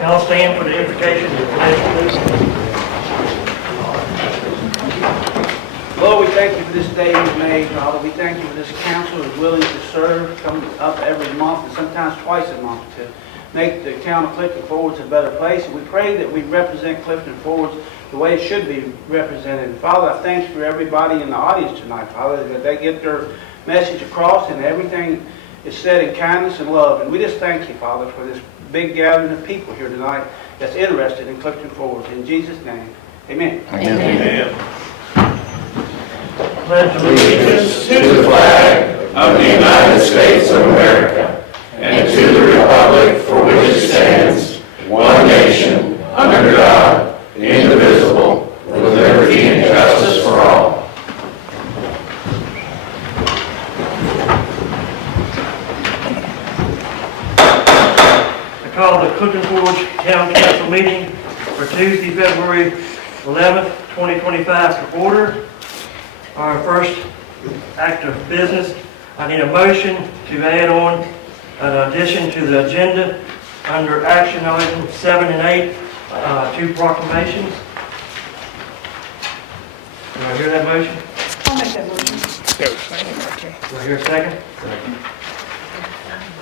Now I'll stand for the invocation of the pledge. Lord, we thank you for this day you've made, Father. We thank you for this council who is willing to serve, come up every month and sometimes twice a month to make the town of Clifton Forge a better place. And we pray that we represent Clifton Forge the way it should be represented. Father, I thank you for everybody in the audience tonight, Father, that they get their message across and everything is said in kindness and love. And we just thank you, Father, for this big gathering of people here tonight that's interested in Clifton Forge. In Jesus' name, amen. Amen. Amen. Pledge Allegiance to the flag of the United States of America and to the republic for which it stands, one nation, under God, indivisible, with liberty and justice for all. I call the Clifton Forge Town Council meeting for Tuesday, February 11th, 2025 to order. Our first act of business, I need a motion to add on an addition to the agenda under action items 7 and 8, two proclamations. Do I hear that motion? I'll make that motion. Do I hear a second?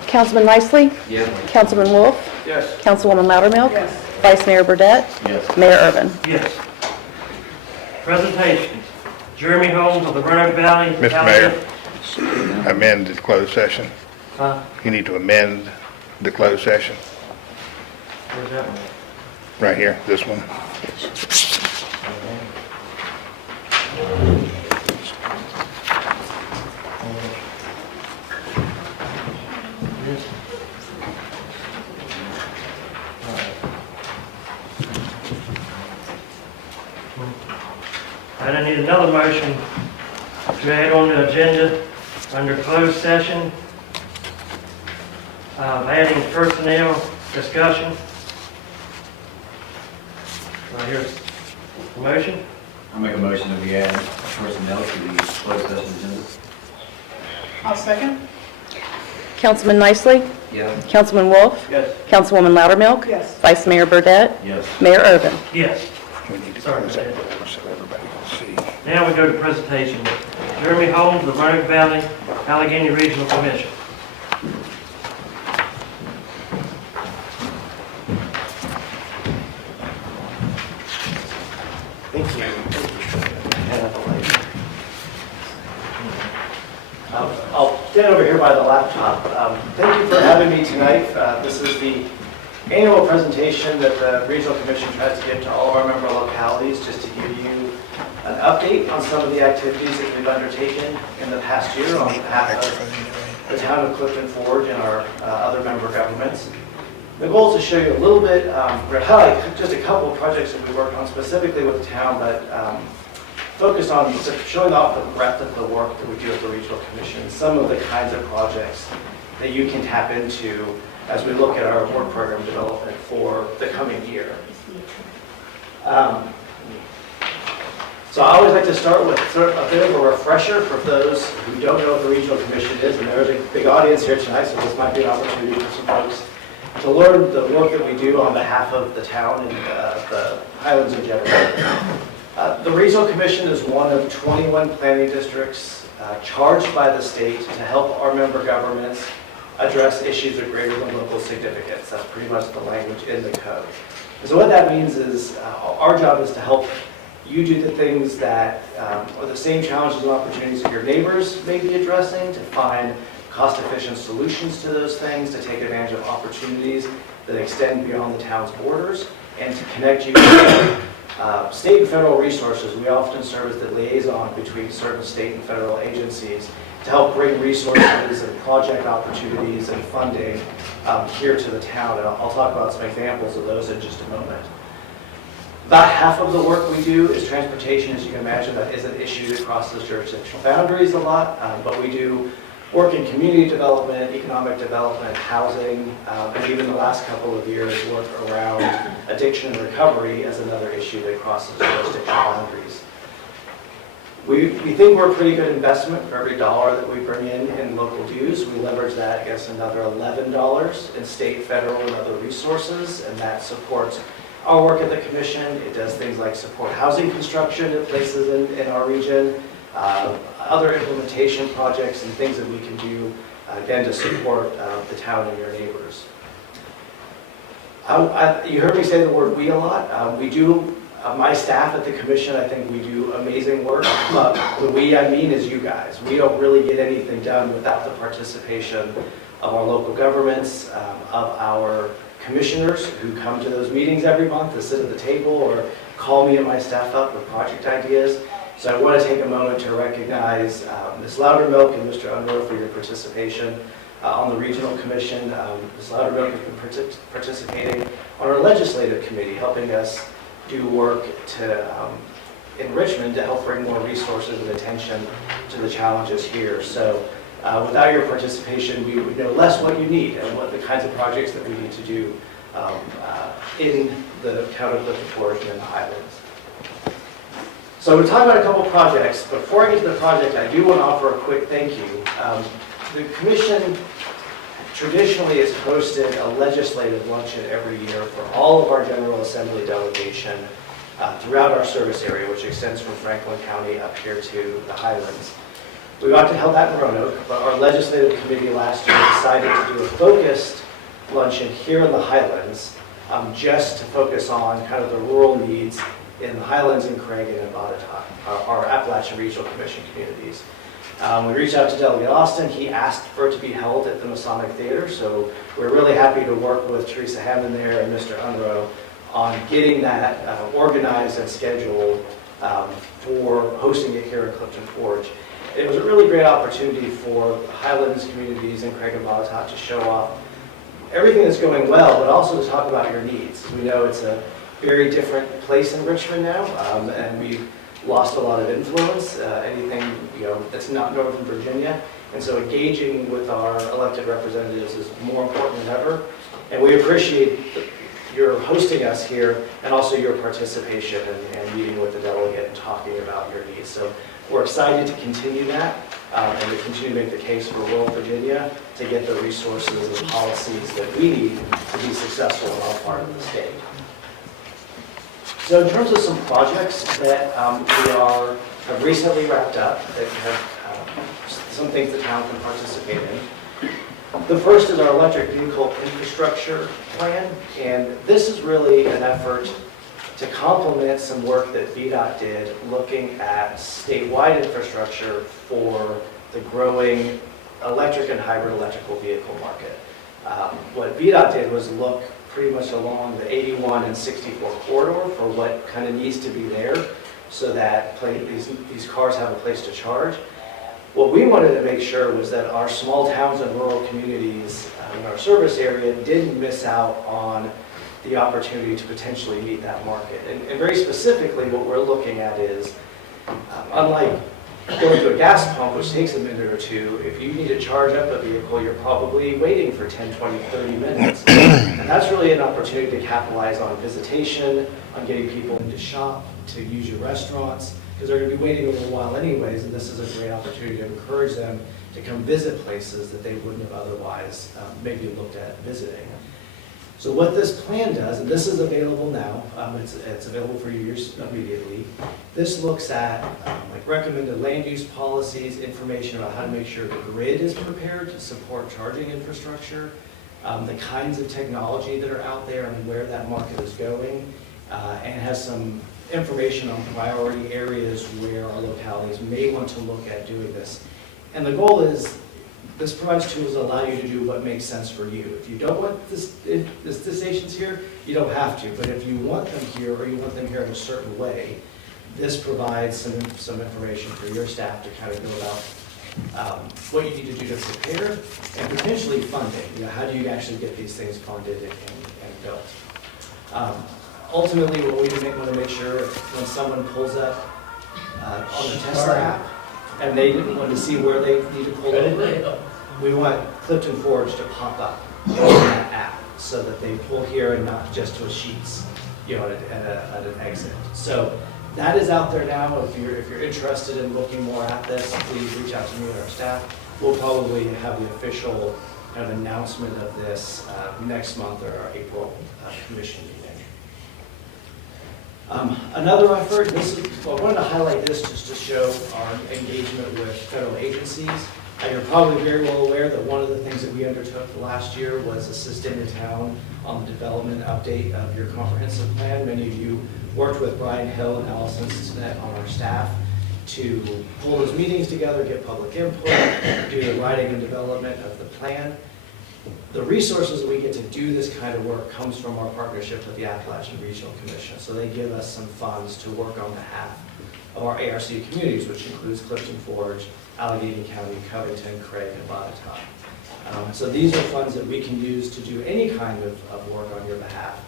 Councilman Nicely? Yes. Councilman Wolf? Yes. Councilwoman Loudermilk? Yes. Vice Mayor Burdette? Yes. Mayor Irvin? Yes. Presentations. Jeremy Holmes of the Roanoke Valley. Mr. Mayor, amend the closed session. Huh? You need to amend the closed session. Where's that one? Right here, this one. This. And I need another motion to add on the agenda under closed session, adding personnel discussion. Right here, a motion. I'll make a motion that we add personnel to the closed session agenda. I'll second. Councilman Nicely? Yes. Councilman Wolf? Yes. Councilwoman Loudermilk? Yes. Vice Mayor Burdette? Yes. Mayor Irvin? Yes. We need to Sorry close about that that. door so everybody can see. Now we go to presentation. Jeremy Holmes, the Roanoke Valley Allegheny Regional Commission. Thank you. I'll stand over here by the laptop. Thank you for having me tonight. This is the annual presentation that the Regional Commission tries to give to all of our member localities, just to give you an update on some of the activities that we've undertaken in the past year on behalf of the town of Clifton Forge and our other member governments. The goal is to show you a little bit, we're going to highlight just a couple of projects that we worked on specifically with the town, but focused on showing off the breadth of the work that we do at the Regional Commission, some of the kinds of projects that you can tap into as we look at our work program development for the coming year. So I always like to start with sort of a bit of a refresher for those who don't know what the Regional Commission is, and there's a big audience here tonight, so this might be an opportunity for some folks to learn the work that we do on behalf of the town and the Highlands in general. The Regional Commission is one of 21 planning districts charged by the state to help our member governments address issues of greater than local significance. That's pretty much the language in the code. And so what that means is our job is to help you do the things that are the same challenges and opportunities that your neighbors may be addressing, to find cost-efficient solutions to those things, to take advantage of opportunities that extend beyond the town's borders, and to connect you with state and federal resources. We often serve as the liaison between certain state and federal agencies to help bring resources and project opportunities and funding here to the town. And I'll talk about some examples of those in just a moment. About half of the work we do is transportation. As you can imagine, that is an issue that crosses jurisdictional boundaries a lot, but we do work in community development, economic development, housing, and even the last couple of years work around addiction and recovery as another issue that crosses jurisdictional boundaries. We think we're a pretty good investment for every dollar that we bring in local dues. We leverage that against another $11 in state, federal, and other resources, and that supports our work at the commission. It does things like support housing construction at places in our region, other implementation projects and things that we can do, again, to support the town and your neighbors. You heard me say the word "we" a lot. We do, my staff at the commission, I think we do amazing work, but the "we" I mean is you guys. We don't really get anything done without the participation of our local governments, of our commissioners who come to those meetings every month to sit at the table or call me and my staff up with project ideas. So I want to take a moment to recognize Ms. Loudermilk and Mr. Unruh for your participation on the regional commission. Ms. Loudermilk has been participating on our legislative committee, helping us do work in Richmond to help bring more resources and attention to the challenges here. So without your participation, we would know less what you need and what the kinds of projects that we need to do in the town of Clifton Forge and in the Highlands. So we're talking about a couple projects. Before I get to the project, I do want to offer a quick thank you. The commission traditionally has hosted a legislative luncheon every year for all of our General Assembly delegation throughout our service area, which extends from Franklin County up here to the Highlands. We've often held that in Roanoke, but our legislative committee last year decided to do a focused luncheon here in the Highlands, just to focus on kind of the rural needs in the Highlands and Craigin and Botetourt, our Appalachian Regional Commission communities. We reached out to Delegate Austin. He asked for it to be held at the Masonic Theater, so we're really happy to work with Teresa Hammond there and Mr. Unruh on getting that organized and scheduled for hosting it here in Clifton Forge. It was a really great opportunity for the Highlands communities in Craig and Botetourt to show off everything that's going well, but also to talk about your needs. We know it's a very different place in Richmond now, and we've lost a lot of influence, anything that's not Northern Virginia, and so engaging with our elected representatives is more important than ever, and we appreciate your hosting us here and also your participation and meeting with the delegate and talking about your needs. So we're excited to continue that and to continue to make the case for rural Virginia to get the resources and policies that we need to be successful in our part of the state. So in terms of some projects that have recently wrapped up, that have some things the town can participate in. The first is our electric vehicle infrastructure plan, and this is really an effort to complement some work that VDOT did looking at statewide infrastructure for the growing electric and hybrid electrical vehicle market. What VDOT did was look pretty much along the 81 and 64 corridor for what kind of needs to be there so that these cars have a place to charge. What we wanted to make sure was that our small towns and rural communities in our service area didn't miss out on the opportunity to potentially meet that market. And very specifically, what we're looking at is, unlike going to a gas pump, which takes a minute or two, if you need to charge up a vehicle, you're probably waiting for 10, 20, 30 minutes. And that's really an opportunity to capitalize on visitation, on getting people into shop, to use your restaurants, because they're going to be waiting a little while anyways, and this is a great opportunity to encourage them to come visit places that they wouldn't have otherwise maybe looked at visiting. So what this plan does, and this is available now, it's available for use immediately. This looks at like recommended land use policies, information about how to make sure the grid is prepared to support charging infrastructure, the kinds of technology that are out there and where that market is going, and has some information on priority areas where our localities may want to look at doing this. And the goal is, this provides tools that allow you to do what makes sense for you. If you don't want the stations here, you don't have to. But if you want them here, or you want them here in a certain way, this provides some information for your staff to kind of know about what you need to do to prepare, and potentially funding. How do you actually get these things funded and built? Ultimately, what we want to make sure when someone pulls up on the Tesla app, and they want to see where they need to pull over, we want Clifton Forge to pop up on that app so that they pull here and not just to a Sheetz, at an exit. So That is out there now. If you're interested in looking more at this, please reach out to me and our staff. We'll probably have the official kind of announcement of this next month or our April commission meeting. Another effort, I wanted to highlight this just to show our engagement with federal agencies. You're probably very well aware that one of the things that we undertook last year was assisting the town on the development update of your comprehensive plan. Many of you worked with Brian Hill and Allison Cincinnati on our staff to pull those meetings together, get public input, do the writing and development of the plan. The resources that we get to do this kind of work comes from our partnership with the Appalachian Regional Commission. So they give us some funds to work on behalf of our ARC communities, which includes Clifton Forge, Allegheny County, Covington, Craig, and Botetourt. So these are funds that we can use to do any kind of work on your behalf.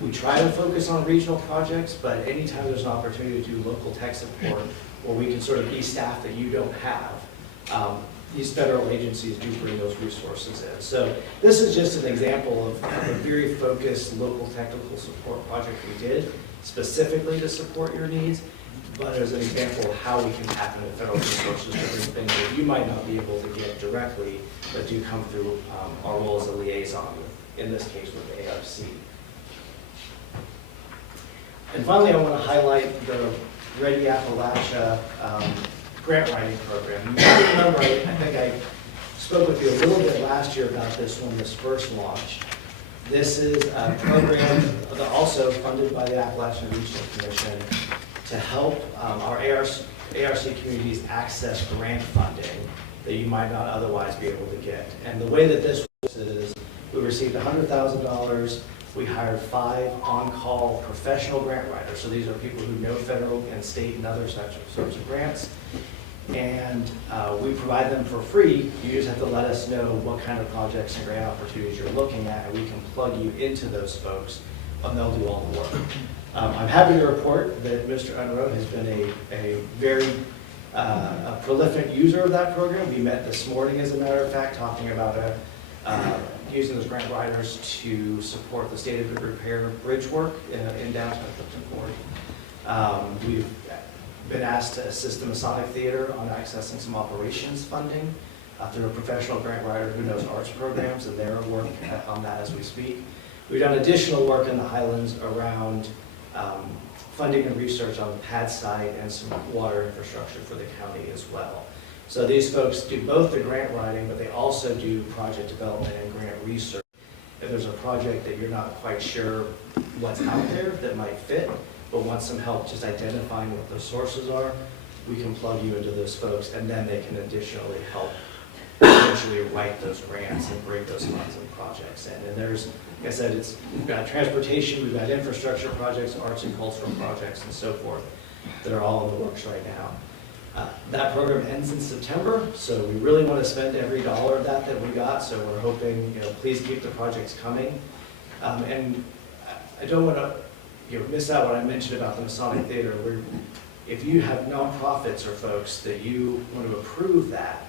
We try to focus on regional projects, but anytime there's an opportunity to do local tech support, or we can sort of be staff that you don't have, these federal agencies do bring those resources in. So this is just an example of a very focused local technical support project we did specifically to support your needs, but as an example of how we can tap into federal resources to bring things that you might not be able to get directly, but do come through our role as a liaison, in this case with ARC. And finally, I want to highlight the Ready Appalachia grant writing program. You might remember, I think I spoke with you a little bit last year about this when this first launched. This is a program that also funded by the Appalachian Regional Commission to help our ARC communities access grant funding that you might not otherwise be able to get. And the way that this works is we received $100,000. We hired 5 on-call professional grant writers. So these are people who know federal and state and other sorts of grants. And we provide them for free. You just have to let us know what kind of projects and grant opportunities you're looking at, and we can plug you into those folks, and they'll do all the work. I'm happy to report that Mr. Unruh has been a very prolific user of that program. We met this morning, as a matter of fact, talking about using those grant writers to support the state of good repair bridge work in downtown Clifton Forge. We've been asked to assist the Masonic Theater on accessing some operations funding through a professional grant writer who knows arts programs, and they're working on that as we speak. We've done additional work in the Highlands around funding and research on the pad site and some water infrastructure for the county as well. So these folks do both the grant writing, but they also do project development and grant research. If there's a project that you're not quite sure what's out there that might fit, but want some help just identifying what those sources are, we can plug you into those folks, and then they can additionally help eventually write those grants and bring those funds and projects in. And there's, like I said, we've got transportation, we've got infrastructure projects, arts and cultural projects, and so forth that are all in the works right now. That program ends in September, so we really want to spend every dollar of that we got. So we're hoping, please keep the projects coming. And I don't want to miss out what I mentioned about the Masonic Theater. If you have nonprofits or folks that you want to approve that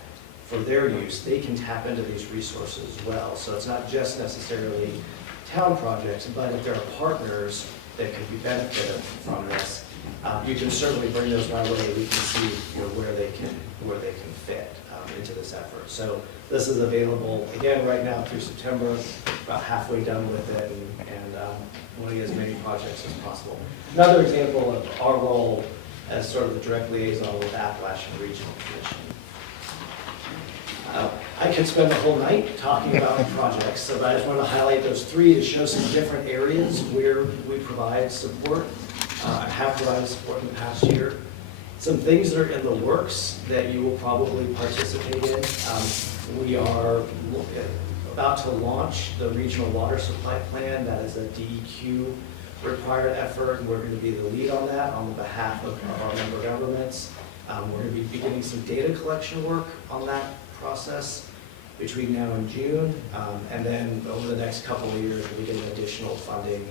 for their use, they can tap into these resources as well. So it's not just necessarily town projects, but if there are partners that could be benefited from this, you can certainly bring those my way. We can see where they can fit into this effort. So this is available again right now through September. About halfway done with it, and want to get as many projects as possible. Another example of our role as sort of the direct liaison with Appalachian Regional Commission. I could spend the whole night talking about projects, so I just want to highlight those 3 to show some different areas where we provide support. I have provided support in the past year. Some things that are in the works that you will probably participate in. We are about to launch the regional water supply plan. That is a DEQ required effort, and we're going to be the lead on that on behalf of our member governments. We're going to be beginning some data collection work on that process between now and June, and then over the next couple of years we'll be getting additional funding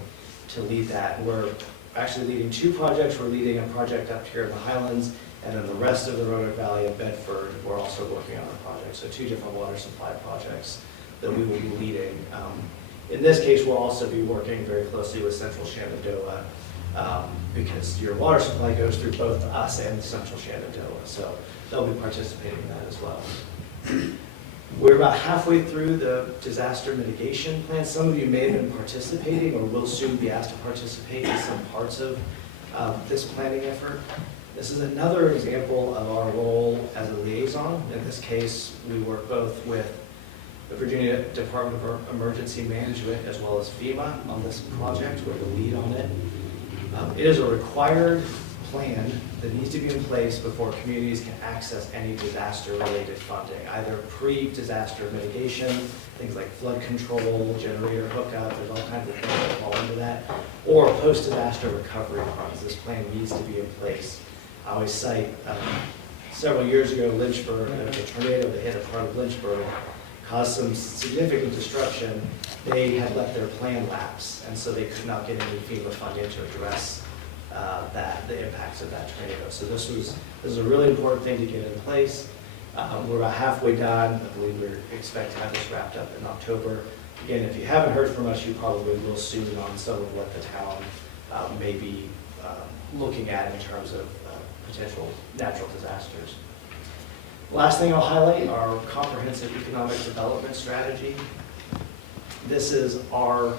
to lead that. We're actually leading 2 projects. We're leading a project up here in the Highlands, and then the rest of the Roanoke Valley of Bedford, we're also working on a project. So 2 different water supply projects that we will be leading. In this case, we'll also be working very closely with Central Shenandoah because your water supply goes through both us and Central Shenandoah, so they'll be participating in that as well. We're about halfway through the disaster mitigation plan. Some of you may have been participating or will soon be asked to participate in some parts of this planning effort. This is another example of our role as a liaison. In this case, we work both with the Virginia Department of Emergency Management as well as FEMA on this project. We're the lead on it. It is a required plan that needs to be in place before communities can access any disaster-related funding, either pre-disaster mitigation, things like flood control, generator hookup, there's all kinds of things that fall into that, or post-disaster recovery funds. This plan needs to be in place. I always cite several years ago, Lynchburg, a tornado that hit a part of Lynchburg caused some significant destruction. They had let their plan lapse, and so they could not get any FEMA funding to address the impacts of that tornado. So this is a really important thing to get in place. We're about halfway done. I believe we expect to have this wrapped up in October. Again, if you haven't heard from us, you probably will soon on some of what the town may be looking at in terms of potential natural disasters. Last thing I'll highlight, our comprehensive economic development strategy. This is our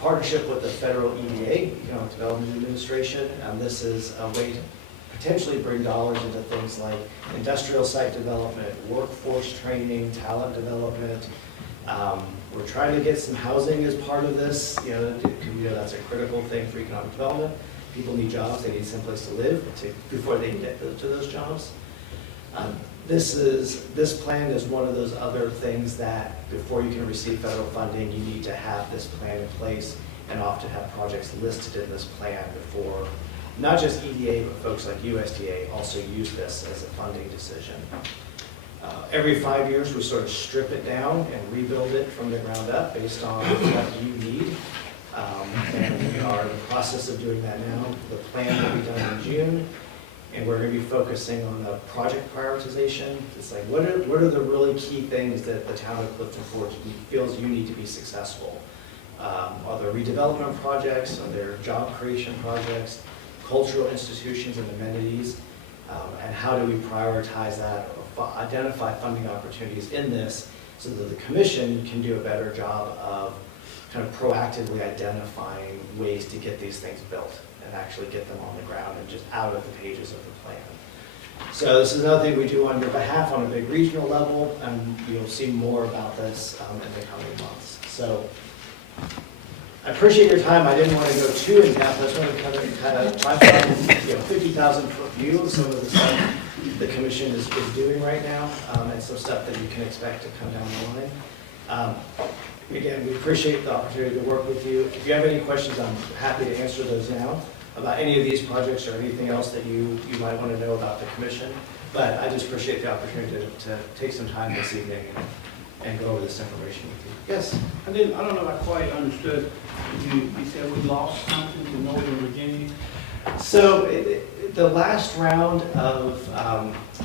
partnership with the federal EDA, Economic Development Administration, and this is a way to potentially bring dollars into things like industrial site development, workforce training, talent development. We're trying to get some housing as part of this. That's a critical thing for economic development. People need jobs, they need someplace to live before they can get to those jobs. This plan is one of those other things that before you can receive federal funding, you need to have this plan in place and often have projects listed in this plan before, not just EDA, but folks like USDA also use this as a funding decision. Every 5 years, we sort of strip it down and rebuild it from the ground up based on what you need. And we are in the process of doing that now. The plan will be done in June. And we're going to be focusing on the project prioritization. It's like, what are the really key things that the town of Clifton Forge feels you need to be successful? Are there redevelopment projects? Are there job creation projects? Cultural institutions and amenities? And how do we prioritize that, or identify funding opportunities in this so that the commission can do a better job of kind of proactively identifying ways to get these things built and actually get them on the ground and just out of the pages of the plan. So this is another thing we do on your behalf on a big regional level, and you'll see more about this in the coming months. So I appreciate your time. I didn't want to go too in depth. I just wanted to kind of try to find 50,000 foot view of some of the stuff the commission is doing right now, and some stuff that you can expect to come down the line. Again, we appreciate the opportunity to work with you. If you have any questions, I'm happy to answer those now about any of these projects or anything else that you might want to know about the commission. But I just appreciate the opportunity to take some time this evening and go over this information with you. Yes? I don't know if I quite understood. You said we lost something to Northern Virginia? So the last round of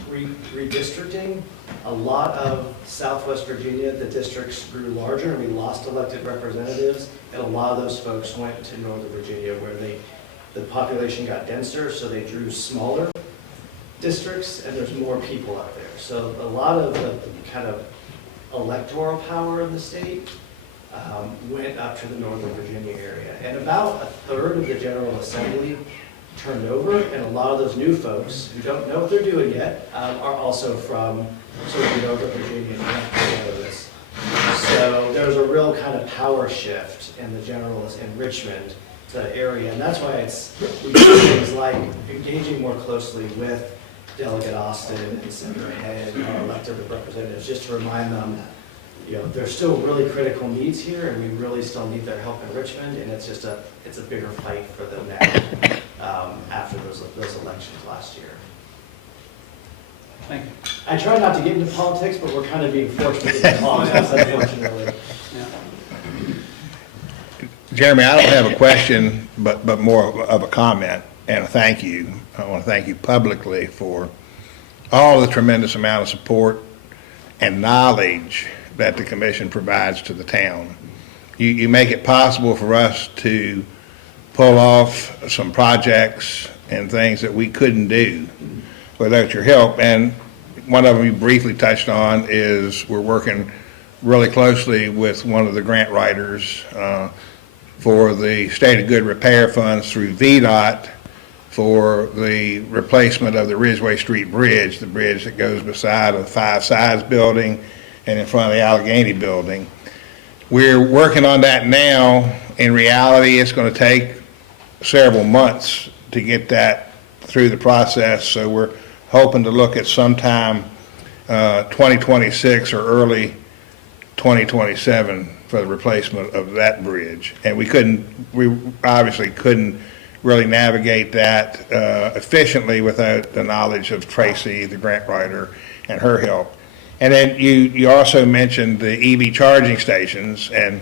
redistricting, a lot of Southwest Virginia, the districts grew larger and we lost elected representatives, and a lot of those folks went to Northern Virginia where the population got denser, so they drew smaller districts and there's more people up there. So a lot of the kind of electoral power in the state went up to the Northern Virginia area. And about a third of the General Assembly turned over, and a lot of those new folks who don't know what they're doing yet are also from sort of Northern Virginia and North. So there's a real kind of power shift in the generals in Richmond, the area, and that's why we do things like engaging more closely with Delegate Austin and Senator Head and our elected representatives, just to remind them, there's still really critical needs here, and we really still need their help in Richmond, and it's a bigger fight for them now after those elections last year. Thank you. I try not to get into politics, but we're kind of being forced to get into politics, unfortunately. Yeah. Jeremy, I don't have a question, but more of a comment and a thank you. I want to thank you publicly for all the tremendous amount of support and knowledge that the commission provides to the town. You make it possible for us to pull off some projects and things that we couldn't do without your help. And one of them you briefly touched on is we're working really closely with one of the grant writers for the State of Good Repair funds through VDOT for the replacement of the Ridgeway Street Bridge, the bridge that goes beside the Five Sides building and in front of the Allegheny building. We're working on that now. In reality, it's going to take several months to get that through the process, so we're hoping to look at sometime 2026 or early 2027 for the replacement of that bridge. And we obviously couldn't really navigate that efficiently without the knowledge of Tracy, the grant writer, and her help. And then you also mentioned the EV charging stations, and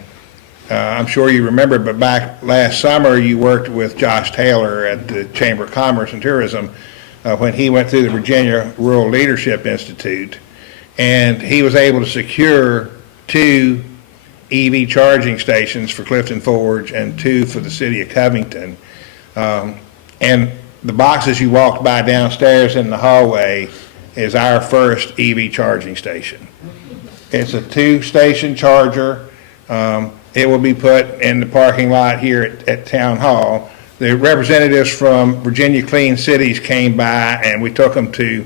I'm sure you remember, but back last summer you worked with Josh Taylor at the Chamber of Commerce and Tourism when he went through the Virginia Rural Leadership Institute, and he was able to secure 2 EV charging stations for Clifton Forge and 2 for the city of Covington. And the boxes you walked by downstairs in the hallway is our first EV charging station. It's a 2-station charger. It will be put in the parking lot here at Town Hall. The representatives from Virginia Clean Cities came by, and we took them to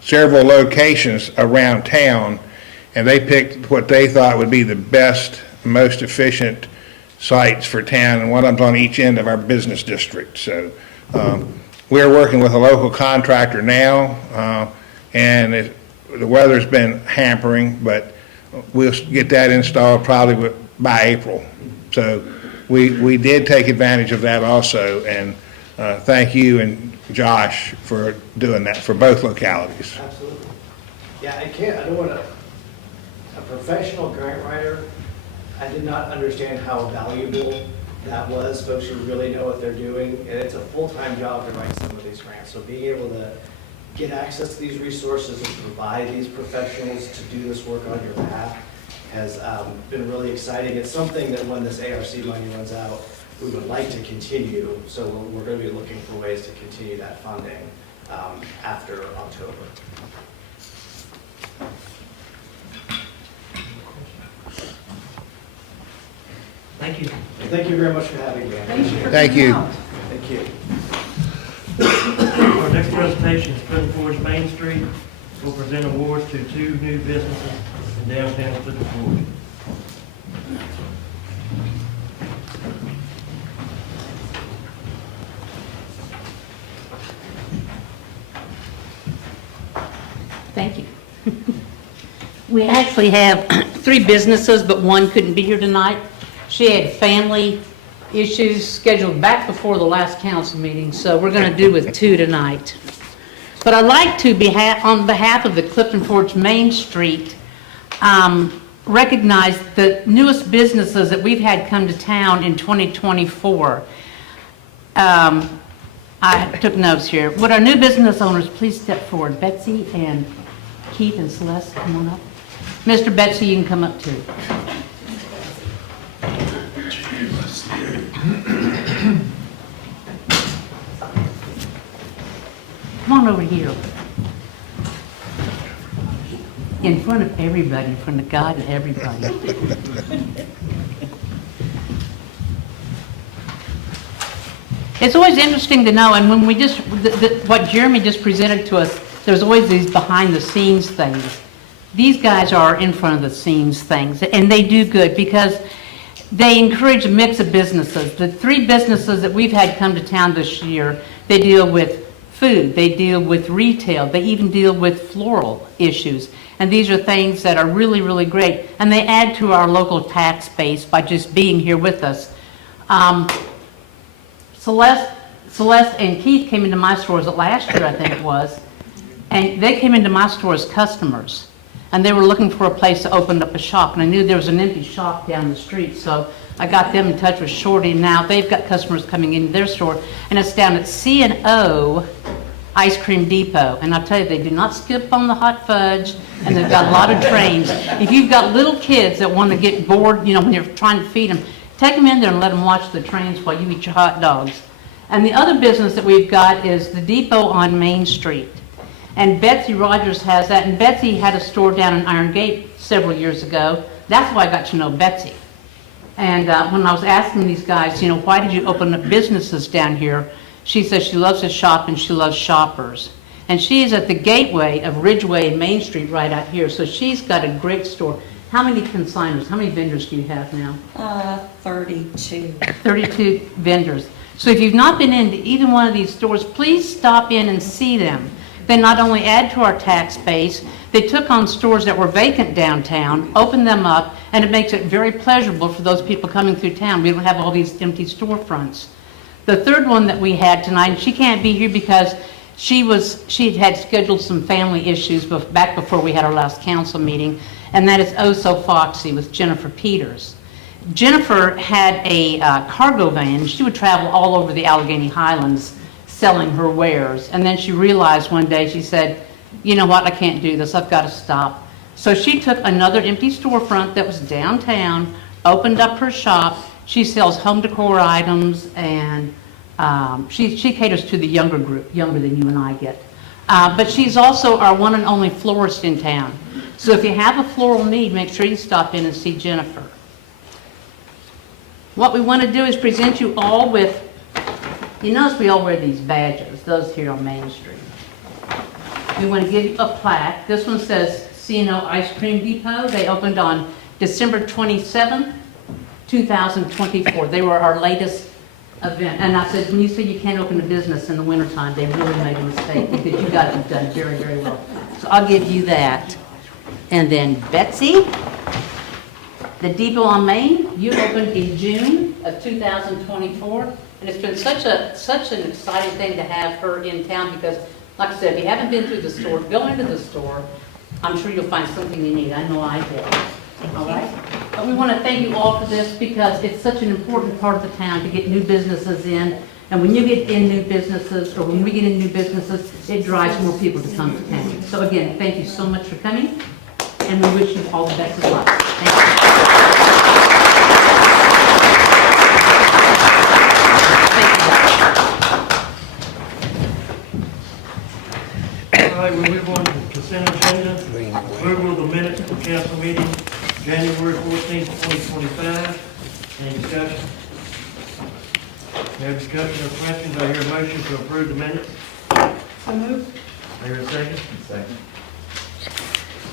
several locations around town, and they picked what they thought would be the best, most efficient sites for town, and one of them's on each end of our business district. So we're working with a local contractor now, and the weather's been hampering, but we'll get that installed probably by April. So we did take advantage of that also, and thank you and Josh for doing that for both localities. Absolutely. Yeah, I don't want a professional grant writer. I did not understand how valuable that was. Folks who really know what they're doing, and it's a full-time job to write some of these grants. So being able to get access to these resources and provide these professionals to do this work on your behalf has been really exciting. It's something that when this ARC money runs out, we would like to continue. So we're going to be looking for ways to continue that funding after October. Thank you. Thank you very much for having me. I appreciate it. Thank you. Thank you. Our next presentation is Clifton Forge Main Street. We'll present awards to 2 new businesses in downtown Clifton Forge. Thank you. We actually have 3 businesses, but one couldn't be here tonight. She had family issues scheduled back before the last council meeting, so we're going to do with 2 tonight. But I'd like to, on behalf of the Clifton Forge Main Street, recognize the newest businesses that we've had come to town in 2024. I took notes here. Would our new business owners please step forward? Betsy and Keith and Celeste, come on up. Mr. Betsy, you can come up too. Come on over here. In front of everybody, in front of God and everybody. It's always interesting to know, and when we just, what Jeremy just presented to us, there's always these behind-the-scenes things. These guys are in front of the scenes things, and they do good because they encourage a mix of businesses. The 3 businesses that we've had come to town this year, they deal with food, they deal with retail, they even deal with floral issues. And these are things that are really, really great, and they add to our local tax base by just being here with us. Celeste and Keith came into my stores last year, I think it was, and they came into my store as customers. And they were looking for a place to open up a shop, and I knew there was an empty shop down the street, so I got them in touch with Shorty, and now they've got customers coming into their store, and it's down at C&O Ice Cream Depot. And I'll tell you, they do not skip on the hot fudge, and they've got a lot of trains. If you've got little kids that want to get bored, you know, when you're trying to feed them, Take them in there and let them watch the trains while you eat your hot dogs. And the other business that we've got is the depot on Main Street. And Betsy Rogers has that, and Betsy had a store down in Iron Gate several years ago. That's why I got to know Betsy. And when I was asking these guys, you know, why did you open up businesses down here? She says she loves to shop and she loves shoppers. And she is at the gateway of Ridgeway and Main Street right out here. So she's got a great store. How many consigners, how many vendors do you have now? 32. 32 vendors. So if you've not been into either one of these stores, please stop in and see them. They not only add to our tax base, they took on stores that were vacant downtown, opened them up, and it makes it very pleasurable for those people coming through town. We don't have all these empty storefronts. The third one that we had tonight, and she can't be here because she had scheduled some family issues back before we had our last council meeting, and that is Oh So Foxy with Jennifer Peters. Jennifer had a cargo van. She would travel all over the Allegheny Highlands selling her wares. And then she realized one day, she said, you know what, I can't do this, I've got to stop. So she took another empty storefront that was downtown, opened up her shop. She sells home decor items, and she caters to the younger group, younger than you and I get. But she's also our one and only florist in town. So if you have a floral need, make sure you stop in and see Jennifer. What we want to do is present you all with, you notice we all wear these badges, those here on Main Street. We want to give you a plaque. This one says C&O Ice Cream Depot. They opened on December 27th, 2024. They were our latest event. And I said, when you say you can't open a business in the wintertime, they really made a mistake because you guys have done very, very well. So I'll give you that. And then Betsy, the depot on Main, you opened in June of 2024. And it's been such an exciting thing to have her in town because, like I said, if you haven't been through the store, go into the store. I'm sure you'll find something you need. I know I did. All right? But we want to thank you all for this because it's such an important part of the town to get new businesses in. And when you get in new businesses, or when we get in new businesses, it drives more people to come to town. So again, thank you so much for coming, and we wish you all the best of luck. Thank you. All right, we'll move on to the consent agenda. Approval of the minutes of the council meeting, January 14th, 2025. Any discussion? No discussion or questions? I hear a motion to approve the minutes. So moved. I hear a second. Second.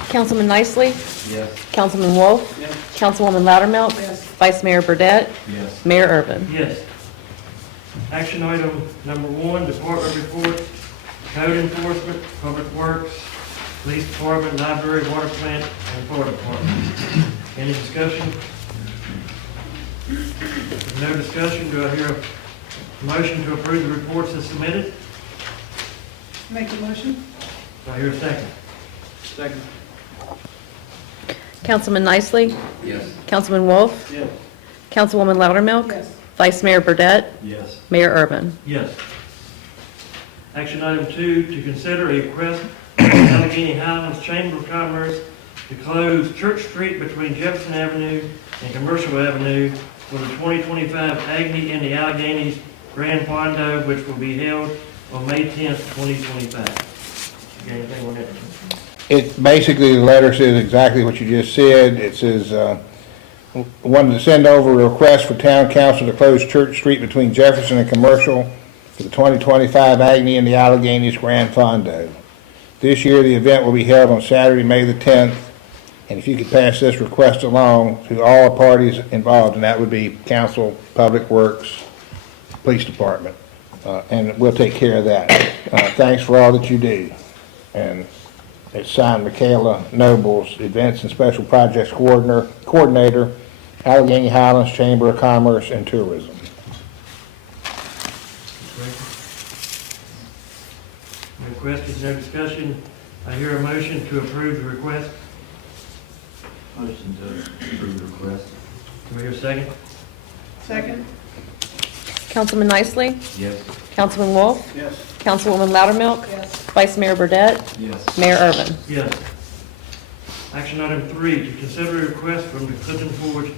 Councilman Nicely, Yes. Councilman Wolf, Yes. Councilwoman Loudermilk, Yes. Vice Mayor Burdette, Yes. Mayor Urban. Yes. Action item number 1, department report, code enforcement, public works, police department, library, water plant, and fire department. Any discussion? If no discussion, do I hear a motion to approve the reports as submitted? Make the motion. Do I hear a second? Second. Councilman Nicely, Yes. Councilman Wolf, Yes. Councilwoman Loudermilk, Yes. Vice Mayor Burdette, Yes. Mayor Urban. Yes. Action item 2, to consider a request from the Allegheny Highlands Chamber of Commerce to close Church Street between Jefferson Avenue and Commercial Avenue for the 2025 Agni in the Alleghenies Grand Fondo, which will be held on May 10th, 2025. You got anything on that? It, basically, the letter says exactly what you just said. It says, wanted to send over a request for town council to close Church Street between Jefferson and Commercial for the 2025 Agni in the Alleghenies Grand Fondo. This year, the event will be held on Saturday, May the 10th, and if you could pass this request along to all parties involved, and that would be council, public works, police department, and we'll take care of that. Thanks for all that you do. And it's signed Michaela Nobles, Events and Special Projects Coordinator, Allegheny Highlands Chamber of Commerce and Tourism. No questions, no discussion. I hear a motion to approve the request. Motion to approve the request. Do we hear a second? Second. Councilman Nicely, Yes. Councilman Wolf, Yes. Councilwoman Loudermilk, Yes. Vice Mayor Burdette, Yes. Mayor Urban. Yes. Action item 3, to consider a request from the Clifton Forge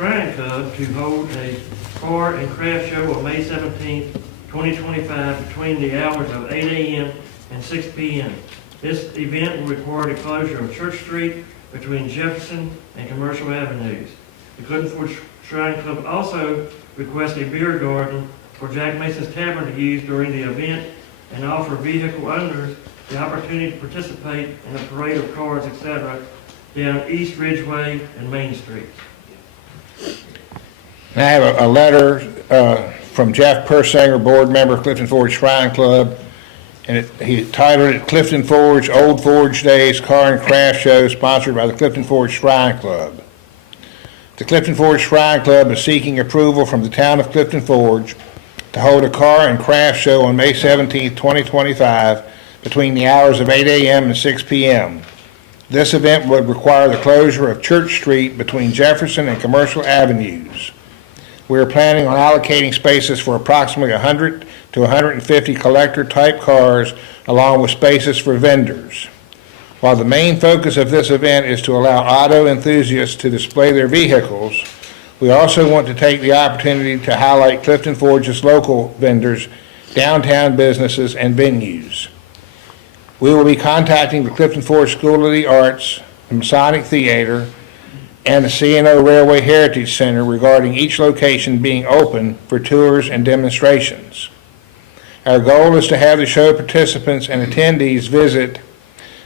Shrine Club to hold a car and craft show on May 17th, 2025, between the hours of 8 a.m. and 6 p.m. This event will require the closure of Church Street between Jefferson and Commercial Avenues. The Clifton Forge Shrine Club also requests a beer garden for Jack Mason's Tavern to use during the event and offer vehicle owners the opportunity to participate in a parade of cars, etc., down East Ridgeway and Main Street. I have a letter from Jeff Persinger, board member, Clifton Forge Shrine Club, and he titled it Clifton Forge Old Forge Days Car and Craft Show, sponsored by the Clifton Forge Shrine Club. The Clifton Forge Shrine Club is seeking approval from the town of Clifton Forge to hold a car and craft show on May 17, 2025, between the hours of 8 a.m. and 6 p.m. This event would require the closure of Church Street between Jefferson and Commercial Avenues. We are planning on allocating spaces for approximately 100 to 150 collector-type cars, along with spaces for vendors. While the main focus of this event is to allow auto enthusiasts to display their vehicles, we also want to take the opportunity to highlight Clifton Forge's local vendors, downtown businesses, and venues. We will be contacting the Clifton Forge School of the Arts, the Masonic Theater, and the C&O Railway Heritage Center regarding each location being open for tours and demonstrations. Our goal is to have the show participants and attendees visit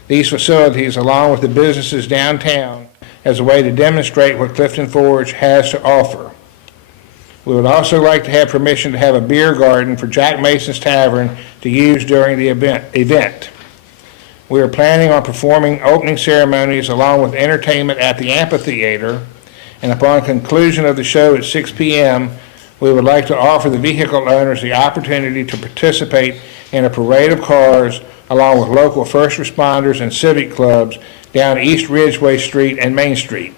these facilities along with the businesses downtown as a way to demonstrate what Clifton Forge has to offer. We would also like to have permission to have a beer garden for Jack Mason's Tavern to use during the event. We are planning on performing opening ceremonies along with entertainment at the amphitheater, and upon conclusion of the show at 6 p.m., we would like to offer the vehicle owners the opportunity to participate in a parade of cars along with local first responders and civic clubs down East Ridgeway Street and Main Street.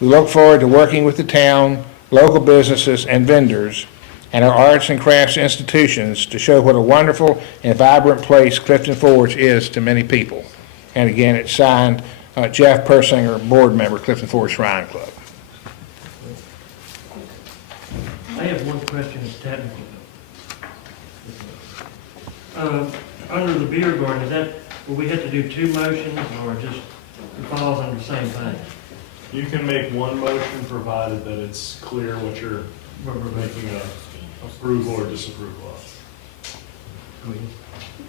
We look forward to working with the town, local businesses, and vendors, and our arts and crafts institutions to show what a wonderful and vibrant place Clifton Forge is to many people. And again, it's signed Jeff Persinger, board member, Clifton Forge Shrine Club. I have one question, it's technical. Under the beer garden, is that, will we have to do two motions or just it falls under the same thing? You can make one motion provided that it's clear what you're making a approval or disapproval of.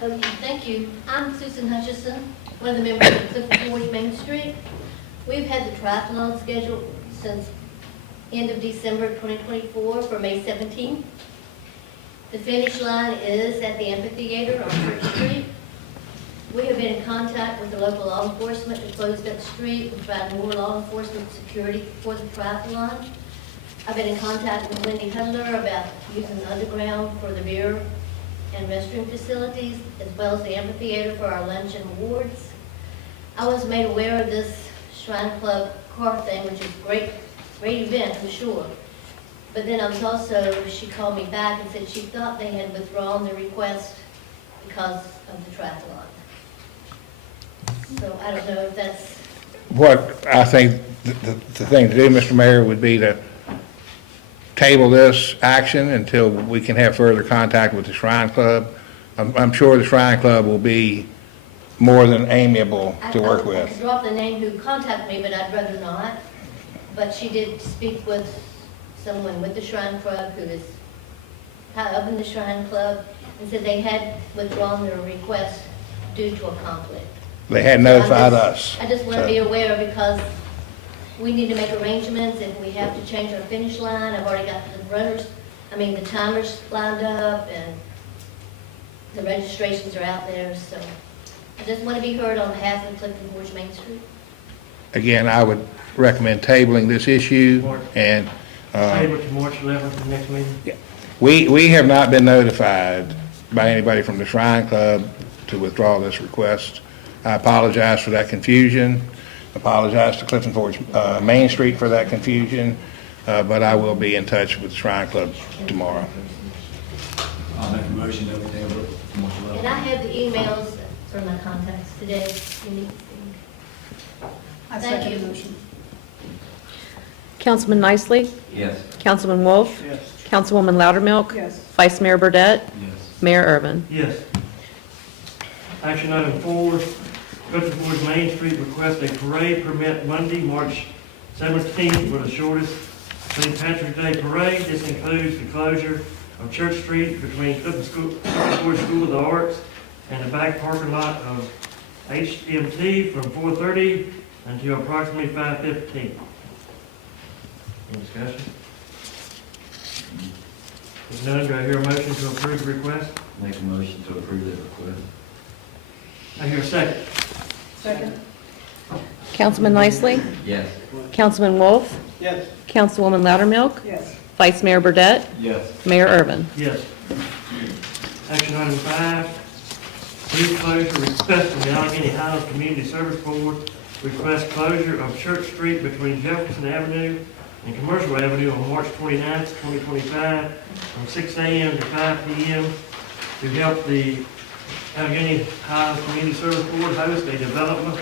Okay, thank you. I'm Susan Hutchison, one of the members of Clifton Forge Main Street. We've had the triathlon scheduled since end of December 2024 for May 17th. The finish line is at the amphitheater on Church Street. We have been in contact with the local law enforcement to close that street and provide more law enforcement security for the triathlon. I've been in contact with Wendy Hudler about using the underground for the beer and restroom facilities, as well as the amphitheater for our lunch and awards. I was made aware of this Shrine Club car thing, which is a great event, I'm sure. But then I was also, she called me back and said she thought they had withdrawn the request because of the triathlon. So I don't know if that's... What I think the thing to do, Mr. Mayor, would be to table this action until we can have further contact with the Shrine Club. I'm sure the Shrine Club will be more than amiable to work I with. could drop the name who contacted me, but I'd rather not. But she did speak with someone with the Shrine Club who is high up in the Shrine Club and said they had withdrawn their request due to a conflict. They had notified us. I just want to be aware because we need to make arrangements if we have to change our finish line. I've already got the timers lined up and the registrations are out there, so I just want to be heard on behalf of Clifton Forge Main Street. Again, I would recommend tabling this issue and Table to March 11th, the next meeting? yeah. We have not been notified by anybody from the Shrine Club to withdraw this request. I apologize for that confusion. Apologize to Clifton Forge Main Street for that confusion, but I will be in touch with the Shrine Club tomorrow. I'll make a motion that we table it to March 11th. And I have the emails from my contacts today. You need to see. I Thank second you. the motion. Councilman Nicely, Yes. Councilman Wolf, Yes. Councilwoman Loudermilk, Yes. Vice Mayor Burdette, Yes. Mayor Irvin. Yes. Action item 4, Clifton Forge Main Street request a parade permit Monday, March 17th for the shortest St. Patrick's Day parade. This includes the closure of Church Street between Clifton Forge School of the Arts and the back parking lot of HMT from 4:30 until approximately 5:15. Any discussion? If none, do I hear a motion to approve the request? Make a motion to approve that request. I hear a second. Second. Councilman Nicely, Yes. Councilman Wolf, Yes. Councilwoman Loudermilk, Yes. Vice Mayor Burdette, Yes. Mayor Irvin. Yes. Action item 5, street closure request from the Allegheny Highlands Community Service Board. Request closure of Church Street between Jefferson Avenue and Commercial Avenue on March 29th, 2025, from 6 a.m. to 5 p.m. to help the Allegheny Highlands Community Service Board host a development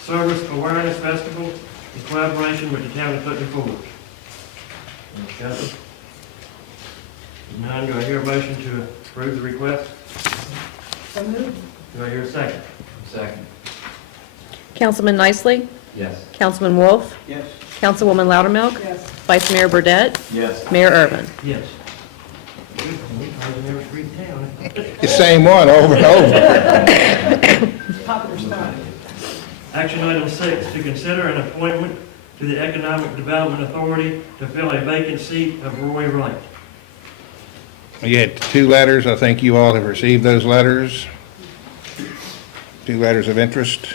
service awareness festival in collaboration with the town of Clifton Forge. Any discussion? If none, do I hear a motion to approve the request? So moved. Do I hear a second? Second. Councilman Nicely, Yes. Councilman Wolf, Yes. Councilwoman Loudermilk, Yes. Vice Mayor Burdette, Yes. Mayor Irvin. Yes. We closing every street in town. The same one over and over. Popular spot. Action item 6, to consider an appointment to the Economic Development Authority to fill a vacant seat of Roy Wright. You had 2 letters. I think you all have received those letters. 2 letters of interest.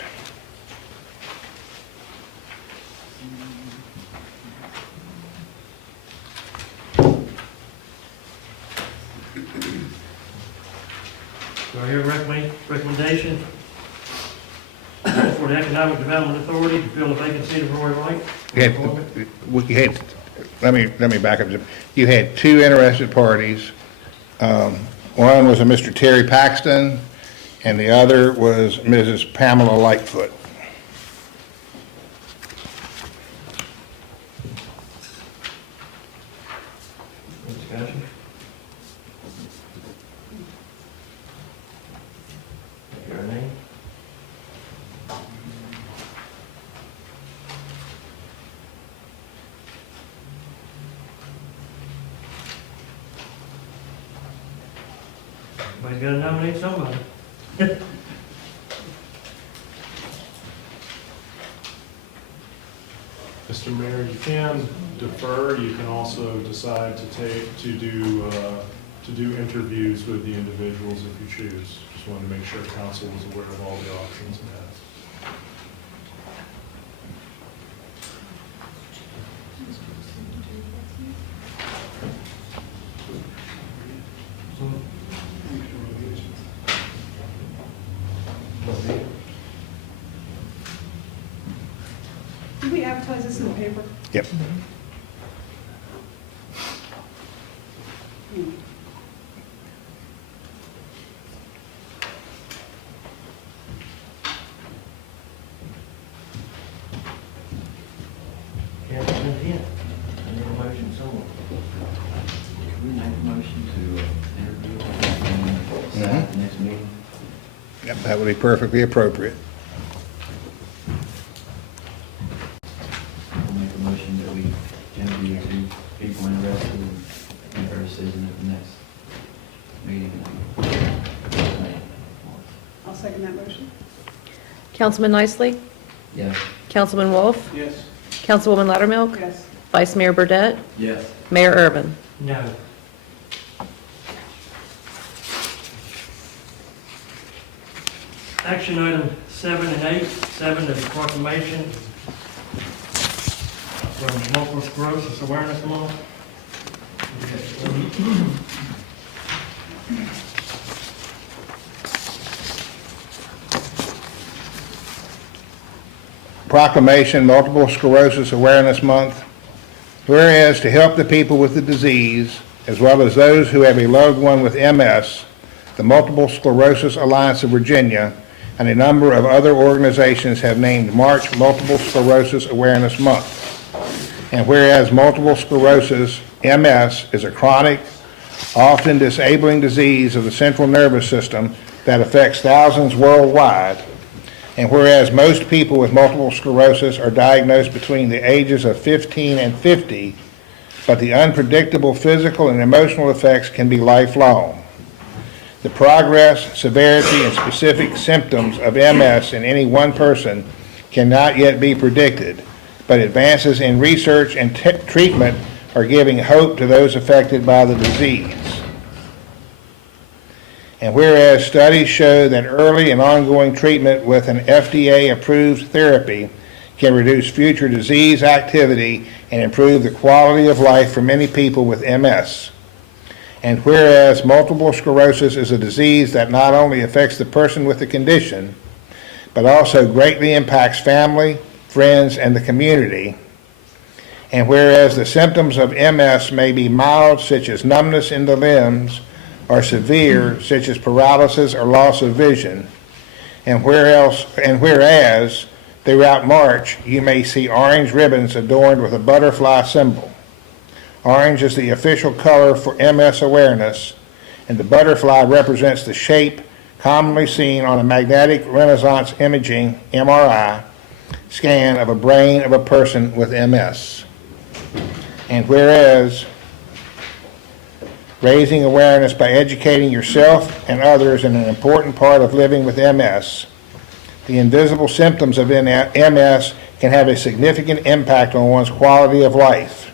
Do I hear a recommendation for the Economic Development Authority to fill a vacant seat of Roy Wright? Let me back up. You had 2 interested parties. One was a Mr. Terry Paxton, and the other was Mrs. Pamela Lightfoot. Any discussion? Your name? Everybody's got to nominate somebody. Mr. Mayor, you can defer, you can also decide to do interviews with the individuals if you choose. Just wanted to make sure council was aware of all the options it has. Did we advertise this in the paper? Yep. Councilman Hill, I need a motion somewhere. Can we make a motion to interview and decide at the next meeting? Yep, that would be perfectly appropriate. I'll make a motion that we interview 2 people interested and make our decision at the next meeting. I'll second that motion. Councilman Nicely, Yes. Councilman Wolf, Yes. Councilwoman Loudermilk, Yes. Vice Mayor Burdette, Yes. Mayor Irvin. No. Action item 7 and 8. 7 is proclamation from Multiple Sclerosis Awareness Month. Proclamation, Multiple Sclerosis Awareness Month. Whereas to help the people with the disease, as well as those who have a loved one with MS, the Multiple Sclerosis Alliance of Virginia and a number of other organizations have named March Multiple Sclerosis Awareness Month. And whereas multiple sclerosis, MS, is a chronic, often disabling disease of the central nervous system that affects thousands worldwide, and whereas most people with multiple sclerosis are diagnosed between the ages of 15 and 50, but the unpredictable physical and emotional effects can be lifelong. The progress, severity, and specific symptoms of MS in any one person cannot yet be predicted, but advances in research and treatment are giving hope to those affected by the disease. And whereas studies show that early and ongoing treatment with an FDA-approved therapy can reduce future disease activity and improve the quality of life for many people with MS. And whereas multiple sclerosis is a disease that not only affects the person with the condition, but also greatly impacts family, friends, and the community. And whereas the symptoms of MS may be mild, such as numbness in the limbs, or severe, such as paralysis or loss of vision, and whereas throughout March you may see orange ribbons adorned with a butterfly symbol. Orange is the official color for MS awareness, and the butterfly represents the shape commonly seen on a magnetic resonance imaging, MRI, scan of a brain of a person with MS. And whereas raising awareness by educating yourself and others is an important part of living with MS. The invisible symptoms of MS can have a significant impact on one's quality of life.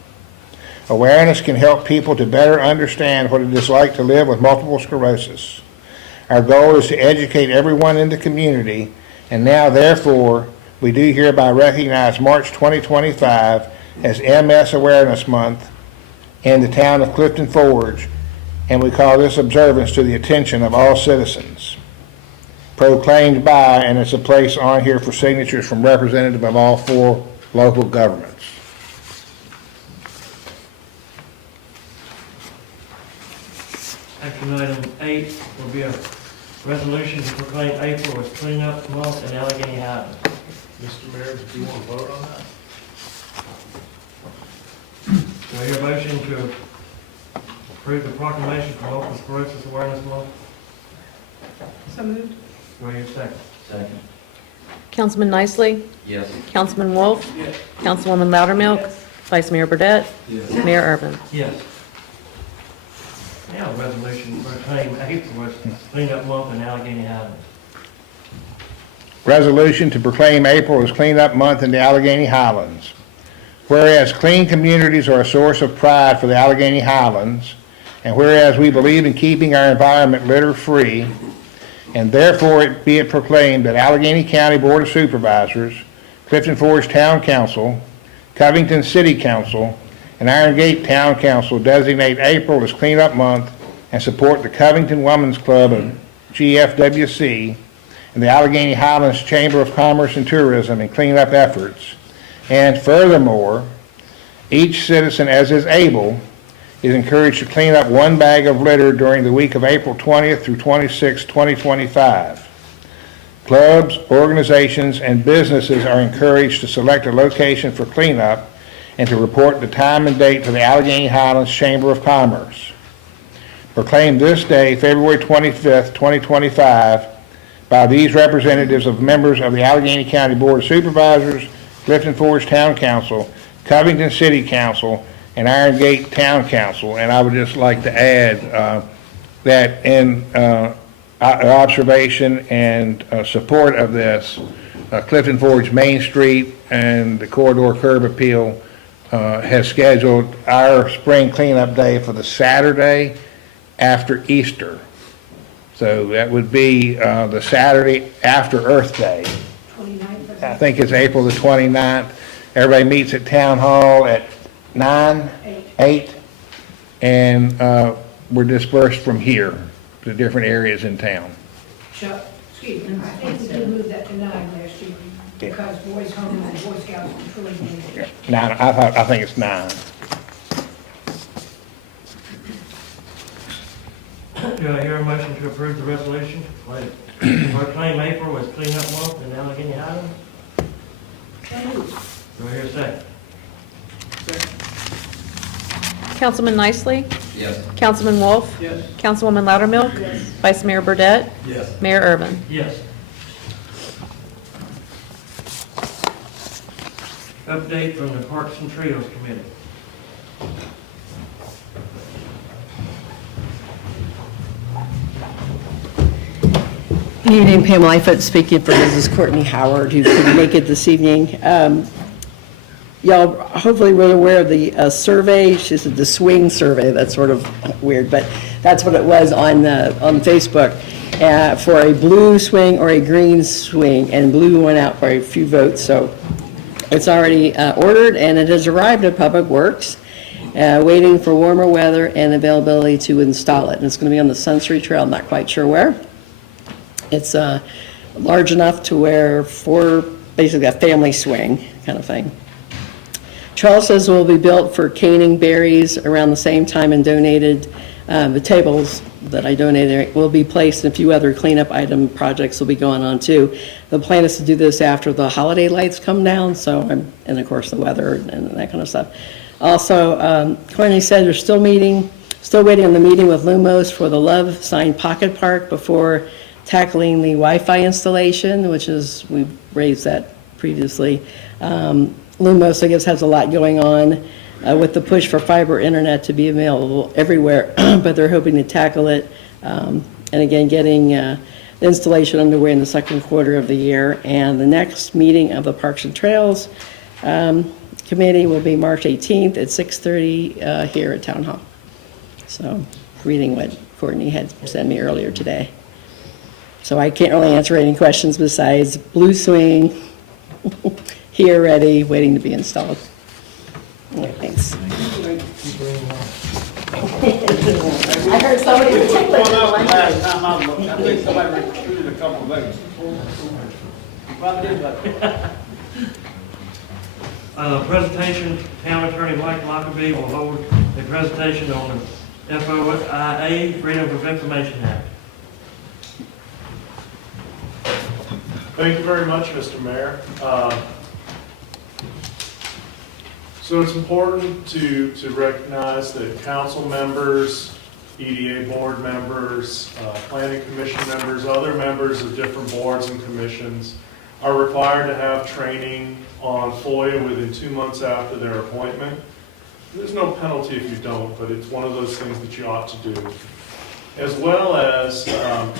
Awareness can help people to better understand what it is like to live with multiple sclerosis. Our goal is to educate everyone in the community, and now, therefore, we do hereby recognize March 2025 as MS Awareness Month in the town of Clifton Forge, and we call this observance to the attention of all citizens. Proclaimed by, and it's a place on here for signatures from representatives of all 4 local governments. Action item 8 will be a resolution to proclaim April as cleanup month in Allegheny Heights. Mr. Mayor, do you want to vote on that? Do I hear a motion to approve the proclamation for Multiple Sclerosis Awareness Month? So moved. Do I hear a second? Second. Councilman Nicely, Yes. Councilman Wolf, Yes. Councilwoman Loudermilk, Yes. Vice Mayor Burdette, Yes. Mayor Urban. Yes. Now, resolution to proclaim April as cleanup month in Allegheny Heights. Resolution to proclaim April as Cleanup Month in the Allegheny Highlands. Whereas clean communities are a source of pride for the Allegheny Highlands, and whereas we believe in keeping our environment litter-free, and therefore it be it proclaimed that Allegheny County Board of Supervisors, Clifton Forge Town Council, Covington City Council, and Iron Gate Town Council designate April as Cleanup Month and support the Covington Women's Club of GFWC and the Allegheny Highlands Chamber of Commerce and Tourism in cleanup efforts. And furthermore, each citizen as is able is encouraged to clean up 1 bag of litter during the week of April 20th through 26th, 2025. Clubs, organizations, and businesses are encouraged to select a location for cleanup and to report the time and date to the Allegheny Highlands Chamber of Commerce. Proclaim this day, February 25th, 2025, by these representatives of members of the Allegheny County Board of Supervisors, Clifton Forge Town Council, Covington City Council, and Iron Gate Town Council. And I would just like to add that in observation and support of this, Clifton Forge Main Street and the Corridor Curb Appeal has scheduled our spring cleanup day for the Saturday after Easter. So that would be the Saturday after Earth Day. 29th. I think it's April the 29th. Everybody meets at Town Hall at 9, 8, and we're dispersed from here to different areas in town. Chuck, excuse me, I think we did move that to 9 last year, because Boys Home and Boy Scouts controlling it. 9, I think it's 9. Do I hear a motion to approve the resolution? Proclaim April as cleanup month in Allegheny Heights? So moved. Do I hear a second? Councilman Nicely, Yes. Councilman Wolf, Yes. Councilwoman Loudermilk, Vice Mayor Burdette, Yes. Mayor Irvin. Yes. Update from the Parks and Trails Committee. Good evening, Pam Lightfoot speaking for Mrs. Courtney Howard, who couldn't make it this evening. Y'all hopefully were aware of the survey. She said the swing survey. That's sort of weird, but that's what it was on Facebook for a blue swing or a green swing, and blue went out for a few votes. So it's already ordered, and it has arrived at Public Works, waiting for warmer weather and availability to install it. And it's going to be on the Sunstreet Trail. I'm not quite sure where. It's large enough to where basically a family swing kind of thing. Trellises will be built for caning berries around the same time and donated. The tables that I donated will be placed, and a few other cleanup item projects will be going on too. The plan is to do this after the holiday lights come down, and of course the weather and that kind of stuff. Also, Courtney said they're still waiting on the meeting with Lumos for the Love Sign Pocket Park before tackling the Wi-Fi installation, which is, we've raised that previously. Lumos, I guess, has a lot going on with the push for fiber internet to be available everywhere, but they're hoping to tackle it. And again, getting the installation underway in the second quarter of the year. And the next meeting of the Parks and Trails Committee will be March 18th at 6:30 here at Town Hall. So, reading what Courtney had sent me earlier today. So I can't really answer any questions besides blue swing, here ready, waiting to be installed. Okay, thanks. I heard somebody Last time I looked, I think somebody recruited a couple of votes. Probably did, but Presentation, Town Attorney Mike Lockerbie will hold a presentation on the FOIA, Freedom of Information Act. Thank you very much, Mr. Mayor. So it's important to recognize that council members, EDA board members, planning commission members, other members of different boards and commissions are required to have training on FOIA within 2 months after their appointment. There's no penalty if you don't, but it's one of those things that you ought to do. As well as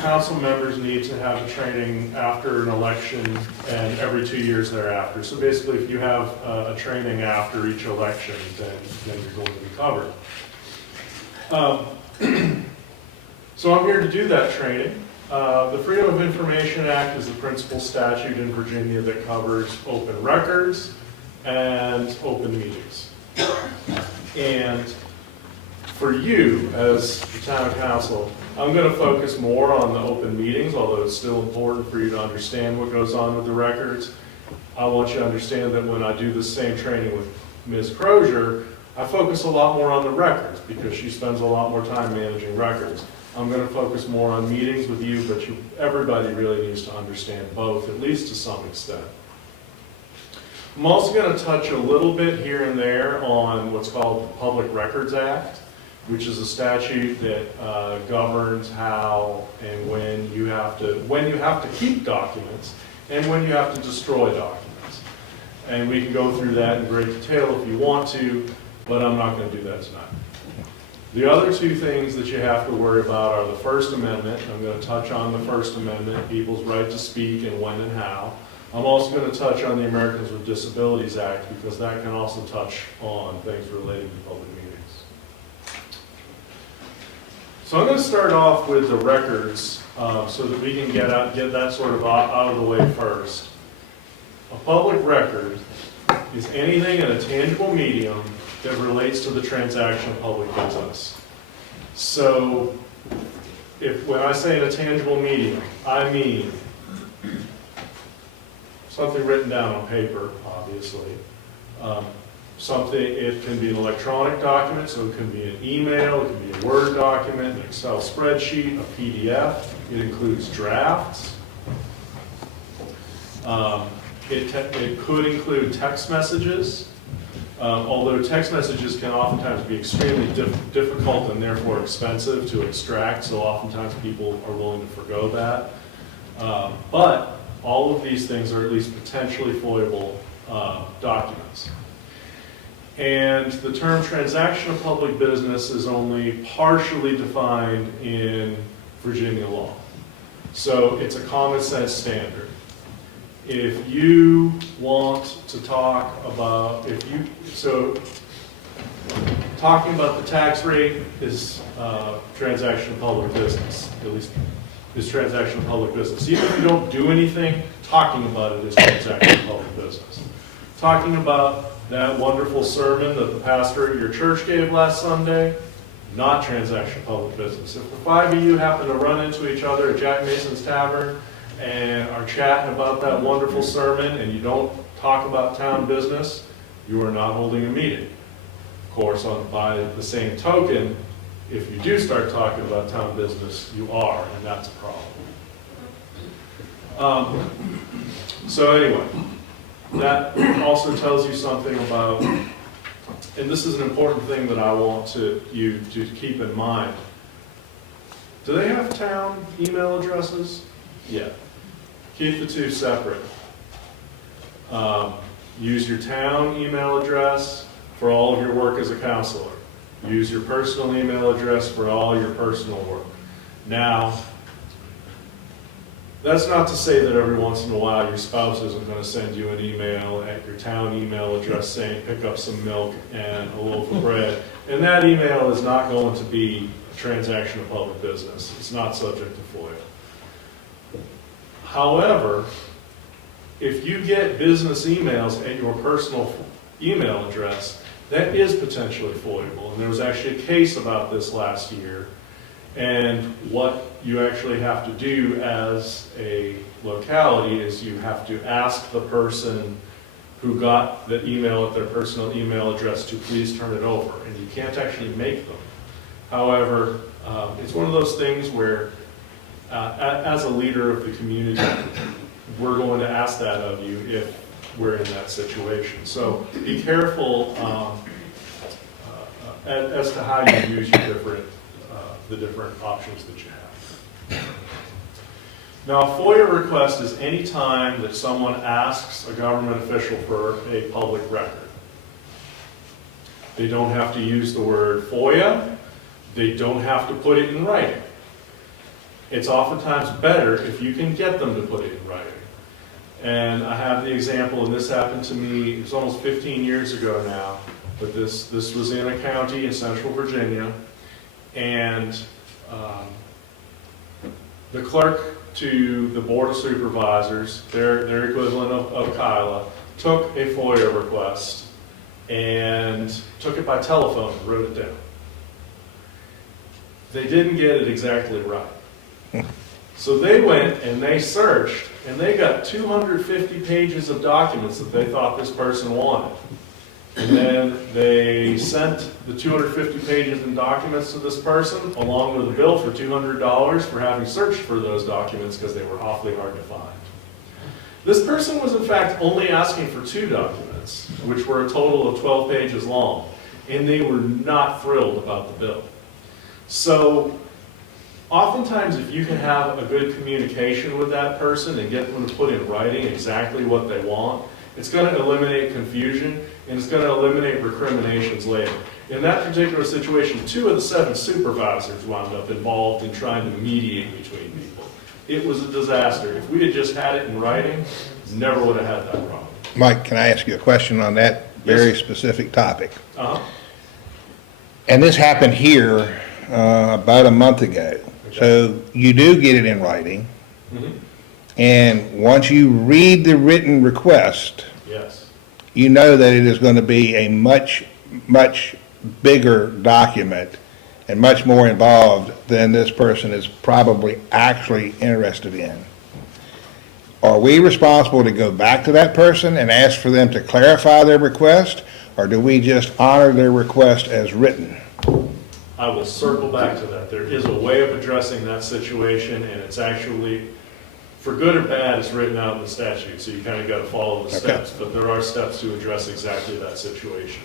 council members need to have the training after an election and every 2 years thereafter. So basically, if you have a training after each election, then you're going to be covered. So I'm here to do that training. The Freedom of Information Act is the principal statute in Virginia that covers open records and open meetings. And for you, as the town council, I'm going to focus more on the open meetings, although it's still important for you to understand what goes on with the records. I want you to understand that when I do the same training with Ms. Crozier, I focus a lot more on the records because she spends a lot more time managing records. I'm going to focus more on meetings with you, but everybody really needs to understand both, at least to some extent. I'm also going to touch a little bit here and there on what's called the Public Records Act, which is a statute that governs how and when you have to keep documents and when you have to destroy documents. And we can go through that in great detail if you want to, but I'm not going to do that tonight. The other two things that you have to worry about are the First Amendment. I'm going to touch on the First Amendment, people's right to speak and when and how. I'm also going to touch on the Americans with Disabilities Act because that can also touch on things related to public meetings. So I'm going to start off with the records so that we can get that sort of out of the way first. A public record is anything in a tangible medium that relates to the transaction of public business. So when I say in a tangible medium, I mean something written down on paper, obviously. It can be an electronic document, so it can be an email, it can be a Word document, an Excel spreadsheet, a PDF. It includes drafts. It could include text messages. Although text messages can oftentimes be extremely difficult and therefore expensive to extract, so oftentimes people are willing to forgo that. But all of these things are at least potentially FOIable documents. And the term transaction of public business is only partially defined in Virginia law. So it's a common sense standard. If you want to talk about, talking about the tax rate is transaction of public business, at least is transaction of public business. Even if you don't do anything, talking about it is transaction of public business. Talking about that wonderful sermon that the pastor at your church gave last Sunday, not transaction of public business. If the 5 of you happen to run into each other at Jack Mason's Tavern and are chatting about that wonderful sermon and you don't talk about town business, you are not holding a meeting. Of course, by the same token, if you do start talking about town business, you are, and that's a problem. So anyway, that also tells you something about, and this is an important thing that I want you to keep in mind. Do they have town email addresses? Yeah. Keep the two separate. Use your town email address for all of your work as a counselor. Use your personal email address for all your personal work. Now, that's not to say that every once in a while your spouse isn't going to send you an email at your town email address saying pick up some milk and a loaf of bread. And that email is not going to be a transaction of public business. It's not subject to FOIA. However, if you get business emails at your personal email address, that is potentially FOIable. And there was actually a case about this last year. And what you actually have to do as a locality is you have to ask the person who got the email at their personal email address to please turn it over. And you can't actually make them. However, it's one of those things where as a leader of the community, we're going to ask that of you if we're in that situation. So be careful as to how you use your the different options that you have. Now, a FOIA request is any time that someone asks a government official for a public record. They don't have to use the word FOIA. They don't have to put it in writing. It's oftentimes better if you can get them to put it in writing. And I have the example, and this happened to me, it's almost 15 years ago now, but this was in a county in central Virginia, and the clerk to the Board of Supervisors, their equivalent of Kyla, took a FOIA request and took it by telephone and wrote it down. They didn't get it exactly right. So they went and they searched, and they got 250 pages of documents that they thought this person wanted. And then they sent the 250 pages in documents to this person, along with a bill for $200 for having searched for those documents because they were awfully hard to find. This person was in fact only asking for 2 documents, which were a total of 12 pages long, and they were not thrilled about the bill. So oftentimes if you can have a good communication with that person and get them to put in writing exactly what they want, it's going to eliminate confusion, and it's going to eliminate recriminations later. In that particular situation, 2 of the 7 supervisors wound up involved in trying to mediate between people. It was a disaster. If we had just had it in writing, never would have had that problem. Mike, can I ask you a question on that very specific topic? Uh-huh. And this happened here about a month ago. Okay. So you do get it in writing. Mm-hmm. And once you read the written request, yes, you know that it is going to be a much, much bigger document and much more involved than this person is probably actually interested in. Are we responsible to go back to that person and ask for them to clarify their request, or do we just honor their request as written? I will circle back to that. There is a way of addressing that situation, and it's actually, for good or bad, it's written out in the statute, so you kind of got to follow the steps, but there are steps to address exactly that situation.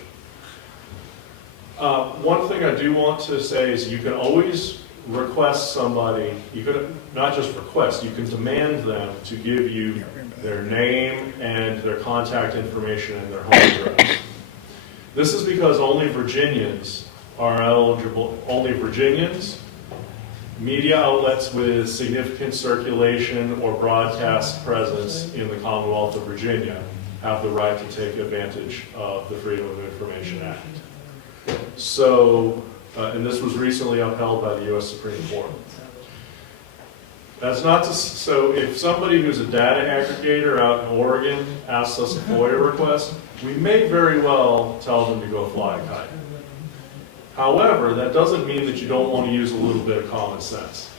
One thing I do want to say is you can always request somebody, you could not just request, you can demand them to give you their name and their contact information and their home address. This is because only Virginians are eligible, only Virginians, media outlets with significant circulation or broadcast presence in the Commonwealth of Virginia have the right to take advantage of the Freedom of Information Act. So, and this was recently upheld by the U.S. Supreme Court. That's not to, so if somebody who's a data aggregator out in Oregon asks us a FOIA request, we may very well tell them to go fly a kite. However, that doesn't mean that you don't want to use a little bit of common sense.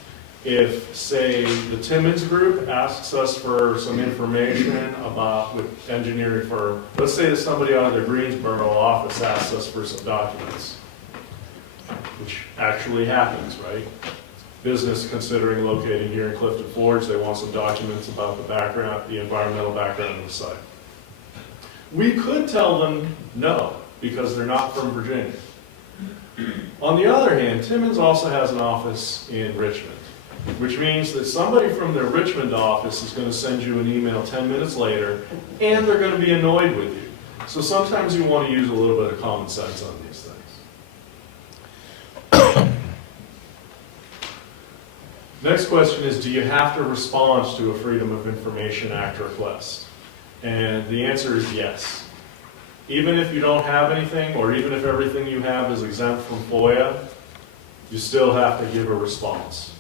If, say, the Timmons Group asks us for some information about with engineering firm, let's say that somebody out of the Greensboro office asks us for some documents, which actually happens, right? Business considering locating here in Clifton Forge, they want some documents about the background, the environmental background of the site. We could tell them no, because they're not from Virginia. On the other hand, Timmons also has an office in Richmond, which means that somebody from their Richmond office is going to send you an email 10 minutes later, and they're going to be annoyed with you. So sometimes you want to use a little bit of common sense on these things. Next question is, do you have to respond to a Freedom of Information Act request? And the answer is yes. Even if you don't have anything, or even if everything you have is exempt from FOIA, you still have to give a response.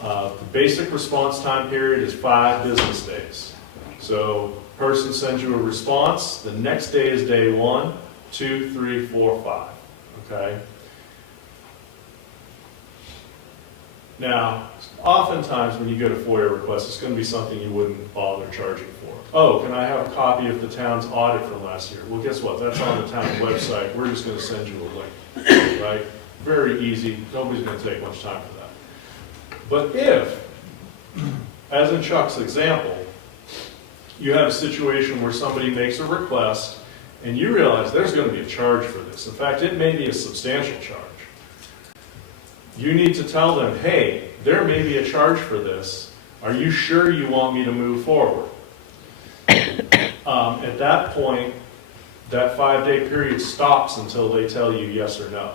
The basic response time period is 5 business days. So, person sends you a response, the next day is day 1, 2, 3, 4, 5. Okay? Now, oftentimes when you get a FOIA request, it's going to be something you wouldn't bother charging for. Oh, can I have a copy of the town's audit from last year? Well, guess what? That's on the town website. We're just going to send you a link, right? Very easy. Nobody's going to take much time for that. But if, as in Chuck's example, you have a situation where somebody makes a request and you realize there's going to be a charge for this. In fact, it may be a substantial charge. You need to tell them, hey, there may be a charge for this. Are you sure you want me to move forward? At that point, that 5-day period stops until they tell you yes or no.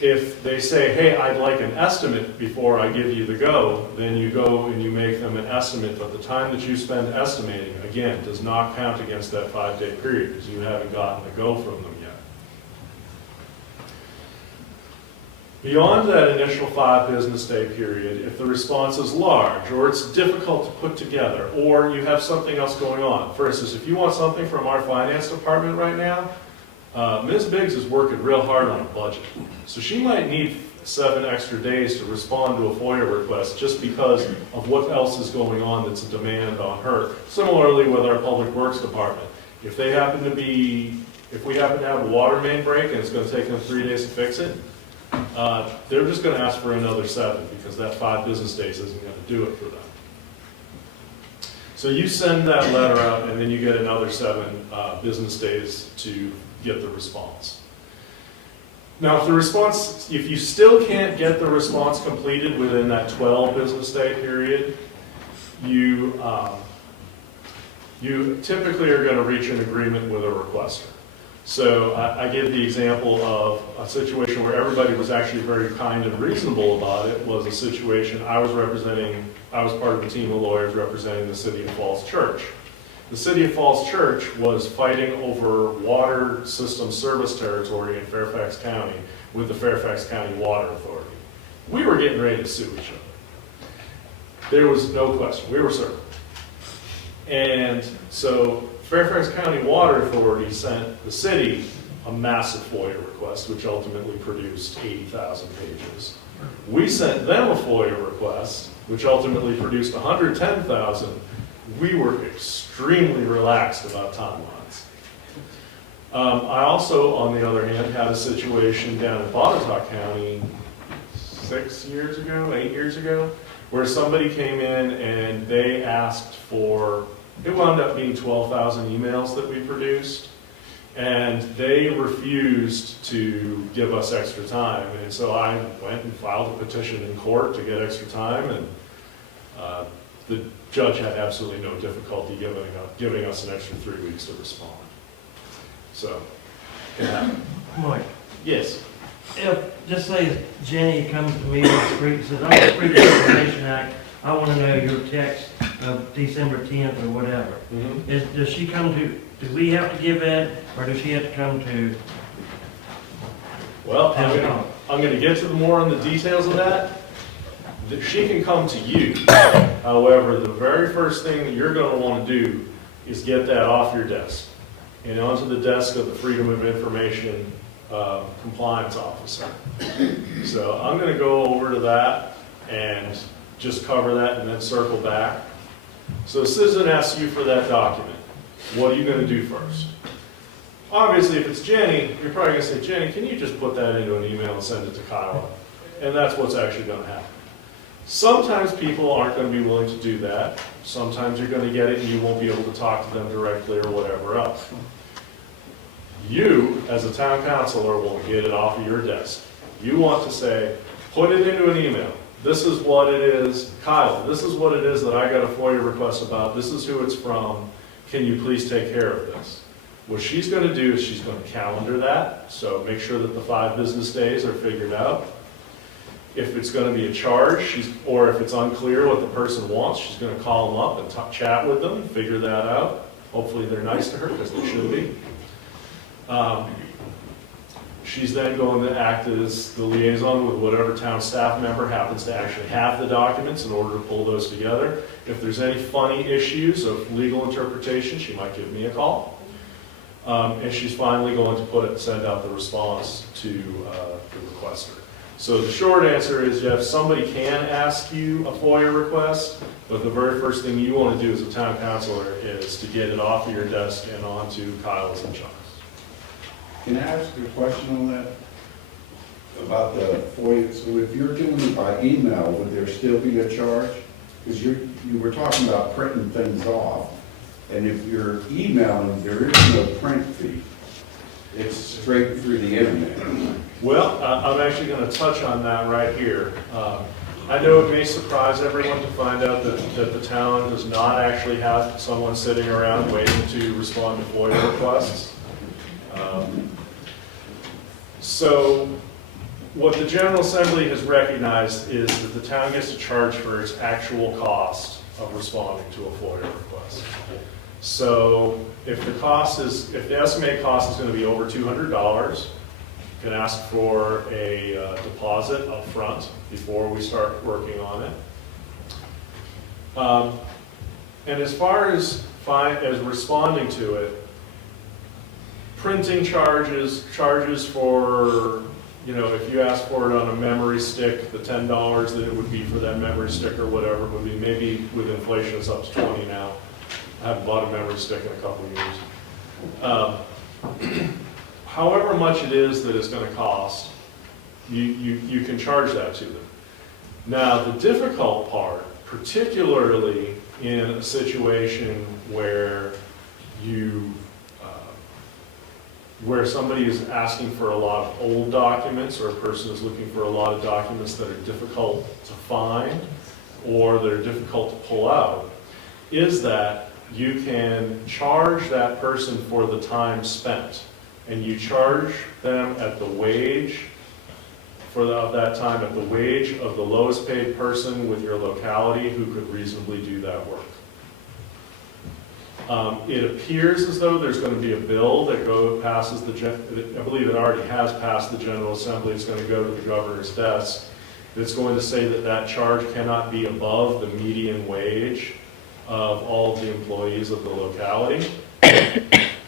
If they say, hey, I'd like an estimate before I give you the go, then you go and you make them an estimate, but the time that you spend estimating, again, does not count against that 5-day period because you haven't gotten the go from them yet. Beyond that initial 5 business day period, if the response is large, or it's difficult to put together, or you have something else going on. For instance, if you want something from our finance department right now, Ms. Biggs is working real hard on a budget. So she might need 7 extra days to respond to a FOIA request just because of what else is going on that's a demand on her. Similarly with our public works department. If we happen to have a water main break and it's going to take them 3 days to fix it, they're just going to ask for another 7 because that 5 business days isn't going to do it for them. So you send that letter out and then you get another 7 business days to get the response. Now if you still can't get the response completed within that 12 business day period, you typically are going to reach an agreement with a requester. So I give the example of a situation where everybody was actually very kind and reasonable about it. Was a situation I was part of a team of lawyers representing the City of Falls Church. The City of Falls Church was fighting over water system service territory in Fairfax County with the Fairfax County Water Authority. We were getting ready to sue each other. There was no question. We were certain. And so Fairfax County Water Authority sent the city a massive FOIA request, which ultimately produced 80,000 pages. We sent them a FOIA request, which ultimately produced 110,000. We were extremely relaxed about timelines. I also, on the other hand, had a situation down in Botetourt County 8 years ago, where somebody came in and they asked for, it wound up being 12,000 emails that we produced, And they refused to give us extra time. And so I went and filed a petition in court to get extra time, and the judge had absolutely no difficulty giving us an extra 3 weeks to respond. So, it happened. Mike, Yes. if, just say Jenny comes to me on the street and says, I'm the Freedom of Information Act, I want to know your text of December 10th or whatever. Does she come to, do we have to give that, or does she have to come to? Well, I'm going to get to more on the details of that. She can come to you. However, the very first thing that you're going to want to do is get that off your desk and onto the desk of the Freedom of Information Compliance Officer. So I'm going to go over to that and just cover that and then circle back. So the citizen asks you for that document. What are you going to do first? Obviously, if it's Jenny, you're probably going to say, Jenny, can you just put that into an email and send it to Kyle? And that's what's actually going to happen. Sometimes people aren't going to be willing to do that. Sometimes you're going to get it and you won't be able to talk to them directly or whatever else. You, as a town councilor, will get it off of your desk. You want to say, put it into an email. This is what it is. Kyle, this is what it is that I got a FOIA request about. This is who it's from. Can you please take care of this? What she's going to do is she's going to calendar that. So make sure that the 5 business days are figured out. If it's going to be a charge, or if it's unclear what the person wants, she's going to call them up and chat with them and figure that out. Hopefully they're nice to her, because they should be. She's then going to act as the liaison with whatever town staff member happens to actually have the documents in order to pull those together. If there's any funny issues of legal interpretation, she might give me a call. And she's finally going to send out the response to the requester. So the short answer is, yes, somebody can ask you a FOIA request, but the very first thing you want to do as a town councilor is to get it off of your desk and onto Kyle's and Chuck's. Can I ask a question on that? About the FOIA, so if you're doing it by email, would there still be a charge? Because you were talking about printing things off, and if you're emailing, there is no print fee. It's straight through the internet. Well, I'm actually going to touch on that right here. I know it may surprise everyone to find out that the town does not actually have someone sitting around waiting to respond to FOIA requests. So what the General Assembly has recognized is that the town gets to charge for its actual cost of responding to a FOIA request. So if the estimated cost is going to be over $200, you can ask for a deposit up front before we start working on it. And as far as responding to it, printing charges for, if you ask for it on a memory stick, the $10 that it would be for that memory stick or whatever would be, maybe with inflation it's up to 20 now. I haven't bought a memory stick in a couple of years. However much it is that it's going to cost, you can charge that to them. Now, the difficult part, particularly in a situation where where somebody is asking for a lot of old documents, or a person is looking for a lot of documents that are difficult to find or that are difficult to pull out, is that you can charge that person for the time spent, and you charge them at the wage of that time, at the wage of the lowest paid person with your locality who could reasonably do that work. It appears as though there's going to be a bill that passes I believe it already has passed the General Assembly. It's going to go to the governor's desk. It's going to say that charge cannot be above the median wage of all of the employees of the locality.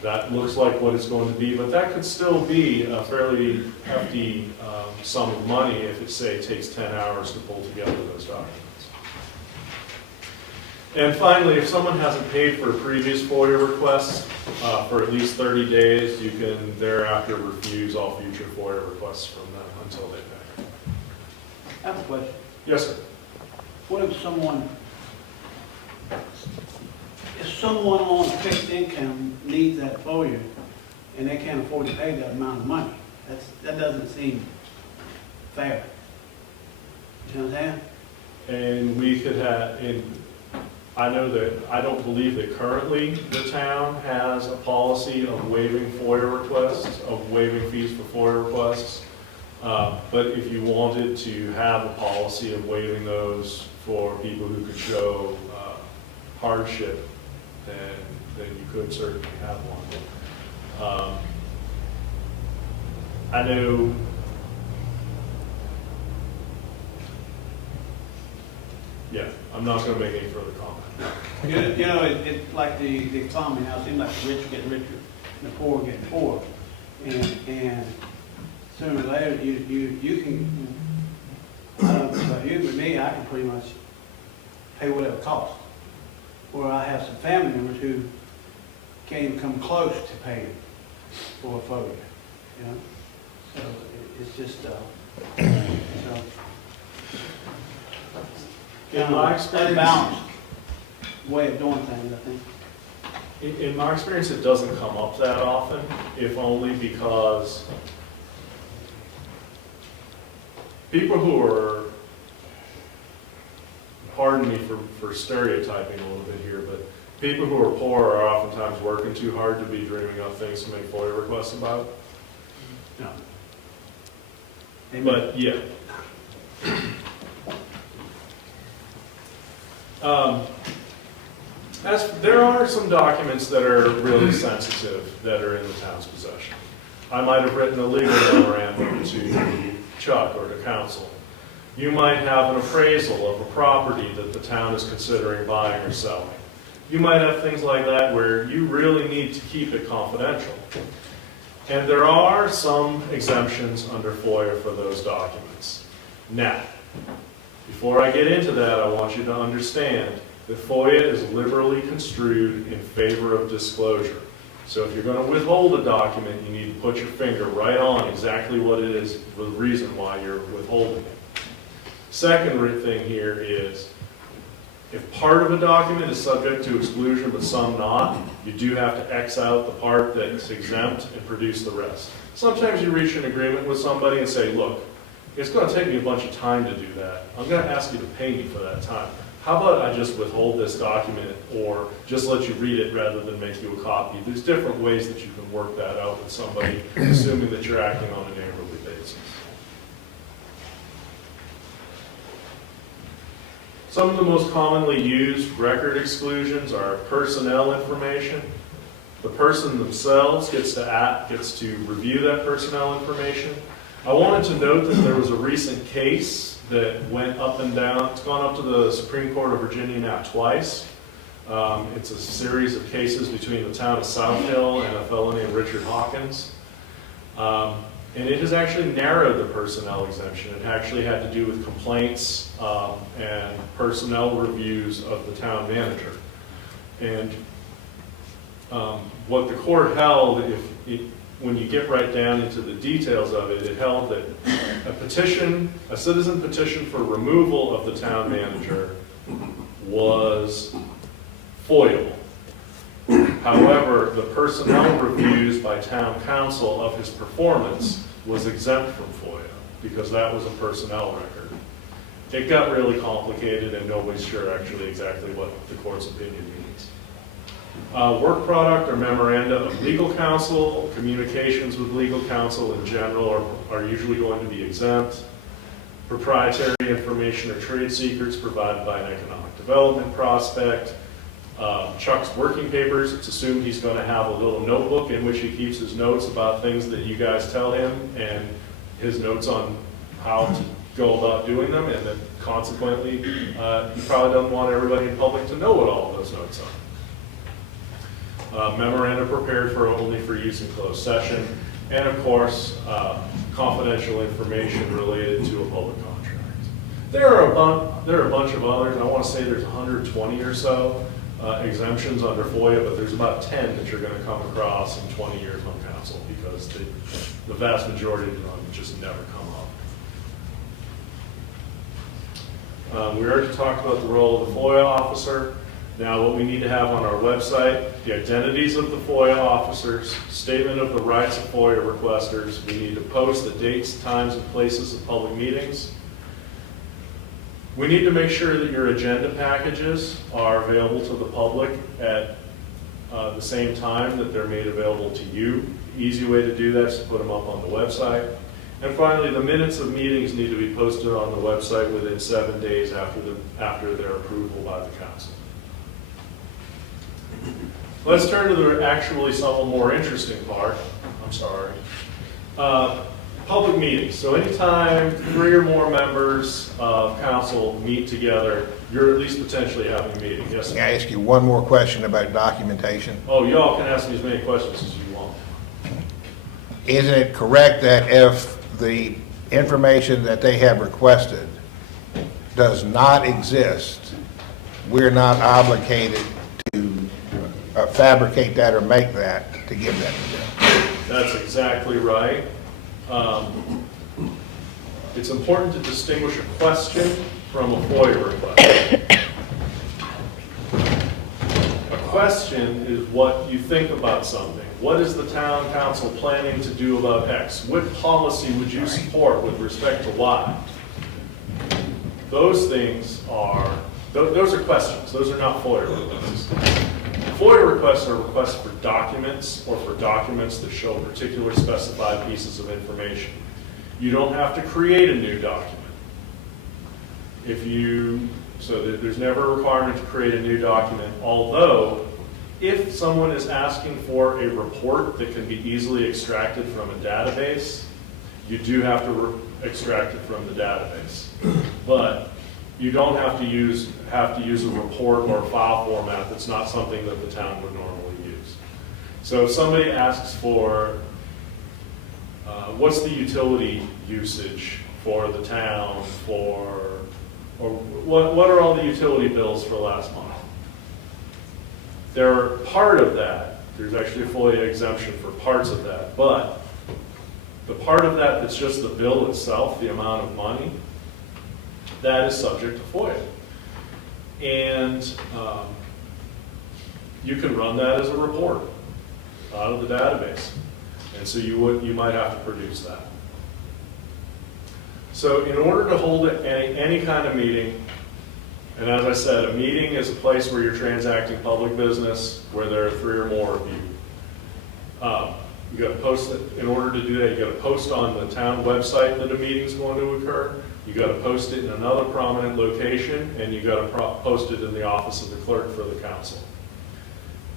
That looks like what it's going to be, but that could still be a fairly hefty sum of money if it, say, takes 10 hours to pull together those documents. And finally, if someone hasn't paid for a previous FOIA request for at least 30 days, you can thereafter refuse all future FOIA requests from them until they pay. I have a question. Yes, sir. What if someone on fixed income needs that FOIA, and they can't afford to pay that amount of money. That doesn't seem fair. You know what I'm saying? And we could have, I know that, I don't believe that currently the town has a policy of waiving FOIA requests, of waiving fees for FOIA requests. But if you wanted to have a policy of waiving those for people who could show hardship, then you could certainly have one. I know yeah, I'm not going to make any further comment. You know, it's like the economy now, it seems like the rich are getting richer and the poor are getting poorer. And sooner or later, you can, I don't know about you, but me, I can pretty much pay whatever it costs. Where I have some family members who can't even come close to paying for a phobia, you know? So it's just, so. In my experience, unbalanced way of doing things, I think. in my experience, it doesn't come up that often, if only because people who are, pardon me for stereotyping a little bit here, but people who are poor are oftentimes working too hard to be dreaming up things to make FOIA requests about. No. But yeah. There are some documents that are really sensitive that are in the town's possession. I might have written a legal memorandum to Chuck or to council. You might have an appraisal of a property that the town is considering buying or selling. You might have things like that where you really need to keep it confidential. And there are some exemptions under FOIA for those documents. Now, before I get into that, I want you to understand that FOIA is liberally construed in favor of disclosure. So if you're going to withhold a document, you need to put your finger right on exactly what it is, the reason why you're withholding it. Second thing here is, if part of a document is subject to exclusion but some not, you do have to X out the part that's exempt and produce the rest. Sometimes you reach an agreement with somebody and say, look, it's going to take me a bunch of time to do that. I'm going to ask you to pay me for that time. How about I just withhold this document or just let you read it rather than make you a copy? There's different ways that you can work that out with somebody, assuming that you're acting on a neighborly basis. Some of the most commonly used record exclusions are personnel information. The person themselves gets to review that personnel information. I wanted to note that there was a recent case that went up and down. It's gone up to the Supreme Court of Virginia now twice. It's a series of cases between the town of South Hill and a fellow named Richard Hawkins. And it has actually narrowed the personnel exemption. It actually had to do with complaints and personnel reviews of the town manager. And what the court held, when you get right down into the details of it, it held that a citizen petition for removal of the town manager was FOIAble. However, the personnel reviews by town council of his performance was exempt from FOIA because that was a personnel record. It got really complicated and nobody's sure actually exactly what the court's opinion means. Work product or memoranda of legal counsel, communications with legal counsel in general are usually going to be exempt. Proprietary information or trade secrets provided by an economic development prospect. Chuck's working papers, it's assumed he's going to have a little notebook in which he keeps his notes about things that you guys tell him and his notes on how to go about doing them, and then consequently, he probably doesn't want everybody in public to know what all of those notes are. Memoranda prepared only for use in closed session, and of course, confidential information related to a public contract. There are a bunch of others. I want to say there's 120 or so exemptions under FOIA, but there's about 10 that you're going to come across in 20 years on council because the vast majority of them just never come up. We already talked about the role of the FOIA officer. Now, what we need to have on our website, the identities of the FOIA officers, statement of the rights of FOIA requesters. We need to post the dates, times, and places of public meetings. We need to make sure that your agenda packages are available to the public at the same time that they're made available to you. The easy way to do that is to put them up on the website. And finally, the minutes of meetings need to be posted on the website within 7 days after their approval by the council. Let's turn to the actually somewhat more interesting part. I'm sorry. Public meetings. So anytime 3 or more members of council meet together, you're at least potentially having a meeting. Yes, sir? Can I ask you one more question about documentation? Oh, y'all can ask me as many questions as you want. Isn't it correct that if the information that they have requested does not exist, we're not obligated to fabricate that or make that to give that to them? That's exactly right. It's important to distinguish a question from a FOIA request. A question is what you think about something. What is the town council planning to do about X? What policy would you support with respect to Y? Those things are, those are questions. Those are not FOIA requests. FOIA requests are requests for documents or for documents that show particular specified pieces of information. You don't have to create a new document. So there's never a requirement to create a new document, although if someone is asking for a report that can be easily extracted from a database, you do have to extract it from the database. But you don't have to use a report or a file format that's not something that the town would normally use. So if somebody asks for what's the utility usage for the town or what are all the utility bills for last month? They're part of that. There's actually a FOIA exemption for parts of that, but the part of that that's just the bill itself, the amount of money, that is subject to FOIA. And you can run that as a report out of the database. And so you might have to produce that. So in order to hold any kind of meeting, and as I said, a meeting is a place where you're transacting public business, where there are 3 or more of you. You got to post it. In order to do that, you got to post on the town website that a meeting is going to occur. You got to post it in another prominent location, and you got to post it in the office of the clerk for the council.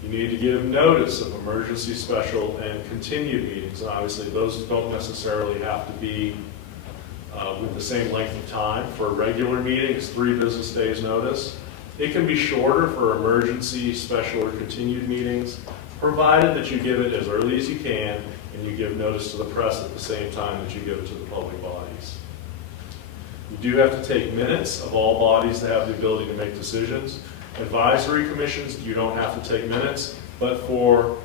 You need to give notice of emergency, special, and continued meetings. And obviously, those don't necessarily have to be with the same length of time. For a regular meeting, it's 3 business days notice. It can be shorter for emergency, special, or continued meetings, provided that you give it as early as you can and you give notice to the press at the same time that you give it to the public bodies. You do have to take minutes of all bodies that have the ability to make decisions. Advisory commissions, you don't have to take minutes, but for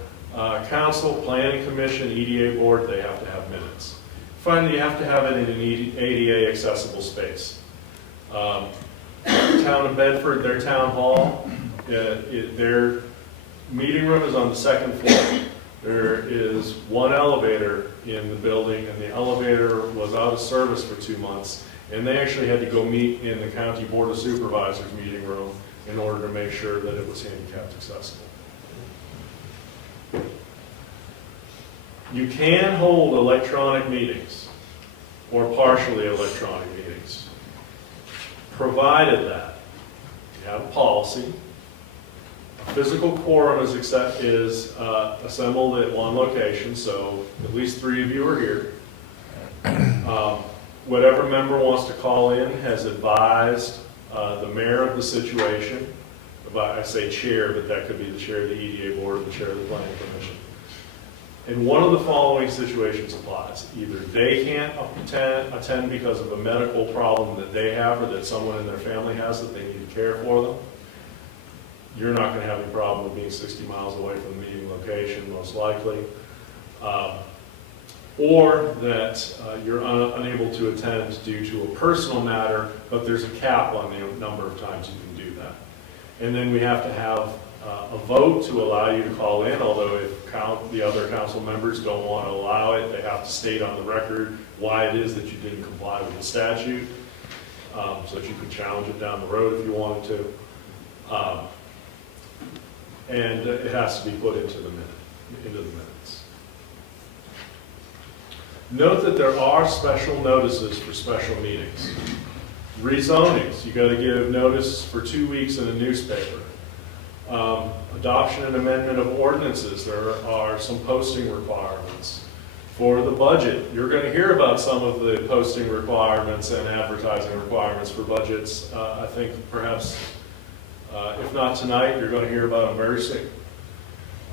council, planning commission, EDA board, they have to have minutes. Finally, you have to have it in an ADA accessible space. Town of Bedford, their town hall, their meeting room is on the 2nd floor. There is 1 elevator in the building, and the elevator was out of service for 2 months, and they actually had to go meet in the County Board of Supervisors meeting room in order to make sure that it was handicapped accessible. You can hold electronic meetings or partially electronic meetings, provided that you have a policy, a physical quorum is assembled at one location, so at least 3 of you are here. Whatever member wants to call in has advised the mayor of the situation. I say chair, but that could be the chair of the EDA board or the chair of the planning commission. And one of the following situations applies. Either they can't attend because of a medical problem that they have or that someone in their family has that they need to care for them. You're not going to have any problem with being 60 miles away from the meeting location, most likely. Or that you're unable to attend due to a personal matter, but there's a cap on the number of times you can do that. And then we have to have a vote to allow you to call in, although if the other council members don't want to allow it, they have to state on the record why it is that you didn't comply with the statute, so that you could challenge it down the road if you wanted to. And it has to be put into the minutes. Note that there are special notices for special meetings. Rezonings, you got to give notice for 2 weeks in a newspaper. Adoption and amendment of ordinances, there are some posting requirements. For the budget, you're going to hear about some of the posting requirements and advertising requirements for budgets. I think perhaps, if not tonight, you're going to hear about them very soon.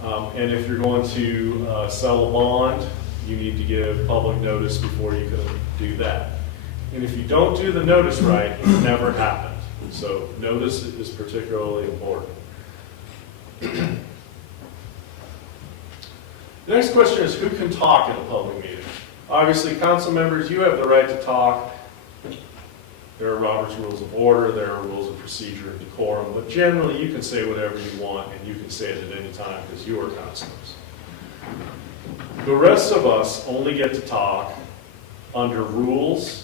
And if you're going to sell a bond, you need to give public notice before you can do that. And if you don't do the notice right, it never happened. So notice is particularly important. The next question is, who can talk at a public meeting? Obviously, council members, you have the right to talk. There are Robert's Rules of Order, there are rules of procedure and decorum, but generally you can say whatever you want, and you can say it at any time because you are councilors. The rest of us only get to talk under rules,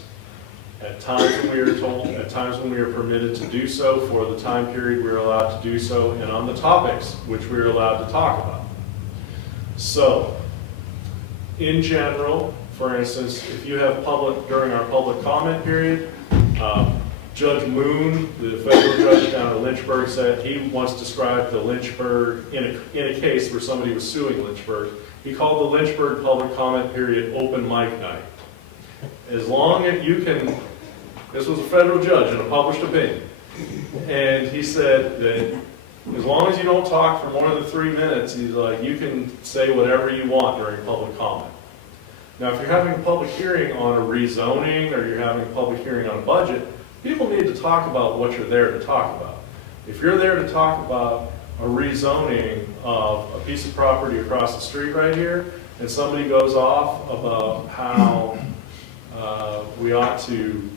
at times when we are told, at times when we are permitted to do so, for the time period we are allowed to do so, and on the topics which we are allowed to talk about. So, in general, for instance, if you have during our public comment period, Judge Moon, the federal judge down in Lynchburg, said he once described the Lynchburg, in a case where somebody was suing Lynchburg, he called the Lynchburg public comment period open mic night. As long as you can, this was a federal judge in a published opinion, and he said that as long as you don't talk for more than 3 minutes, he's like, you can say whatever you want during public comment. Now, if you're having a public hearing on a rezoning, or you're having a public hearing on a budget, people need to talk about what you're there to talk about. If you're there to talk about a rezoning of a piece of property across the street right here, and somebody goes off about how we ought to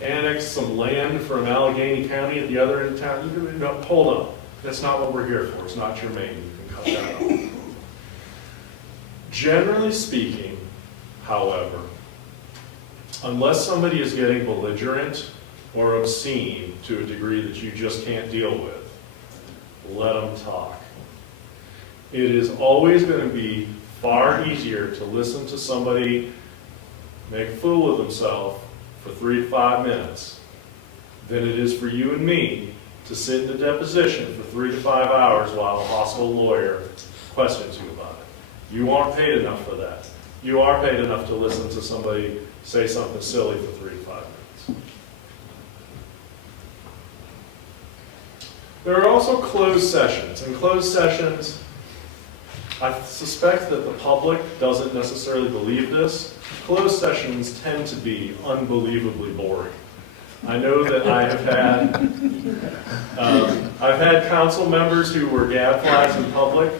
annex some land from Allegheny County at the other end of town, hold on. That's not what we're here for. It's not germane. You can cut that off. Generally speaking, however, unless somebody is getting belligerent or obscene to a degree that you just can't deal with, let them talk. It is always going to be far easier to listen to somebody make a fool of themselves for 3 to 5 minutes than it is for you and me to sit in a deposition for 3 to 5 hours while a hostile lawyer questions you about it. You aren't paid enough for that. You are paid enough to listen to somebody say something silly for 3 to 5 minutes. There are also closed sessions. In closed sessions, I suspect that the public doesn't necessarily believe this. Closed sessions tend to be unbelievably boring. I know that I have had council members who were gadflies in public,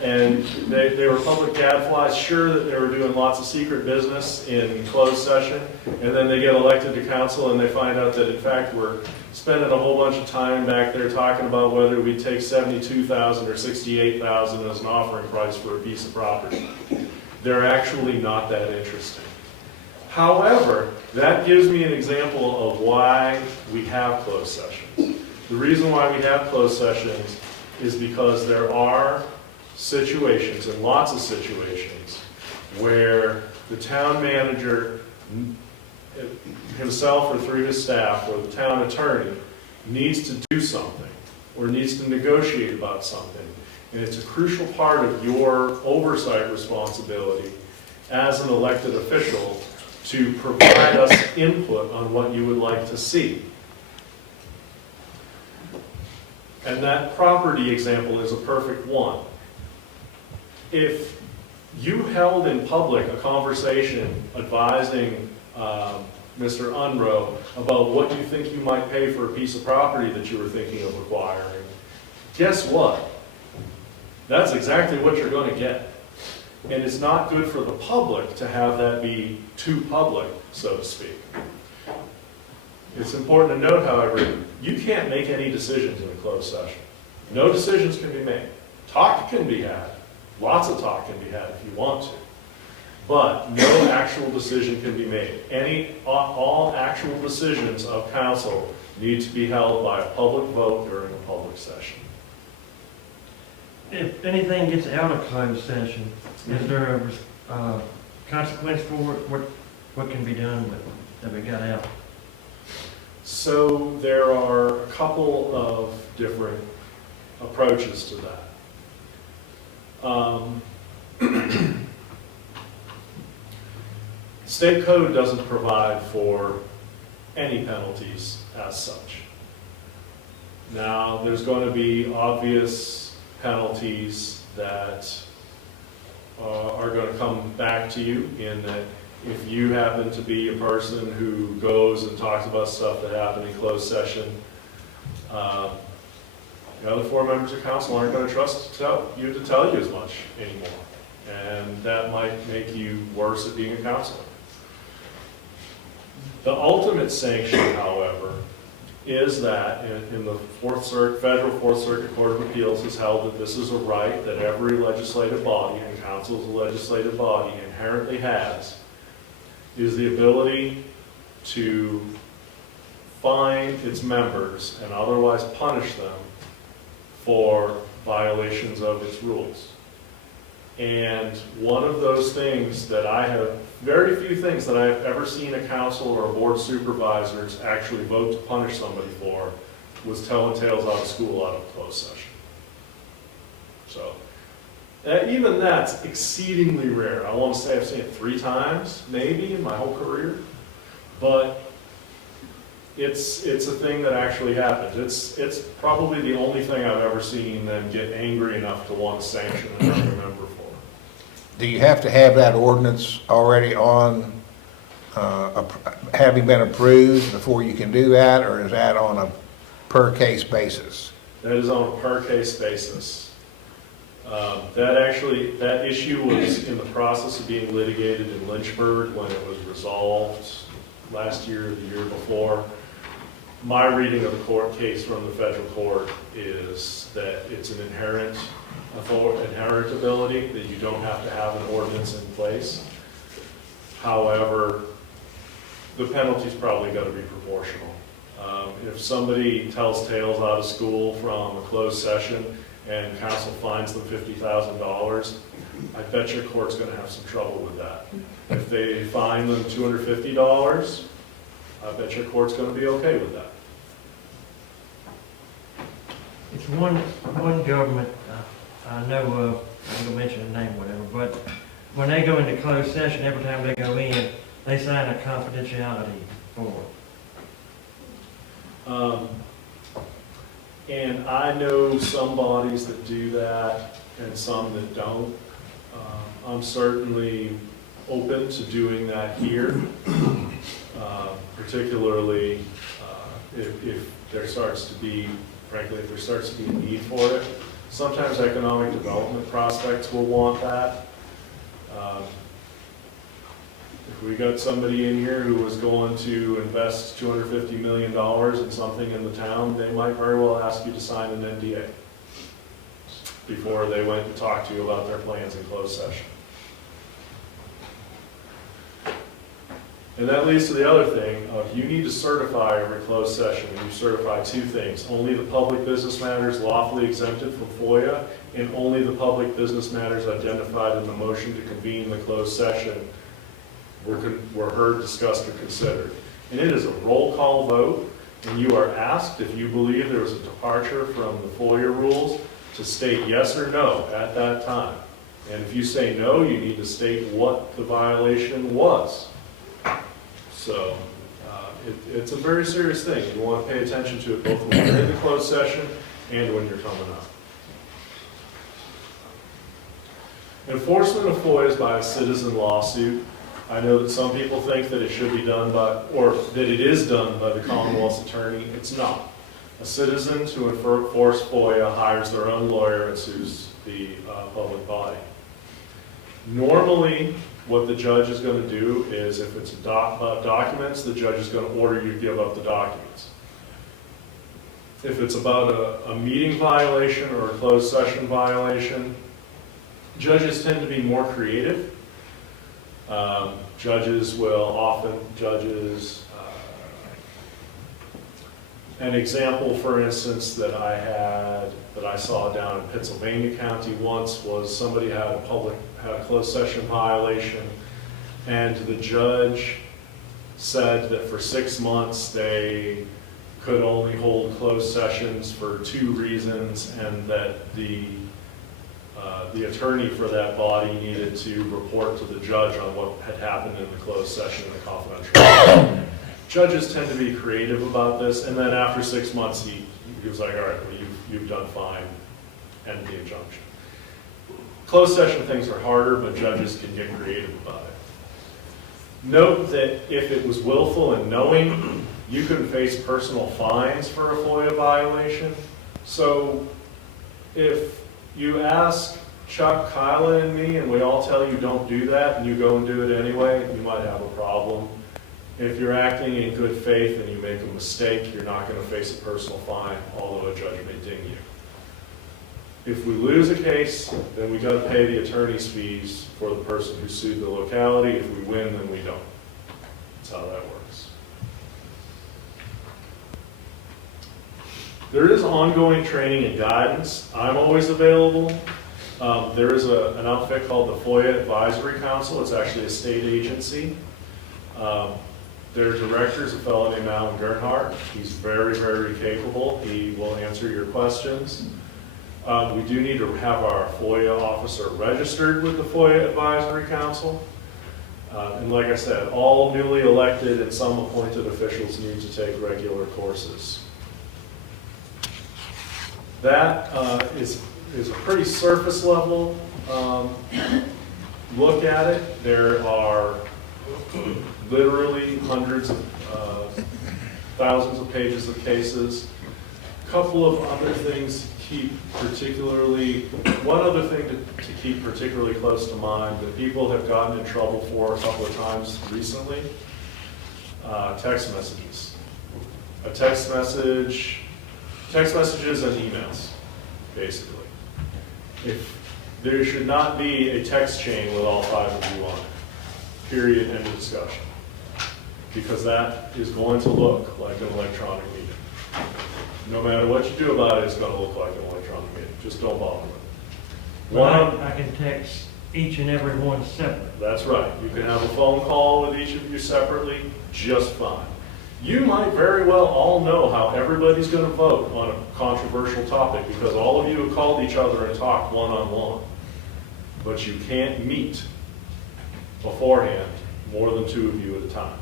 and they were public gadflies, sure that they were doing lots of secret business in closed session, and then they get elected to council and they find out that in fact we're spending a whole bunch of time back there talking about whether we take $72,000 or $68,000 as an offering price for a piece of property. They're actually not that interesting. However, that gives me an example of why we have closed sessions. The reason why we have closed sessions is because there are situations, and lots of situations, where the town manager himself or through his staff or the town attorney needs to do something or needs to negotiate about something. And it's a crucial part of your oversight responsibility as an elected official to provide us input on what you would like to see. And that property example is a perfect one. If you held in public a conversation advising Mr. Unroe about what you think you might pay for a piece of property that you were thinking of acquiring, guess what? That's exactly what you're going to get. And it's not good for the public to have that be too public, so to speak. It's important to note, however, you can't make any decisions in a closed session. No decisions can be made. Talk can be had. Lots of talk can be had if you want to. But no actual decision can be made. All actual decisions of council need to be held by a public vote during a public session. If anything gets out of closed session, is there a consequence for it? What can be done with it that we got out? So there are a couple of different approaches to that. State code doesn't provide for any penalties as such. Now, there's going to be obvious penalties that are going to come back to you in that if you happen to be a person who goes and talks about stuff that happened in closed session, the other 4 members of council aren't going to trust you to tell you as much anymore. And that might make you worse at being a counselor. The ultimate sanction, however, is that in the Federal Fourth Circuit Court of Appeals has held that this is a right that every legislative body, and council is a legislative body, inherently has, is the ability to fine its members and otherwise punish them for violations of its rules. And one of those things that I have, very few things that I have ever seen a council or a board of supervisors actually vote to punish somebody for, was telling tales out of school out of a closed session. So, even that's exceedingly rare. I want to say I've seen it 3 times, maybe, in my whole career. But it's a thing that actually happens. It's probably the only thing I've ever seen them get angry enough to want to sanction another member for. Do you have to have that ordinance already on, having been approved before you can do that, or is that on a per-case basis? That is on a per-case basis. That issue was in the process of being litigated in Lynchburg when it was resolved last year or the year before. My reading of the court case from the federal court is that it's an inherent ability, that you don't have to have an ordinance in place. However, the penalty's probably got to be proportional. If somebody tells tales out of school from a closed session and council fines them $50,000, I bet your court's going to have some trouble with that. If they fine them $250, I bet your court's going to be okay with that. It's one government I know of, I'm going to mention the name, whatever, but when they go into closed session, every time they go in, they sign a confidentiality form. And I know some bodies that do that and some that don't. I'm certainly open to doing that here, particularly if there starts to be, frankly, if there starts to be a need for it. Sometimes economic development prospects will want that. If we got somebody in here who was going to invest $250 million in something in the town, they might very well ask you to sign an NDA before they went to talk to you about their plans in closed session. And that leads to the other thing of you need to certify every closed session. And you certify 2 things. Only the public business matters lawfully exempted from FOIA, and only the public business matters identified in the motion to convene the closed session were heard, discussed, or considered. And it is a roll call vote, and you are asked if you believe there was a departure from the FOIA rules to state yes or no at that time. And if you say no, you need to state what the violation was. So it's a very serious thing. You want to pay attention to it both when you're in the closed session and when you're coming up. Enforcement of FOIAs by a citizen lawsuit. I know that some people think that it should be done by, or that it is done by the Commonwealth's attorney. It's not. A citizen to enforce FOIA hires their own lawyer and sues the public body. Normally, What the judge is going to do is, if it's about documents, the judge is going to order you to give up the documents. If it's about a meeting violation or a closed session violation, judges tend to be more creative. An example, for instance, that I saw down in Pennsylvania County once was somebody had a closed session violation, and the judge said that for 6 months they could only hold closed sessions for 2 reasons, and that the attorney for that body needed to report to the judge on what had happened in the closed session in the confidential. Judges tend to be creative about this, and then after 6 months, he was like, all right, well, you've done fine, end the injunction. Closed session things are harder, but judges can get creative about it. Note that if it was willful and knowing, you could face personal fines for a FOIA violation. So if you ask Chuck, Kyla, and me, and we all tell you don't do that, and you go and do it anyway, you might have a problem. If you're acting in good faith and you make a mistake, you're not going to face a personal fine, although a judge may ding you. If we lose a case, then we got to pay the attorney's fees for the person who sued the locality. If we win, then we don't. That's how that works. There is ongoing training and guidance. I'm always available. There is an outfit called the FOIA Advisory Council. It's actually a state agency. Their director is a fellow named Alan Gernhardt. He's very, very capable. He will answer your questions. We do need to have our FOIA officer registered with the FOIA Advisory Council. And like I said, all newly elected and some appointed officials need to take regular courses. That is a pretty surface level look at it. There are literally hundreds of thousands of pages of cases. A couple of other things one other thing to keep particularly close to mind that people have gotten in trouble for a couple of times recently, text messages. Text messages and emails, basically. There should not be a text chain with all 5 of you on it. Period, end of discussion. Because that is going to look like an electronic meeting. No matter what you do about it, it's going to look like an electronic meeting. Just don't bother with it. I can text each and every one separate. That's right. You can have a phone call with each of you separately, just fine. You might very well all know how everybody's going to vote on a controversial topic because all of you have called each other and talked one-on-one. But you can't meet beforehand more than 2 of you at a time.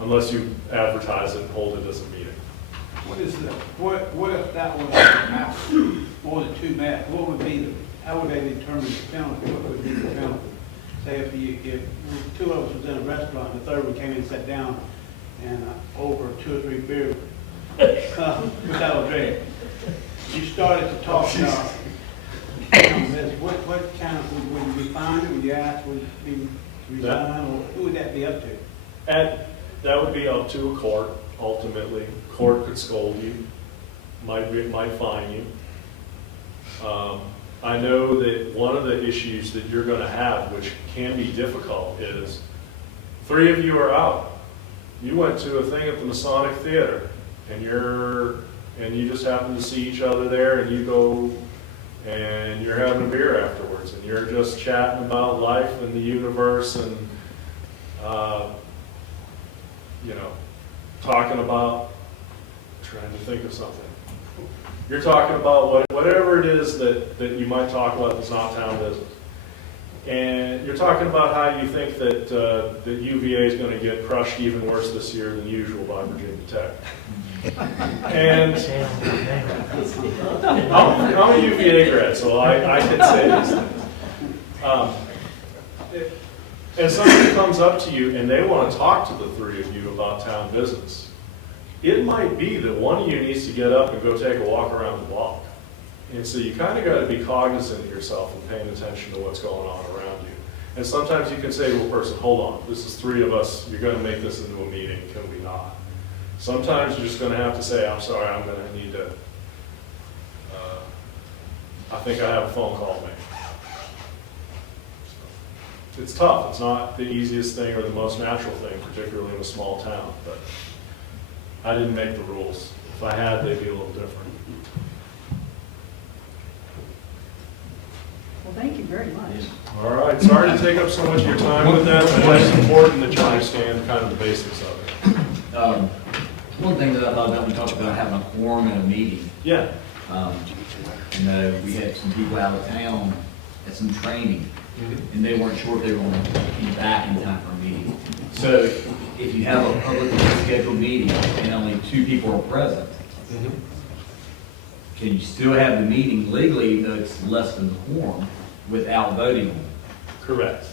Unless you advertise it and hold it as a meeting. What if that was happen, more than 2 met, how would they determine the penalty? What would be the penalty? Say if 2 of us was in a restaurant, the 3rd one came in and sat down and over 2 or 3 beers without a drink. You started to talk what kind of, would you be fined, would you ask, would you be resigned, or who would that be up to? That would be up to a court, ultimately. Court could scold you, might fine you. I know that one of the issues that you're going to have, which can be difficult, is 3 of you are out. You went to a thing at the Masonic Theater, and you just happen to see each other there, and you go and you're having a beer afterwards, and you're just chatting about life and the universe, and talking about, trying to think of something. You're talking about whatever it is that you might talk about that's not town business. And you're talking about how you think that UVA is going to get crushed even worse this year than usual by Virginia Tech. And I'm a UVA grad, so I can say these things. And somebody comes up to you and they want to talk to the 3 of you about town business. It might be that one of you needs to get up and go take a walk around the block. And so you kind of got to be cognizant of yourself and paying attention to what's going on around you. And sometimes you can say to a person, hold on, this is 3 of us, you're gonna make this into a meeting, can we not? Sometimes you're just gonna have to say, I'm sorry, I'm gonna need to, I think I have a phone call to make. It's tough, it's not the easiest thing or the most natural thing, particularly in a small town, but I didn't make the rules. If I had, they'd be a little different. Well, thank you very much. All right, sorry to take up so much of your time with that, but it's important that you understand kind of the basics of it. One thing that I thought about, we talked about having a quorum at a meeting. Yeah. You know, we had some people out of town at some training, and they weren't sure if they were going to be back in time for a meeting. So if you have a publicly scheduled meeting and only 2 people are present, can you still have the meeting legally, even though it's less than the quorum, without voting on it? Correct.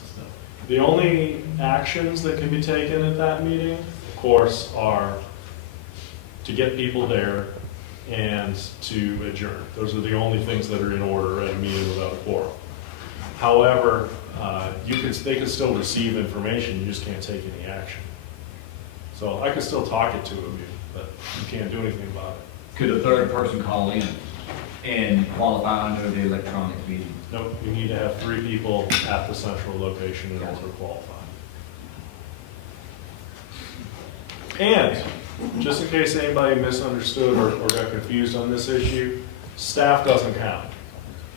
The only actions that can be taken at that meeting, of course, are to get people there and to adjourn. Those are the only things that are in order at a meeting without a quorum. However, they can still receive information, you just can't take any action. So I could still talk it to you, but you can't do anything about it. Could a third person call in and qualify under the electronic meeting? Nope, you need to have 3 people at the central location in order to qualify. And, just in case anybody misunderstood or got confused on this issue, staff doesn't count.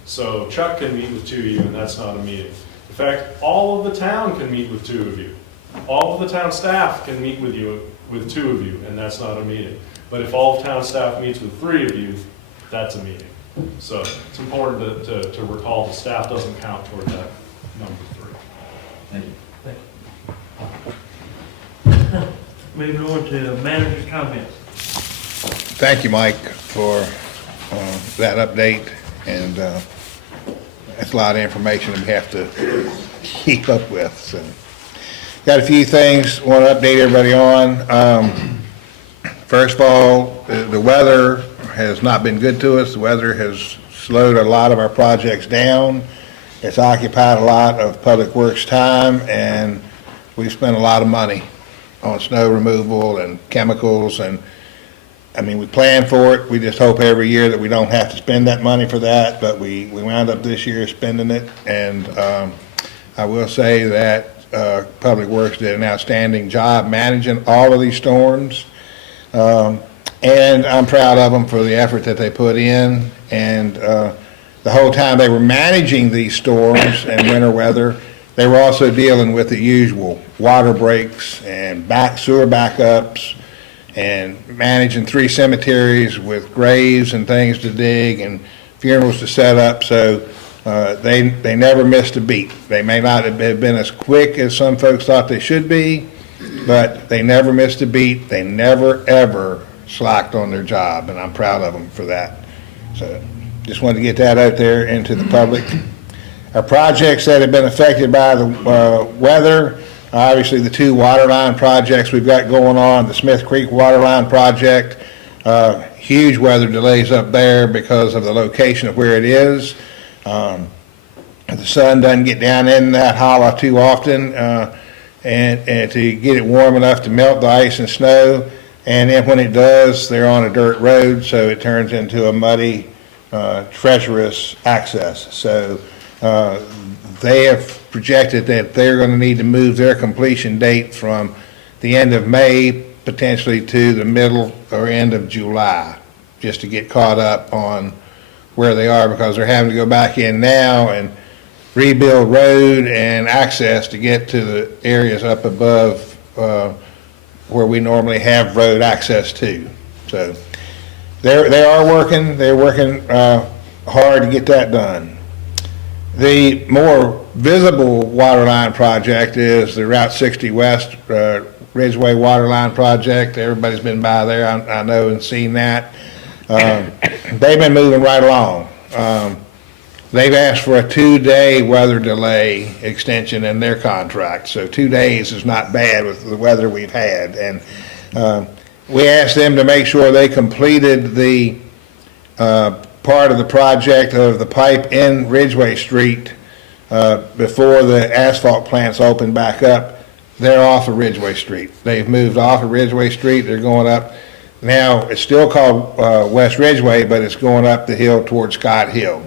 So Chuck can meet with 2 of you, and that's not a meeting. In fact, all of the town can meet with 2 of you. All of the town staff can meet with 2 of you, and that's not a meeting. But if all of town staff meets with 3 of you, that's a meeting. So it's important to recall the staff doesn't count toward that number 3. Thank you. Moving on to manager's comments. Thank you, Mike, for that update, and that's a lot of information that we have to keep up with. So, got a few things I want to update everybody on. First of all, the weather has not been good to us. The weather has slowed a lot of our projects down. It's occupied a lot of Public Works time, and we've spent a lot of money on snow removal and chemicals, and I mean, we plan for it. We just hope every year that we don't have to spend that money for that, but we wound up this year spending it, and I will say that Public Works did an outstanding job managing all of these storms, and I'm proud of them for the effort that they put in, and the whole time they were managing these storms and winter weather, they were also dealing with the usual water breaks and sewer backups, and managing 3 cemeteries with graves and things to dig and funerals to set up. So they never missed a beat. They may not have been as quick as some folks thought they should be, but they never missed a beat. They never, ever slacked on their job, and I'm proud of them for that. So just wanted to get that out there into the public. Our projects that have been affected by the weather, obviously the 2 water line projects we've got going on, the Smith Creek water line project, huge weather delays up there because of the location of where it is. The sun doesn't get down in that hollow too often, and to get it warm enough to melt the ice and snow, and then when it does, they're on a dirt road, so it turns into a muddy, treacherous access. So they have projected that they're going to need to move their completion date from the end of May potentially to the middle or end of July, just to get caught up on where they are, because they're having to go back in now and rebuild road and access to get to the areas up above where we normally have road access to. So they're working hard to get that done. The more visible water line project is the Route 60 West Ridgeway water line project. Everybody's been by there, I know, and seen that. They've been moving right along. They've asked for a 2-day weather delay extension in their contract, so 2 days is not bad with the weather we've had. And we asked them to make sure they completed the part of the project of the pipe in Ridgeway Street before the asphalt plants open back up, they're off of Ridgeway Street. They've moved off of Ridgeway Street, they're going up. Now, it's still called West Ridgeway, but it's going up the hill towards Scott Hill.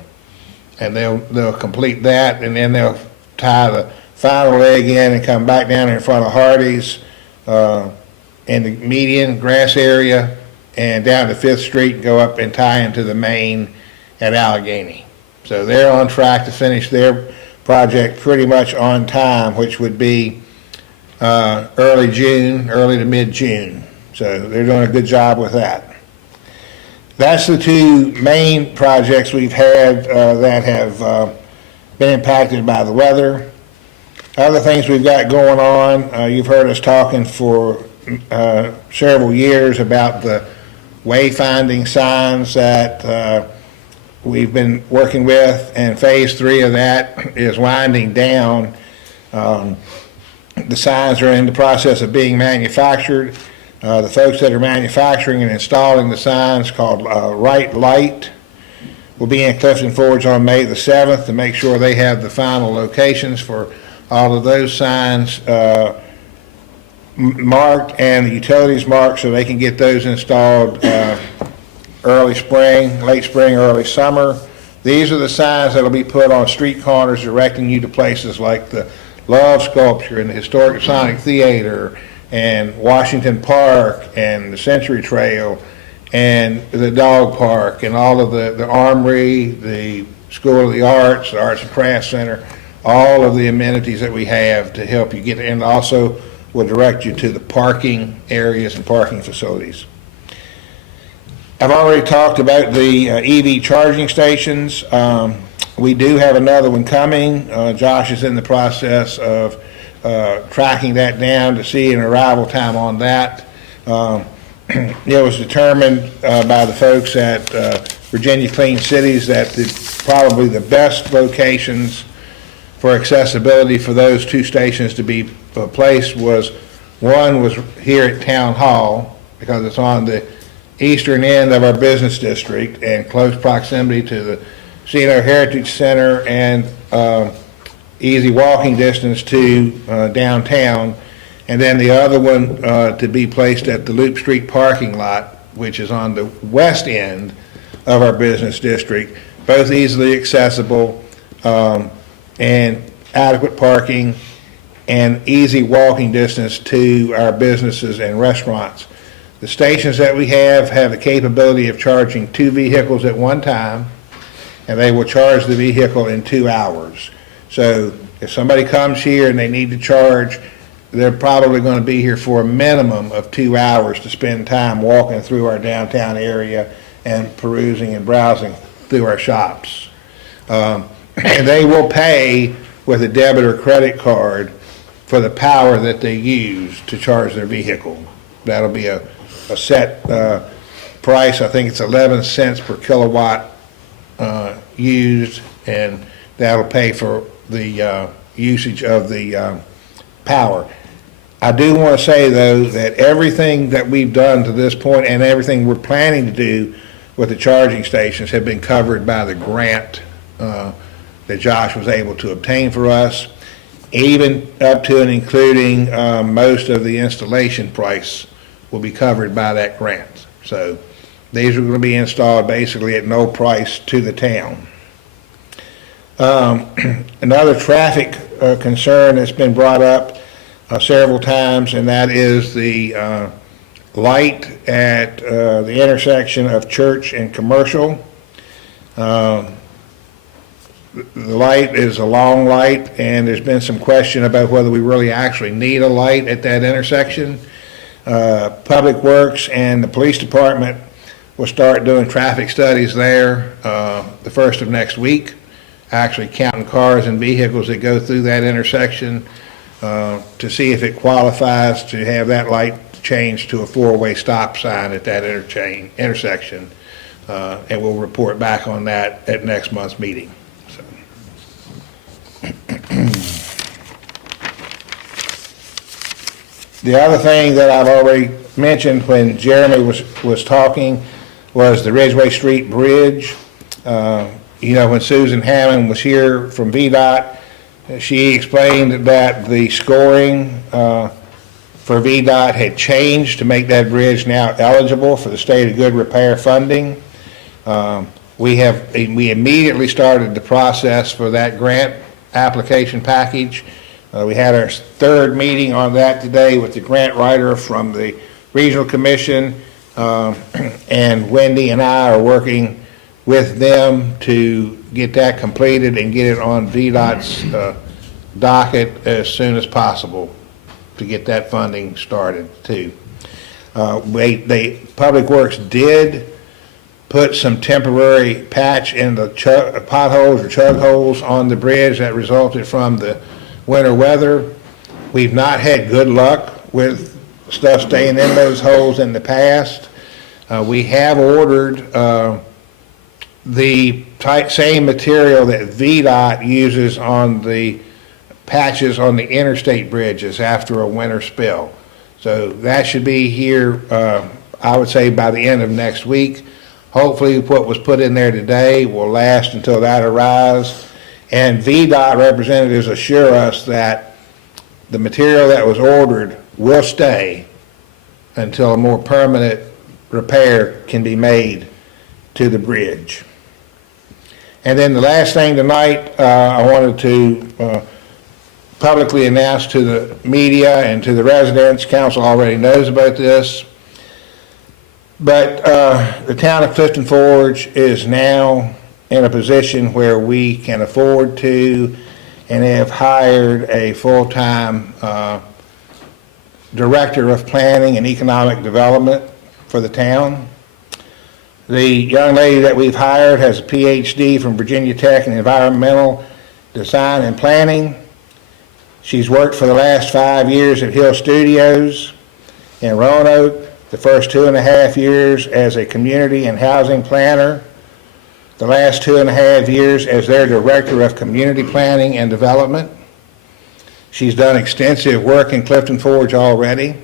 And they'll complete that, and then they'll tie the final leg in and come back down in front of Hardee's in the median grass area and down to 5th Street, go up and tie into the main at Allegheny. So they're on track to finish their project pretty much on time, which would be early June, early to mid-June. So they're doing a good job with that. That's the two main projects we've had that have been impacted by the weather. Other things we've got going on, you've heard us talking for several years about the wayfinding signs that we've been working with, and phase 3 of that is winding down. The signs are in the process of being manufactured. The folks that are manufacturing and installing the signs, called Right Light, will be in Clifton Forge on May the 7th to make sure they have the final locations for all of those signs marked and the utilities marked, so they can get those installed early spring, late spring, early summer. These are the signs that will be put on street corners directing you to places like the Love Sculpture and the Historic Sonic Theater and Washington Park and the Century Trail and the Dog Park and all of the Armory, the School of the Arts, the Arts and Crafts Center, all of the amenities that we have to help you get, and also will direct you to the parking areas and parking facilities. I've already talked about the EV charging stations. We do have another one coming. Josh is in the process of tracking that down to see an arrival time on that. It was determined by the folks at Virginia Clean Cities that probably the best locations for accessibility for those two stations to be placed was, one was here at Town Hall, because it's on the eastern end of our business district and close proximity to the Casino Heritage Center and easy walking distance to downtown. And then the other one to be placed at the Loop Street parking lot, which is on the west end of our business district, both easily accessible and adequate parking and easy walking distance to our businesses and restaurants. The stations that we have the capability of charging 2 vehicles at one time, and they will charge the vehicle in 2 hours. So if somebody comes here and they need to charge, they're probably going to be here for a minimum of 2 hours to spend time walking through our downtown area and perusing and browsing through our shops. And they will pay with a debit or credit card for the power that they use to charge their vehicle. That'll be a set price. I think it's 11 cents per kilowatt used, and that'll pay for the usage of the power. I do want to say, though, that everything that we've done to this point and everything we're planning to do with the charging stations have been covered by the grant that Josh was able to obtain for us, even up to and including most of the installation price will be covered by that grant. So these are going to be installed basically at no price to the town. Another traffic concern that's been brought up several times, and that is the light at the intersection of Church and Commercial. The light is a long light, and there's been some question about whether we really actually need a light at that intersection. Public Works and the Police Department will start doing traffic studies there the first of next week, actually counting cars and vehicles that go through that intersection to see if it qualifies to have that light changed to a 4-way stop sign at that intersection. And we'll report back on that at next month's meeting. The other thing that I've already mentioned when Jeremy was talking was the Ridgeway Street Bridge. When Susan Hammond was here from VDOT, She explained that the scoring for VDOT had changed to make that bridge now eligible for the State of Good Repair funding. We immediately started the process for that grant application package. We had our third meeting on that today with the grant writer from the Regional Commission, and Wendy and I are working with them to get that completed and get it on VDOT's docket as soon as possible to get that funding started too. Public Works did put some temporary patch in the potholes or chug holes on the bridge that resulted from the winter weather. We've not had good luck with stuff staying in those holes in the past. We have ordered the same material that VDOT uses on the patches on the interstate bridges after a winter spill. So that should be here, I would say, by the end of next week. Hopefully what was put in there today will last until that arrives. And VDOT representatives assure us that the material that was ordered will stay until a more permanent repair can be made to the bridge. And then the last thing tonight, I wanted to publicly announce to the media and to the residents, council already knows about this, but the town of Clifton Forge is now in a position where we can afford to and have hired a full-time director of planning and economic development for the town. The young lady that we've hired has a PhD from Virginia Tech in environmental design and planning. She's worked for the last 5 years at Hill Studios in Roanoke, the first 2.5 years as a community and housing planner, the last 2.5 years as their director of community planning and development. She's done extensive work in Clifton Forge already,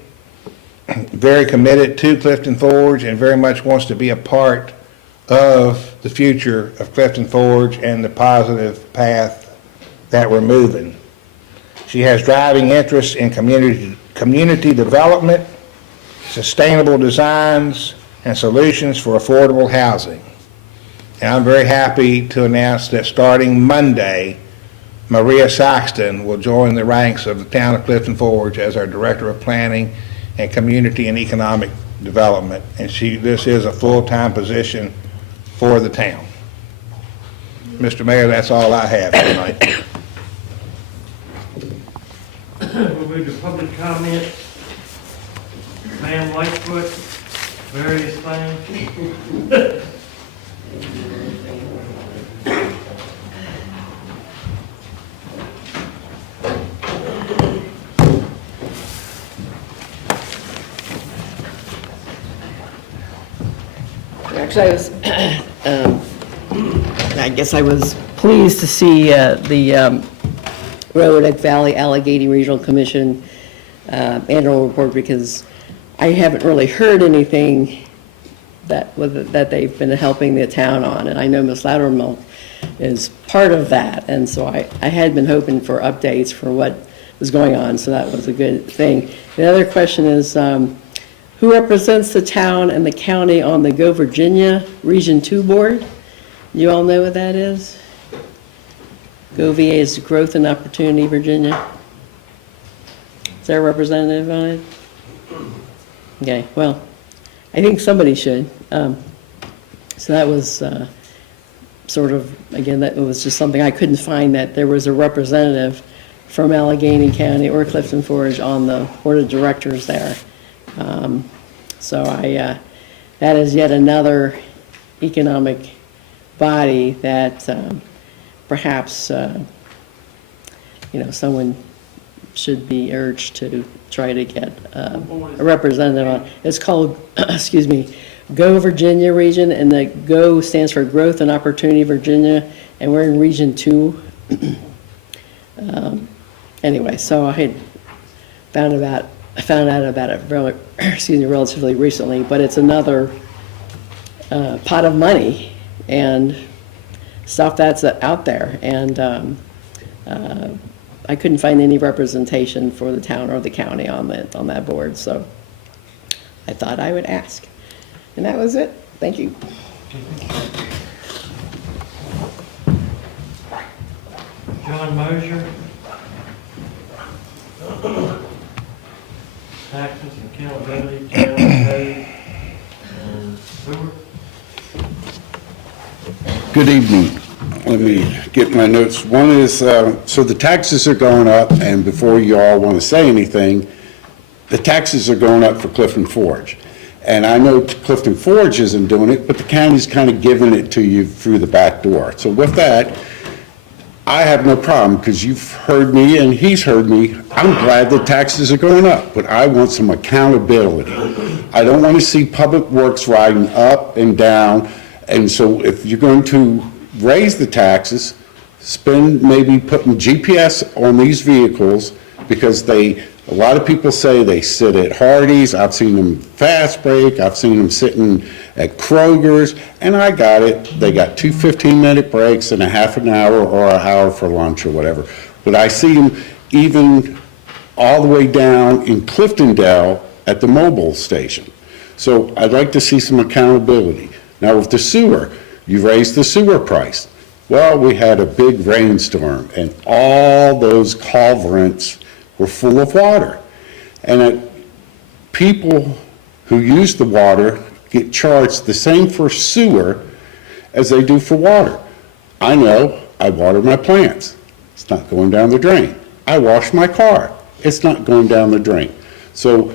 very committed to Clifton Forge and very much wants to be a part of the future of Clifton Forge and the positive path that we're moving. She has driving interests in community development, sustainable designs, and solutions for affordable housing. And I'm very happy to announce that starting Monday, Maria Saxton will join the ranks of the town of Clifton Forge as our Director of Planning and Community and Economic Development. And this is a full-time position for the town. Mr. Mayor, that's all I have tonight. We'll move to public comment. Ma'am Lightfoot, various things. Actually, I guess I was pleased to see the Roanoke Valley Allegheny Regional Commission annual report, because I haven't really heard anything that they've been helping the town on, and I know Ms. Loudermilk is part of that, and so I had been hoping for updates for what was going on, so that was a good thing. The other question is, who represents the town and the county on the Go Virginia Region 2 board? You all know what that is? Go VA is Growth and Opportunity Virginia. Is there a representative on it? Okay, well, I think somebody should. So that was sort of, again, that was just something I couldn't find, that there was a representative from Allegheny County or Clifton Forge on the board of directors there. So that is yet another economic body that perhaps someone should be urged to try to get a representative on. It's called, excuse me, Go Virginia Region, and the Go stands for Growth and Opportunity Virginia, and we're in Region 2. Anyway, so I had found out about it relatively recently, but it's another pot of money and stuff that's out there, and I couldn't find any representation for the town or the county on that board, so I thought I would ask. And that was it. Thank you. John Mosier. Taxes, accountability, town code, and sewer. Good evening. Let me get my notes. One is, so the taxes are going up, and before you all want to say anything, the taxes are going up for Clifton Forge. And I know Clifton Forge isn't doing it, but the county's kind of giving it to you through the back door. So with that, I have no problem, because you've heard me and he's heard me. I'm glad the taxes are going up, but I want some accountability. I don't want to see Public Works riding up and down. And so if you're going to raise the taxes, spend maybe putting GPS on these vehicles, because a lot of people say they sit at Hardee's. I've seen them fast break. I've seen them sitting at Kroger's, and I got it. They got 2 15-minute breaks and a half an hour or an hour for lunch or whatever. But I see them even all the way down in Cliftondale at the mobile station. So I'd like to see some accountability. Now with the sewer, you raised the sewer price. Well, we had a big rainstorm, and all those culverts were full of water. And people who use the water get charged the same for sewer as they do for water. I know, I water my plants. It's not going down the drain. I wash my car. It's not going down the drain. So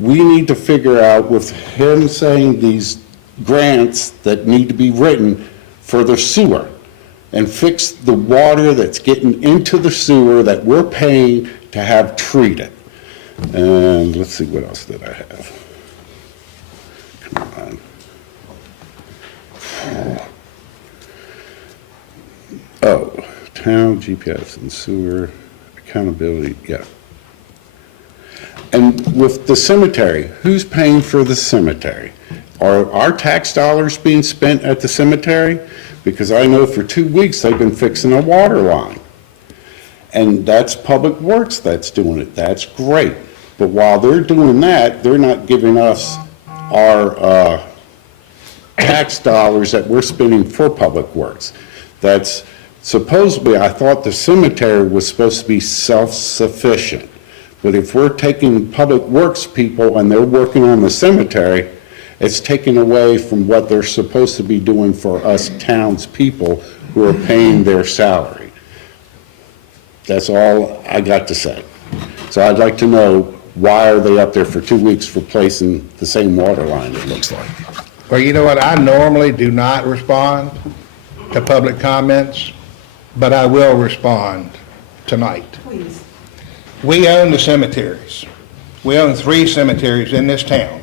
we need to figure out, with him saying these grants that need to be written for the sewer, and fix the water that's getting into the sewer that we're paying to have treated. And let's see, what else did I have? Come on. Oh, town GPS and sewer accountability, yeah. And with the cemetery, who's paying for the cemetery? Are our tax dollars being spent at the cemetery? Because I know for 2 weeks they've been fixing a water line. And that's Public Works that's doing it. That's great. But while they're doing that, they're not giving us our tax dollars that we're spending for Public Works. That's supposedly, I thought the cemetery was supposed to be self-sufficient. But if we're taking Public Works people and they're working on the cemetery, it's taken away from what they're supposed to be doing for us townspeople who are paying their salary. That's all I got to say. So I'd like to know, why are they up there for 2 weeks replacing the same water line, it looks like? Well, you know what, I normally do not respond to public comments, but I will respond tonight. Please. We own the cemeteries. We own 3 cemeteries in this town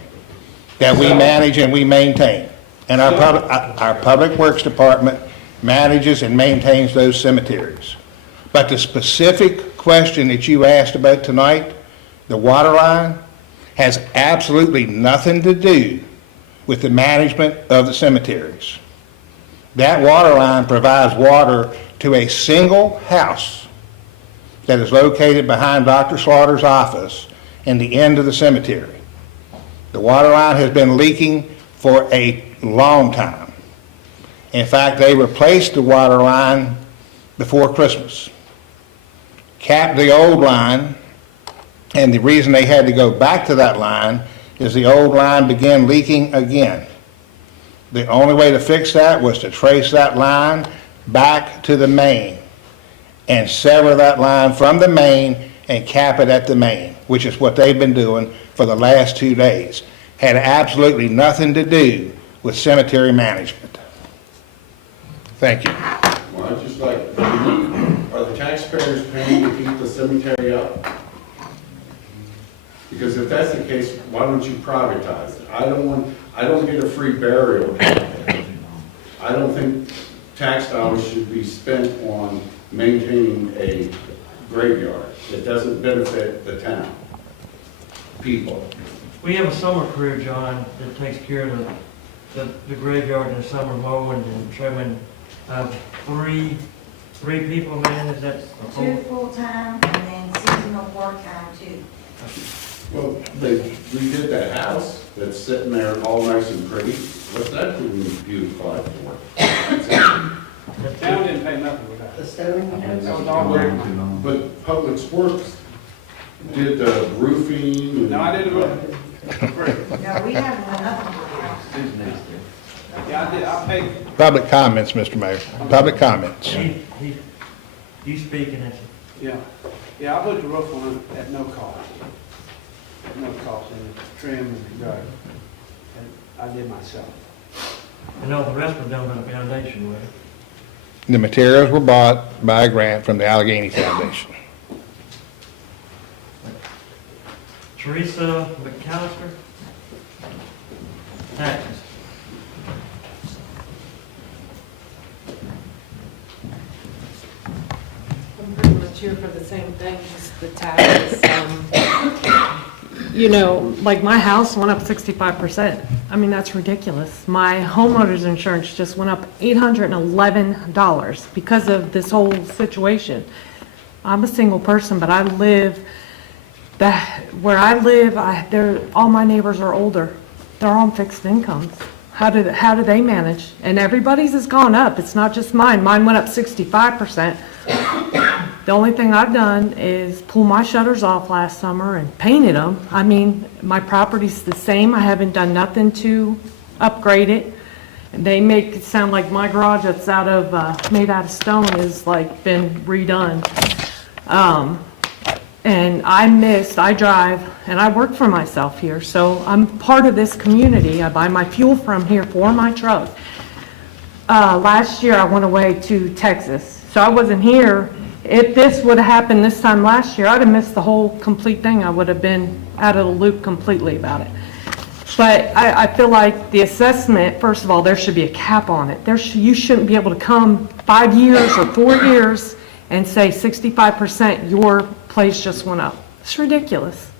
that we manage and we maintain. And our Public Works Department manages and maintains those cemeteries. But the specific question that you asked about tonight, the water line, has absolutely nothing to do with the management of the cemeteries. That water line provides water to a single house that is located behind Dr. Slaughter's office in the end of the cemetery. The water line has been leaking for a long time. In fact, they replaced the water line before Christmas, capped the old line, and the reason they had to go back to that line is the old line began leaking again. The only way to fix that was to trace that line back to the main and sever that line from the main and cap it at the main, which is what they've been doing for the last 2 days. Had absolutely nothing to do with cemetery management. Thank you. Well, I'd just like, are the taxpayers paying to keep the cemetery up? Because if that's the case, why don't you privatize it? I don't get a free burial. I don't think tax dollars should be spent on maintaining a graveyard that doesn't benefit the town, people. We have a summer crew, John, that takes care of the graveyard in the summer, mowing and trimming. 3 3 people, man, is that? a full- 2 full-time and then seasonal part-time too. Well, they redid that house that's sitting there all nice and pretty. What's that being beautified for? The town didn't pay nothing for that. The stone? That was all great. But Public Works did the roofing. No, I didn't. Free. No, we haven't done nothing for the house. Yeah, I did, I paid, Public comments, Mr. Mayor. Public comments. You speaking, that's yeah. Yeah, I put the roof on at no cost. At no cost, and trim and gutter. And I did myself. and all the rest was done by the foundation, was it? The materials were bought by a grant from the Allegheny Foundation. Teresa McAllister? Taxes. I'm pretty much here for the same thing, just the taxes. You know, like my house went up 65%. I mean, that's ridiculous. My homeowner's insurance just went up $811 because of this whole situation. I'm a single person, but I live, where I live, all my neighbors are older. They're on fixed incomes. How do they manage? And everybody's has gone up. It's not just mine. Mine went up 65%. The only thing I've done is pull my shutters off last summer and painted them. I mean, my property's the same. I haven't done nothing to upgrade it. And they make it sound like my garage that's made out of stone is like been redone. And I drive and I work for myself here. So I'm part of this community. I buy my fuel from here for my truck. Last year I went away to Texas. So I wasn't here. If this would have happened this time last year, I'd have missed the whole complete thing. I would have been out of the loop completely about it. But I feel like the assessment, first of all, there should be a cap on it. You shouldn't be able to come 5 years or 4 years and say 65% your place just went up. It's ridiculous.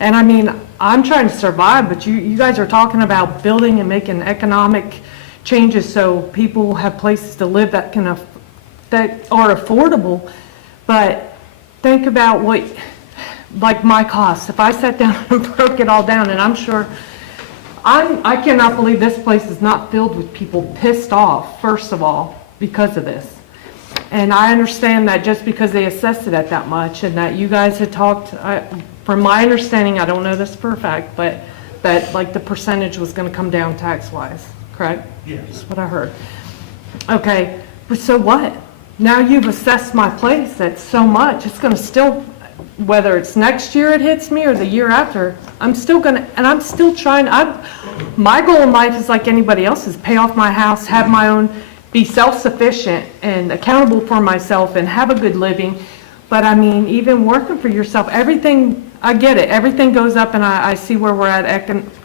And I mean, I'm trying to survive, but you guys are talking about building and making economic changes so people have places to live that are affordable. But think about like my costs. If I sat down and broke it all down, and I'm sure, I cannot believe this place is not filled with people pissed off, first of all, because of this. And I understand that just because they assessed it at that much, and that you guys had talked, from my understanding, I don't know this for a fact, but that like the percentage was gonna come down tax-wise, correct? Yes. That's what I heard. Okay, but so what? Now you've assessed my place at so much, it's gonna still, whether it's next year it hits me or the year after, I'm still trying, my goal in life is like anybody else's, pay off my house, have my own, be self-sufficient and accountable for myself and have a good living. But I mean, even working for yourself, everything, I get it, everything goes up, and I see where we're at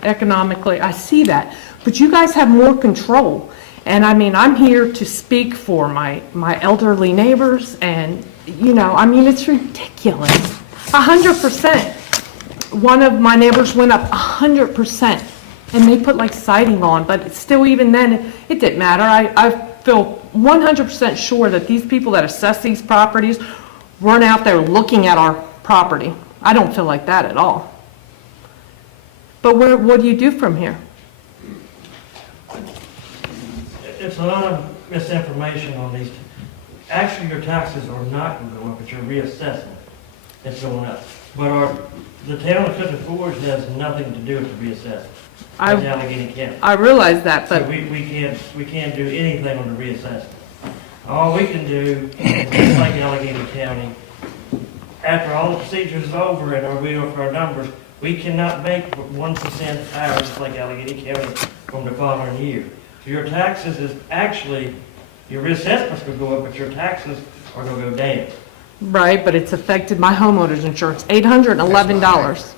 economically, I see that. But you guys have more control. And I mean, I'm here to speak for my elderly neighbors, and, you know, I mean, it's ridiculous. 100%. One of my neighbors went up 100%, and they put like siding on, but it's still, even then, it didn't matter. I feel 100% sure that these people that assess these properties weren't out there looking at our property. I don't feel like that at all. But what do you do from here? It's a lot of misinformation on these. Actually, your taxes are not going to go up, but your reassessment is going up. But the town of Clifton Forge has nothing to do with the reassessment. It's Allegheny County. I realize that, but So we can't do anything on the reassessment. All we can do is, just like Allegheny County, after all the procedures is over and we go for our numbers, we cannot make 1% higher just like Allegheny County from the following year. So your taxes is actually, your reassessment's gonna go up, but your taxes are gonna go down. right, but it's affected my homeowner's insurance, $811.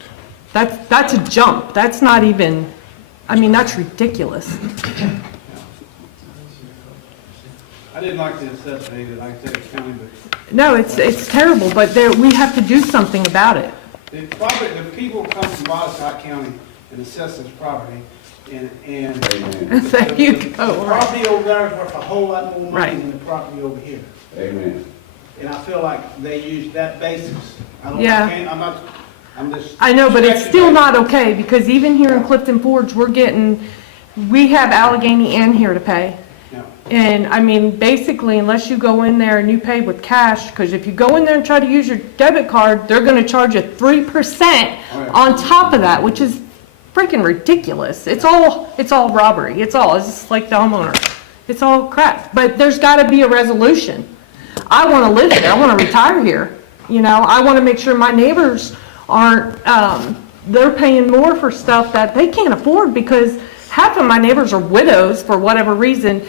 That's a jump. That's not even, I mean, that's ridiculous. I didn't like the assessment either, like I said, the county, but No, it's terrible, but we have to do something about it. the people come from Watertown County and assess this property, and There you the go, right. property over there is worth a whole lot more money Right. than the property over here. Amen. And I feel like they use that basis. I don't, Yeah. I'm just. I know, but it's still not okay, because even here in Clifton Forge, we have Allegheny and here to pay. Yeah. And, I mean, basically, unless you go in there and you pay with cash, because if you go in there and try to use your debit card, they're gonna charge you 3% on top of that, which is freaking ridiculous. It's all robbery. It's just like the homeowner. It's all crap. But there's gotta be a resolution. I wanna live here. I wanna retire here. You know, I wanna make sure my neighbors aren't, they're paying more for stuff that they can't afford, because half of my neighbors are widows for whatever reason,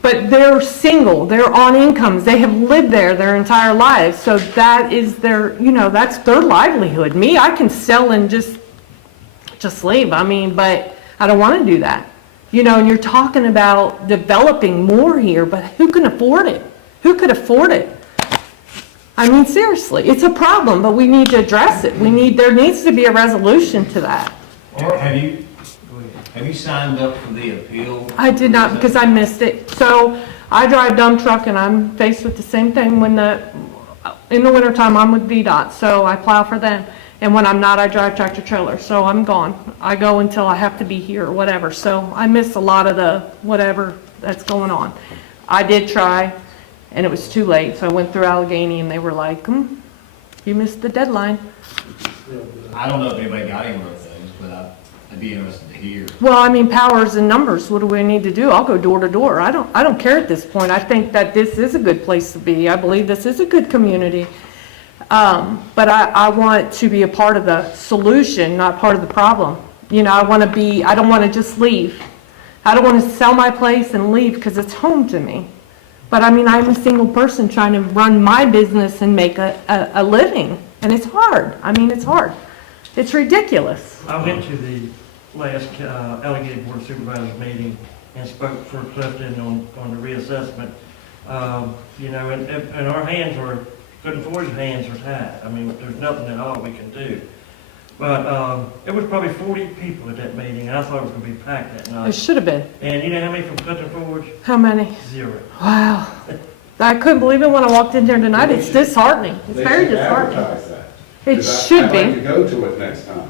but they're single, they're on incomes, they have lived there their entire lives, so that is their, that's their livelihood. Me, I can sell and just leave, I mean, but I don't want to do that. And you're talking about developing more here, but who can afford it? Who could afford it? I mean, seriously, it's a problem, but we need to address it. There needs to be a resolution to that. Have you signed up for the appeal? I did not, because I missed it. So I drive dump truck, and I'm faced with the same thing in the wintertime, I'm with VDOT, so I plow for them. And when I'm not, I drive tractor trailer, so I'm gone. I go until I have to be here or whatever. So I missed a lot of the whatever that's going on. I did try, and it was too late, so I went through Allegheny, and they were like, you missed the deadline. I don't know if anybody got any of those things, but I'd be interested to hear. Well, I mean, powers and numbers, what do we need to do? I'll go door to door. I don't care at this point. I think that this is a good place to be. I believe this is a good community. But I want to be a part of the solution, not part of the problem. I don't want to just leave. I don't want to sell my place and leave because it's home to me. But I mean, I'm a single person trying to run my business and make a living. And it's hard. I mean, it's hard. It's ridiculous. I went to the last Allegheny Board of Supervisors meeting and spoke for Clifton on the reassessment. And our hands were, Clifton Forge's hands were tied. I mean, there's nothing at all we can do. But it was probably 40 people at that meeting, and I thought it was going to be packed that night. It should have been. And you know how many from Clifton Forge? How many? 0. Wow. I couldn't believe it when I walked in there tonight. It's disheartening. It's very disheartening. It should be. I'd like to go to it next time.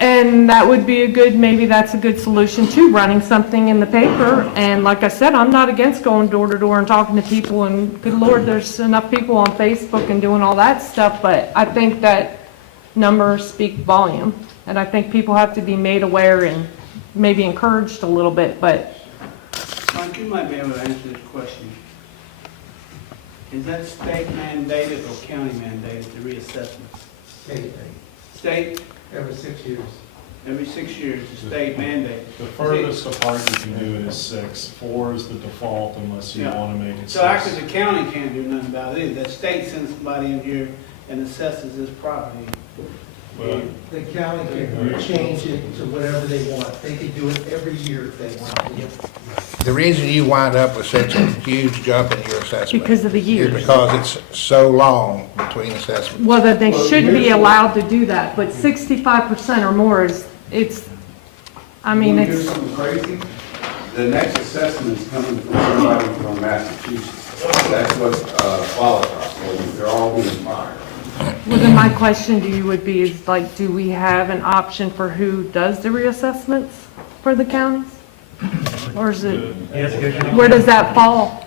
And that would be maybe that's a good solution too, running something in the paper. And like I said, I'm not against going door to door and talking to people, and good Lord, there's enough people on Facebook and doing all that stuff, but I think that numbers speak volume. And I think people have to be made aware and maybe encouraged a little bit, but. Mike, you might be able to answer this question. Is that state mandated or county mandated, the reassessment? State? Every 6 years. Every 6 years, the state mandated. The furthest apart you can do it is 6. 4 is the default unless you want to make it 6. So actually, the county can't do nothing about it either. The state sends somebody in here and assesses this property. But The county can change it to whatever they want. They can do it every year if they want to. The reason you wind up with such a huge jump in your assessment. Because of the years. Is because it's so long between assessments. Well, that they should be allowed to do that, but 65% or more is, it's. Here's something crazy. The next assessment is coming from somebody from Massachusetts. That's what qualifies. They're all being fired. Well, then my question to you would be, is like, do we have an option for who does the reassessments for the counties? Or is it, where does that fall?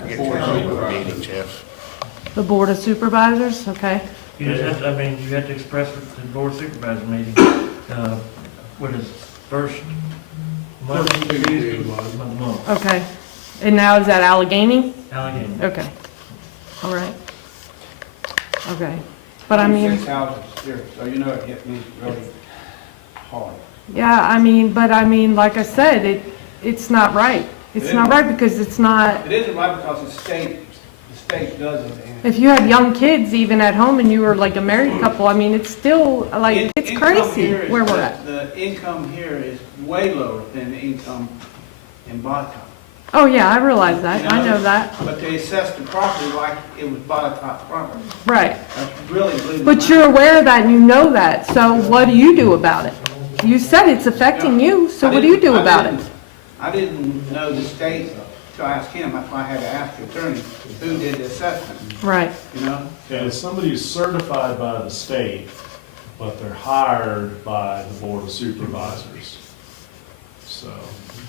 The Board of Supervisors, okay. You just have to, you have to express it to the Board of Supervisors meeting. What is it, first Monday, Tuesday of the month? Okay. And now is that Allegheny? Allegheny. Okay. All right. Okay. But I mean. 6 houses here, so you know it hit me really hard. Yeah, like I said, it's not right. It's not right because it's not. It isn't right because the state does it. If you have young kids even at home and you were like a married couple, it's still like, it's crazy where we're at. The income here is way lower than the income in Bottom. Oh, yeah, I realize that. I know that. But they assessed the property like it was Bottom property. Right. That's really bleeding. But you're aware of that and you know that, so what do you do about it? You said it's affecting you, so what do you do about it? I didn't know the state to ask him, that's why I had to ask the attorney, who did the assessment, Right. you know? And it's somebody who's certified by the state, but they're hired by the Board of Supervisors. So,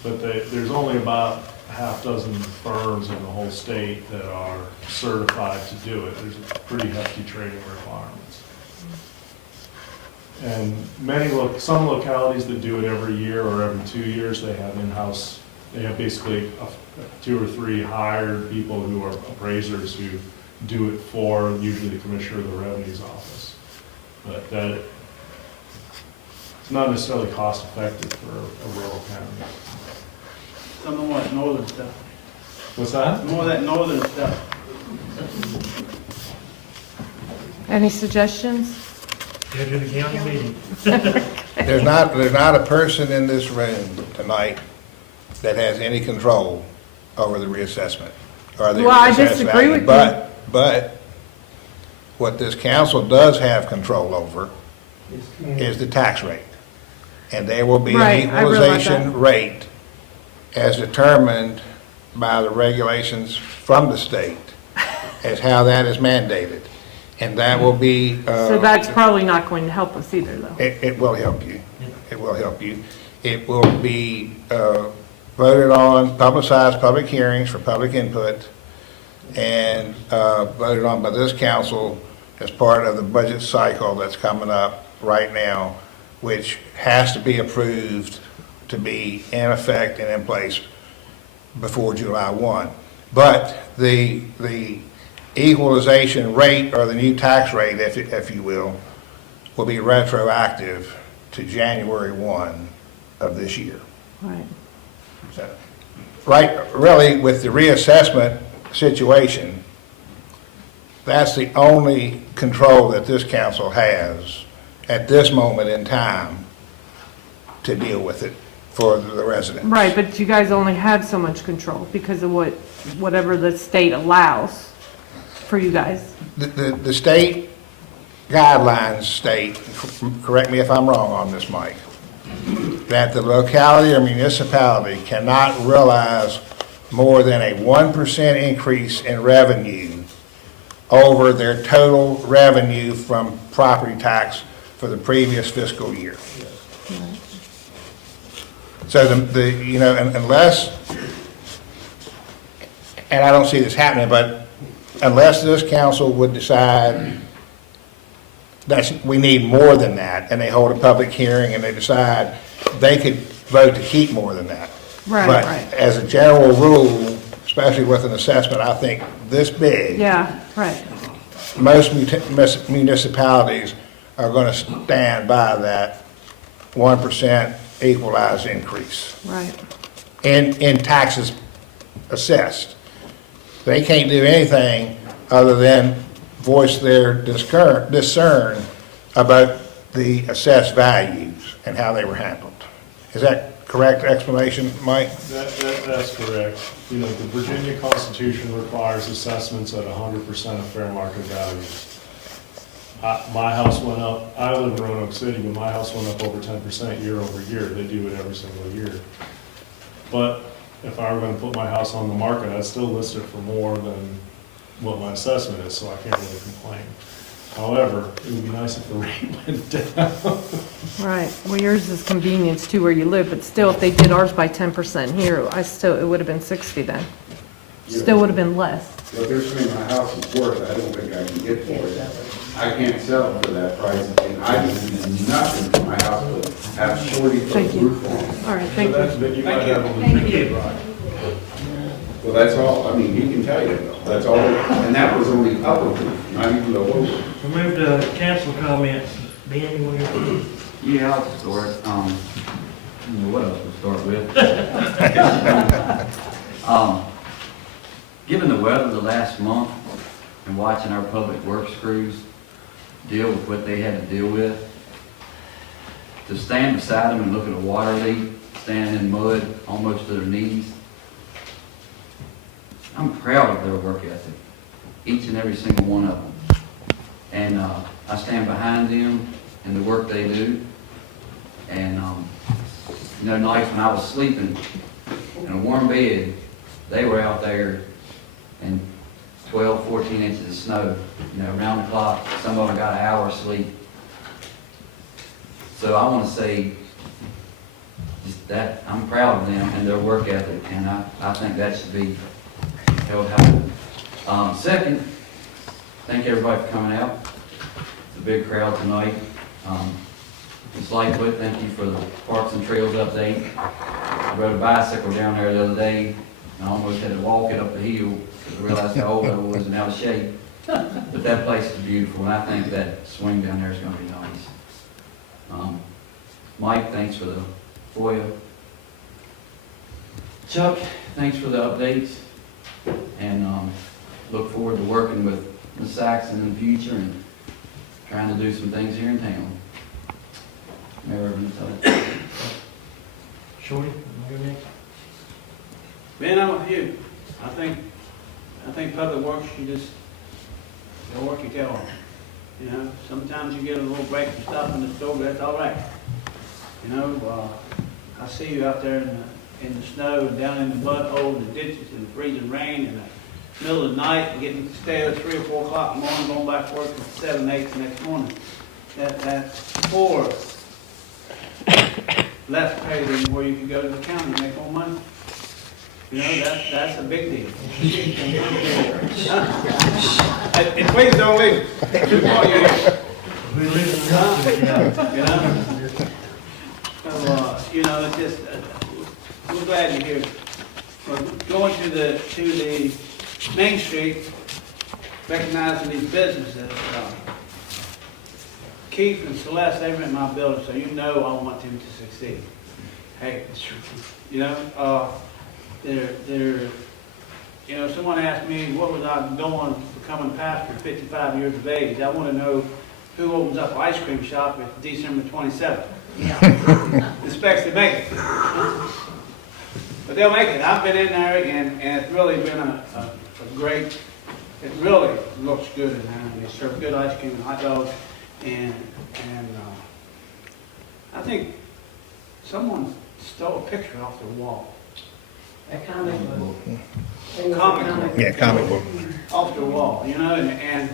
but there's only about half dozen firms in the whole state that are certified to do it. There's pretty hefty training requirements. And some localities that do it every year or every 2 years, they have in-house, they have basically 2 or 3 hired people who are appraisers who do it for usually the Commissioner of the Revenue's office. But that, it's not necessarily cost effective for a rural county. Some of that northern stuff, What's that? more of that northern stuff. Any suggestions? Go to the county meeting. There's not a person in this room tonight that has any control over the reassessment or the Well, I reassessed disagree value. with you. But what this council does have control over is the tax rate. And there will be an Right, I realize equalization that. rate as determined by the regulations from the state as how that is mandated. And that will be. So that's probably not going to help us either, though. It will help you. It will help you. It will be voted on, publicized, public hearings for public input, and voted on by this council as part of the budget cycle that's coming up right now, which has to be approved to be in effect and in place before July 1. But the equalization rate, or the new tax rate, if you will be retroactive to January 1 of this year. Right. So, right, really, with the reassessment situation, that's the only control that this council has at this moment in time to deal with it for the residents. Right, but you guys only have so much control because of whatever the state allows for you guys. The state guidelines state, correct me if I'm wrong on this, Mike, that the locality or municipality cannot realize more than a 1% increase in revenue over their total revenue from property tax for the previous fiscal year. So unless, and I don't see this happening, but unless this council would decide that we need more than that, and they hold a public hearing and they decide they could vote to keep more than that. Right, But right. as a general rule, especially with an assessment, I think this big, Yeah, right. most municipalities are going to stand by that 1% equalized increase Right. in taxes assessed. They can't do anything other than voice their discern about the assessed values and how they were handled. Is that correct explanation, Mike? That's correct. You know, the Virginia Constitution requires assessments at 100% of fair market value. My house went up, I live in Roanoke City, but my house went up over 10% year over year. They do it every single year. But if I were going to put my house on the market, I'd still list it for more than what my assessment is, so I can't really complain. However, it would be nice if the rate went down. Right. Well, yours is convenience too where you live, but still, if they did ours by 10% here, it would have been 60 then. Still would have been less. So if they're saying my house is worth, I don't think I can get for it. I can't sell it for that price, and I didn't do nothing for my house but have shorty put a Thank you. roof on. All right, So thank you. then you might have a legitimate right. Well, that's all, I mean, he can tell you, that's all, and that was only upper roof, not even the lower. We move to council comments. Ben, you want to? Yeah, I'll start. I don't know what else to start with. Given the weather the last month and watching our public works crews deal with what they had to deal with, to stand beside them and look at a water leak, stand in mud almost to their knees, I'm proud of their work ethic, each and every single one of them. And I stand behind them in the work they do. And nights when I was sleeping in a warm bed they were out there in 12, 14 inches of snow, around the clock. Some of them got an hour's sleep. So I want to say just that I'm proud of them and their work ethic, and I think that should be held high. Second, thank everybody for coming out. It's a big crowd tonight. Ms. Lightfoot, thank you for the Parks and Trails update. I rode a bicycle down there the other day, and I almost had to walk it up the hill because I realized how old I was and out of shape. But that place is beautiful, and I think that swing down there is going to be nice. Mike, thanks for the FOIA. Chuck, thanks for the updates, and look forward to working with Ms. Saxon in the future and trying to do some things here in town. Mayor, Shorty, you next? Ben, I'm with you. I think Public Works, they'll work your tail off. Sometimes you get a little break and stop in the store, but that's all right. I see you out there in the snow, and down in the mud holes, the ditches, and the freezing rain, and the middle of the night, and getting to stay at 3 or 4 o'clock in the morning, going back to work at 7, 8 the next morning. That's 4 less pay than where you could go to the county and make more money. That's a big deal. And please don't leave. We live in the So, it's just, we're glad you're here. We're going to the Main Street, recognizing these businesses. Keith and Celeste, they rent my building, so I want them to succeed. Hey, someone asked me, what was I doing becoming a pastor at 55 years of age? I want to know who opens up an ice cream shop at December 27th. Expects to make it. But they'll make it. I've been in there, and it's really been a great, it really looks good in there. They serve good ice cream and hot dogs, and I think someone stole a picture off their wall. A comic book. Comic book. Yeah, comic book. Off the wall, and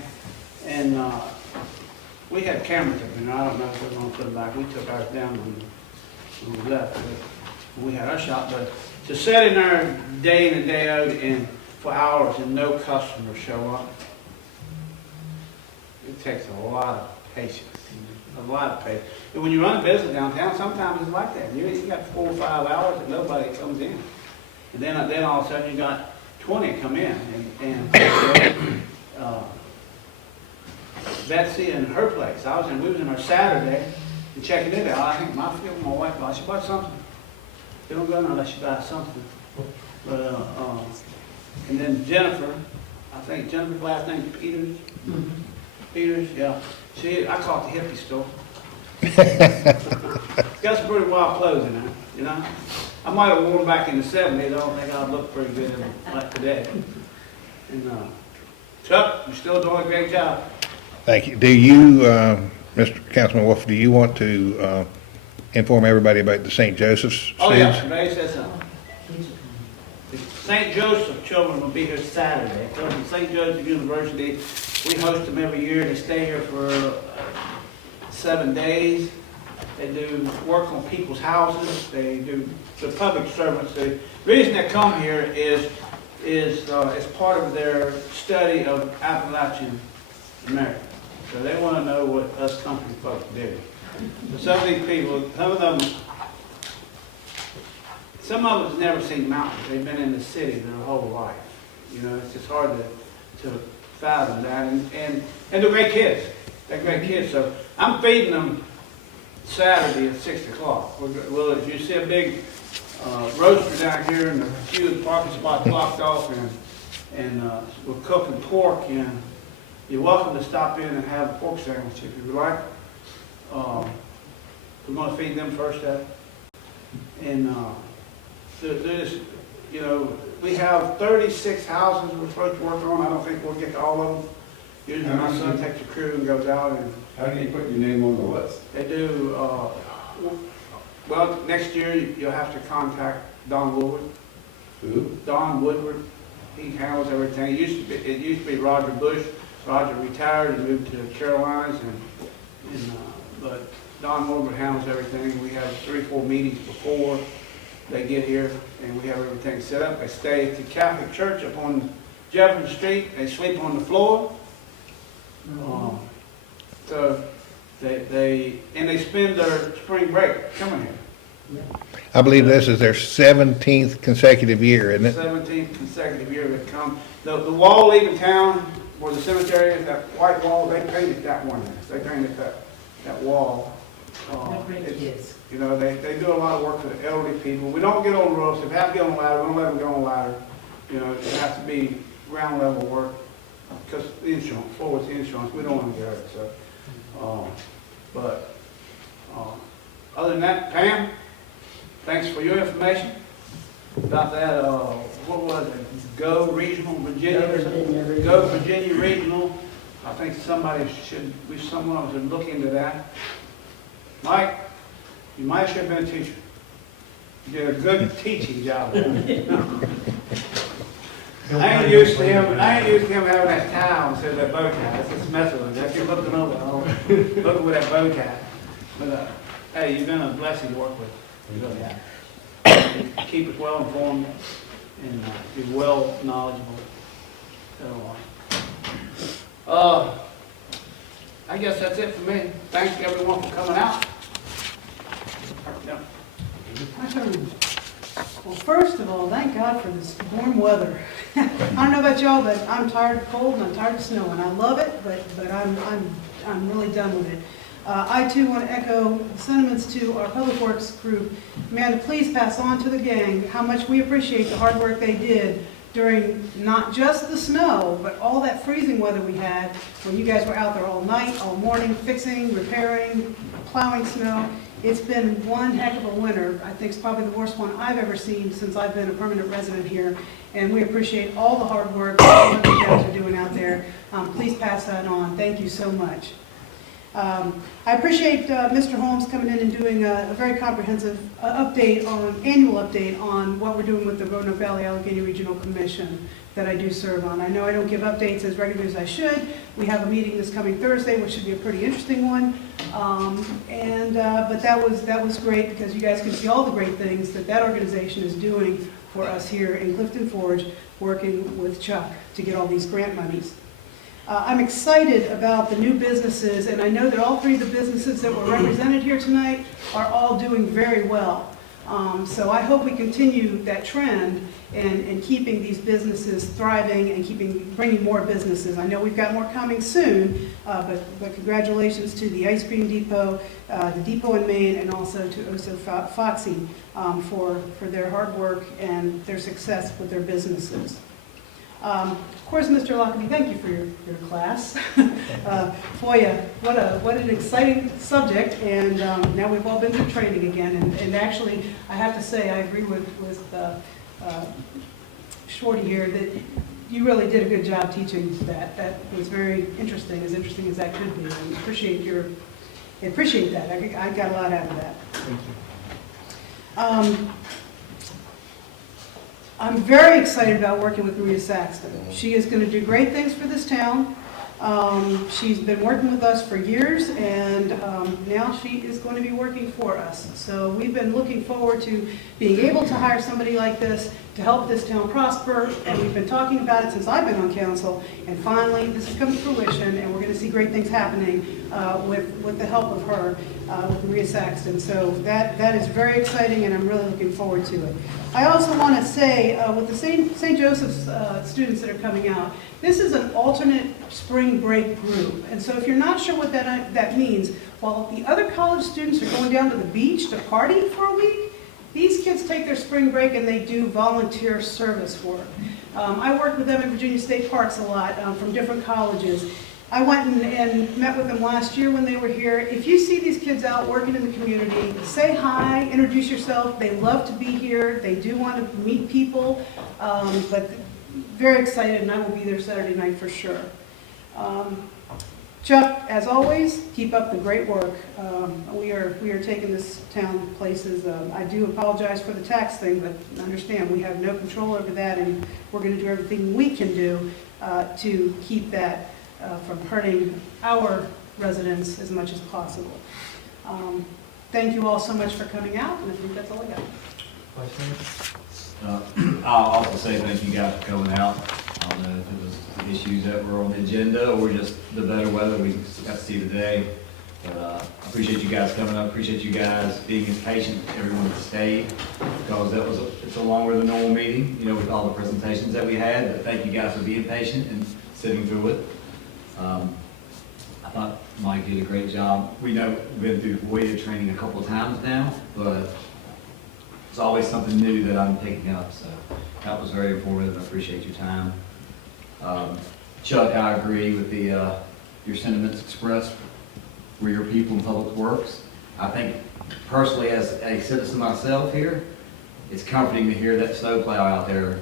we had cameras up in there. I don't know if we're going to put them back. We took ours down when we left. But we had our shop, but to sit in there day in and day out and for hours and no customers show up, it takes a lot of patience. A lot of patience. And when you run a business downtown, sometimes it's like that. You got 4 or 5 hours and nobody comes in. And then all of a sudden you got 20 come in. And Betsy and her place, we was in our Saturday and checking it out. I think my wife, I should buy something. They don't go in unless you buy something. But, and then Jennifer, I think Jennifer's last name is Peters. Mm-hmm. Peters, yeah. I call it the hippie store. It's got some pretty wild clothes in there, I might have worn back in the 70s. I don't think I'd look pretty good like today. And Chuck, you're still doing a great job. Thank you. Do you, Mr. Councilman Wolf, do you want to inform everybody about the St. Joseph's Oh, students? yeah, Ray said something. The St. Joseph children will be here Saturday. From St. Joseph University, we host them every year. They stay here for 7 days. They do work on people's houses. They do the public servants. The reason they come here is as part of their study of Appalachian America. So they want to know what us country folks do. So some of these people, some of them have never seen mountains. They've been in the city their whole life. It's just hard to fathom that. And they're great kids. They're great kids. So I'm feeding them Saturday at 6 o'clock. Well, if you see a big roaster down here and a few of the parking spots blocked off, and we're cooking pork, and you're welcome to stop in and have a pork sandwich if you would like. We're going to feed them first up. And there's, we have 36 houses we're supposed to work on. I don't think we'll get to all of them. Usually my son takes a crew and goes out and... How do you put your name on the list? They do, well, next year you'll have to contact Don Woolwood. Who? Don Woodward, he handles everything. It used to be Roger Bush. Roger retired and moved to the Carolinas, but Don Woodward handles everything. We have 3 or 4 meetings before they get here, and we have everything set up. They stay at the Catholic Church up on Jefferson Street. They sleep on the floor. So they spend their spring break coming here. I believe this is their 17th consecutive year, isn't it? 17th consecutive year they've come. The wall leaving town where the cemetery is, that white wall, they painted that one. They painted that wall. It's, you know, they do a lot of work for the elderly people. We don't get on roofs. If they have to get on a ladder, we don't let them go on a ladder. You know, it has to be ground level work because the insurance, forward the insurance, we don't want to get hurt. So, other than that, Pam, thanks for your information about that. What was it? Go Regional Virginia. Go Virginia Regional. I think someone should look into that. Mike, you might should have been a teacher. You did a good teaching job there. I ain't used to him having that tie on instead of that bow tie. That's just messing with him. If you're looking over, looking with that bow tie. But hey, you've been a blessing to work with. You really have. Keep us well informed and be well knowledgeable. So, I guess that's it for me. Thanks everyone for coming out. Yeah. Well, first of all, thank God for this warm weather. I don't know about y'all, but I'm tired of cold and I'm tired of snow, and I love it, but I'm really done with it. I too want to echo sentiments to our Public Works group. Amanda, please pass on to the gang how much we appreciate the hard work they did during not just the snow, but all that freezing weather we had when you guys were out there all night, all morning, fixing, repairing, plowing snow. It's been one heck of a winter. I think it's probably the worst one I've ever seen since I've been a permanent resident here. And we appreciate all the hard work that you guys are doing out there. Please pass that on. Thank you so much. I appreciate Mr. Holmes coming in and doing a very comprehensive annual update on what we're doing with the Roanoke Valley Allegheny Regional Commission that I do serve on. I know I don't give updates as regularly as I should. We have a meeting this coming Thursday, which should be a pretty interesting one. But that was great because you guys can see all the great things that organization is doing for us here in Clifton Forge, working with Chuck to get all these grant monies. I'm excited about the new businesses, and I know that all 3 of the businesses that were represented here tonight are all doing very well. So I hope we continue that trend and keeping these businesses thriving and bringing more businesses. I know we've got more coming soon, but congratulations to the Ice Cream Depot, the Depot in Maine, and also to Oso Foxy for their hard work and their success with their businesses. Of course, Mr. Lockerbie, thank you for your class. FOIA, what an exciting subject, and now we've all been through training again, and actually, I have to say, I agree with Shorty here, that you really did a good job teaching that. That was very interesting as that could be, and I appreciate that. I got a lot out of that. Thank you. I'm very excited about working with Maria Saxton. She is going to do great things for this town. She's been working with us for years, and now she is going to be working for us. So we've been looking forward to being able to hire somebody like this to help this town prosper, and we've been talking about it since I've been on council, and finally this has come to fruition, and we're going to see great things happening with the help of her, with Maria Saxton. So that is very exciting, and I'm really looking forward to it. I also want to say, with the St. Joseph's students that are coming out, this is an alternate spring break group. And so if you're not sure what that means, while the other college students are going down to the beach to party for a week, these kids take their spring break and they do volunteer service work. I worked with them in Virginia State Parks a lot from different colleges. I went and met with them last year when they were here. If you see these kids out working in the community, say hi, introduce yourself. They love to be here. They do want to meet people, but very excited, and I will be there Saturday night for sure. Chuck, as always, keep up the great work. We are taking this town places. I do apologize for the tax thing, but understand, we have no control over that, and we're going to do everything we can do to keep that from hurting our residents as much as possible. Thank you all so much for coming out, and I think that's all I got. I'll also say thank you guys for coming out. I don't know if it was the issues that were on the agenda or just the better weather we got to see today. But I appreciate you guys coming up, appreciate you guys being as patient, everyone that stayed, because it's a longer than normal meeting, you know, with all the presentations that we had. But thank you guys for being patient and sitting through it. I thought Mike did a great job. We know we've been through voided training a couple of times now, but it's always something new that I'm picking up, so that was very informative. I appreciate your time. Chuck, I agree with your sentiments expressed for your people in Public Works. I think personally, as a citizen myself here, it's comforting to hear that snowplow out there.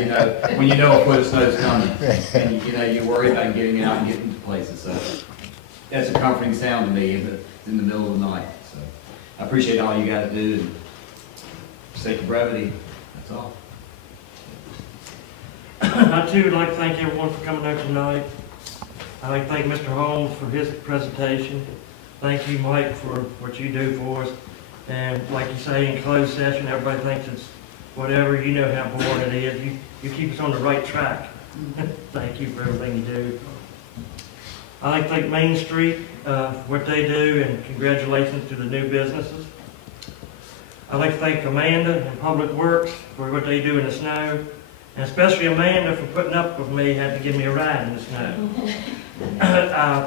You know, when you know a foot of snow's coming, and you know you worry about getting out and getting to places. So that's a comforting sound to me in the middle of the night. So I appreciate all you got to do. And for sake of brevity, that's all. I too would like to thank everyone for coming out tonight. I'd like to thank Mr. Holmes for his presentation. Thank you, Mike, for what you do for us. And like you say, in closed session, everybody thinks it's whatever. You know how boring it is. You keep us on the right track. Thank you for everything you do. I'd like to thank Main Street for what they do, and congratulations to the new businesses. I'd like to thank Amanda and Public Works for what they do in the snow. And especially Amanda for putting up with me, had to give me a ride in the snow.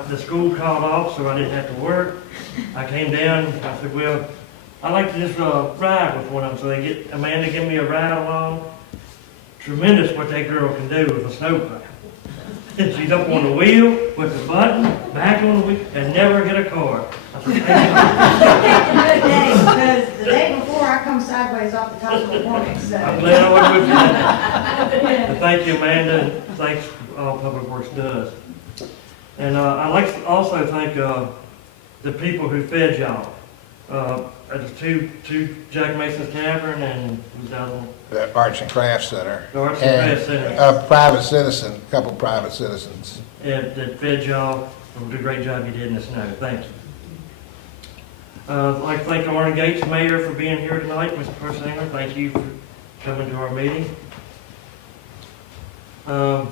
The school called off, so I didn't have to work. I came down, I said, well, I'd like to just ride with one of them. So Amanda gave me a ride along. Tremendous what that girl can do with a snowplow. She's up on the wheel with the button, back on the wheel, and never hit a car. I said, Good day, because the day before I come sideways off the top of the morning, so. I'm glad I was with you. But thank you, Amanda, and thanks for all Public Works does. And I'd like to also thank the people who fed y'all. At the two Jack Mason's Tavern and who's the other one? The Arts and Crafts Center. The Arts and Crafts Center. A private citizen, a couple private citizens. That fed y'all for the great job you did in the snow. Thank you. I'd like to thank Orange Gates Mayor for being here tonight, Mr. Persinger. Thank you for coming to our meeting. I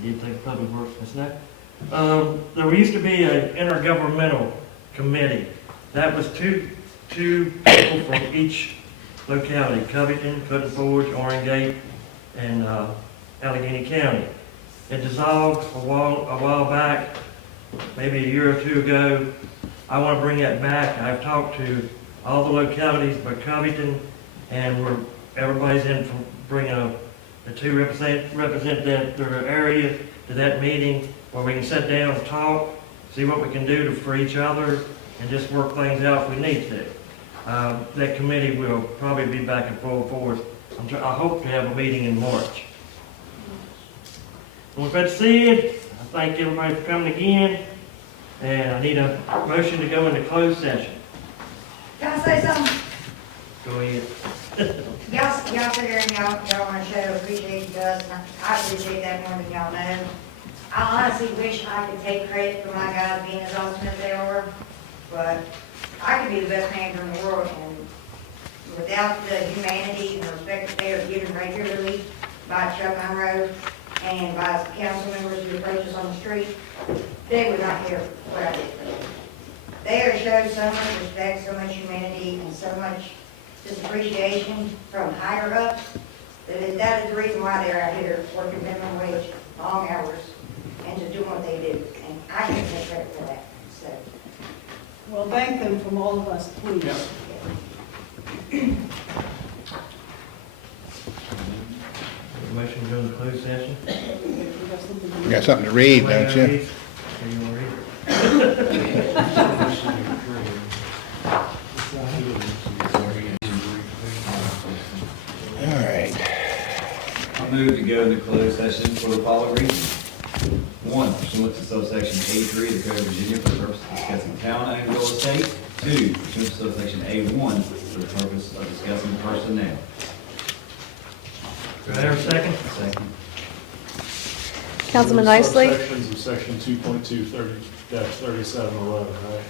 did thank Public Works and Snow. There used to be an intergovernmental committee. That was two people from each locality, Covington, Clifton Forge, Orange Gate, and Allegheny County. It dissolved a while back, maybe a year or two ago. I want to bring that back. I've talked to all the localities but Covington, and everybody's in for bringing the two represent their area to that meeting where we can sit down and talk, see what we can do for each other, and just work things out if we need to. That committee will probably be back in full force. I hope to have a meeting in March. And with that said, I thank everybody for coming again, and I need a motion to go into closed session. Can I say something? Go ahead. Y'all sit there and y'all want to show appreciation to us, and I appreciate that more than y'all know. I honestly wish I could take credit for my guys being as awesome as they are, but I could be the best manager in the world, and without the humanity and the respect that they are given regularly by Chuck Monroe and by council members who approach us on the street, they would not care what I did for them. They are showed so much respect, so much humanity, and so much just appreciation from higher ups, that is the reason why they're out here working minimum wage, long hours, and just doing what they do. And I can't take credit for that. So, Well, thank them from all of us, please. Motion to go into closed session. You got something to read, don't you? You want to read it? All right. I move to go into closed session for the following reasons. One, pursuant to subsection A3 of the Code of Virginia for the purpose of discussing town-owned real estate. Two, pursuant to subsection A1 for the purpose of discussing personnel. Do I hear a second? Second. Councilman Nicely? Subsections of section 2.2-3711, right?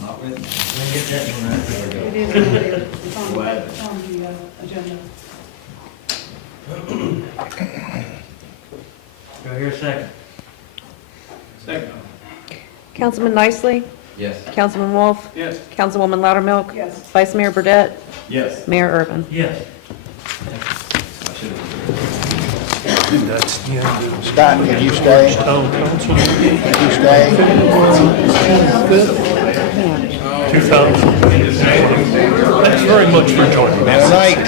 Not written. Let me get that one right. It is, it's on, it's on the agenda. Do I hear a second? Second. Councilman Nicely? Yes. Councilman Wolf? Yes. Councilwoman Loudermilk? Yes. Vice Mayor Burdette? Yes. Mayor Irvin? Yes. I should have. Scott, can you stay? Can you stay? 2,000. Thanks very much for joining us. Good night.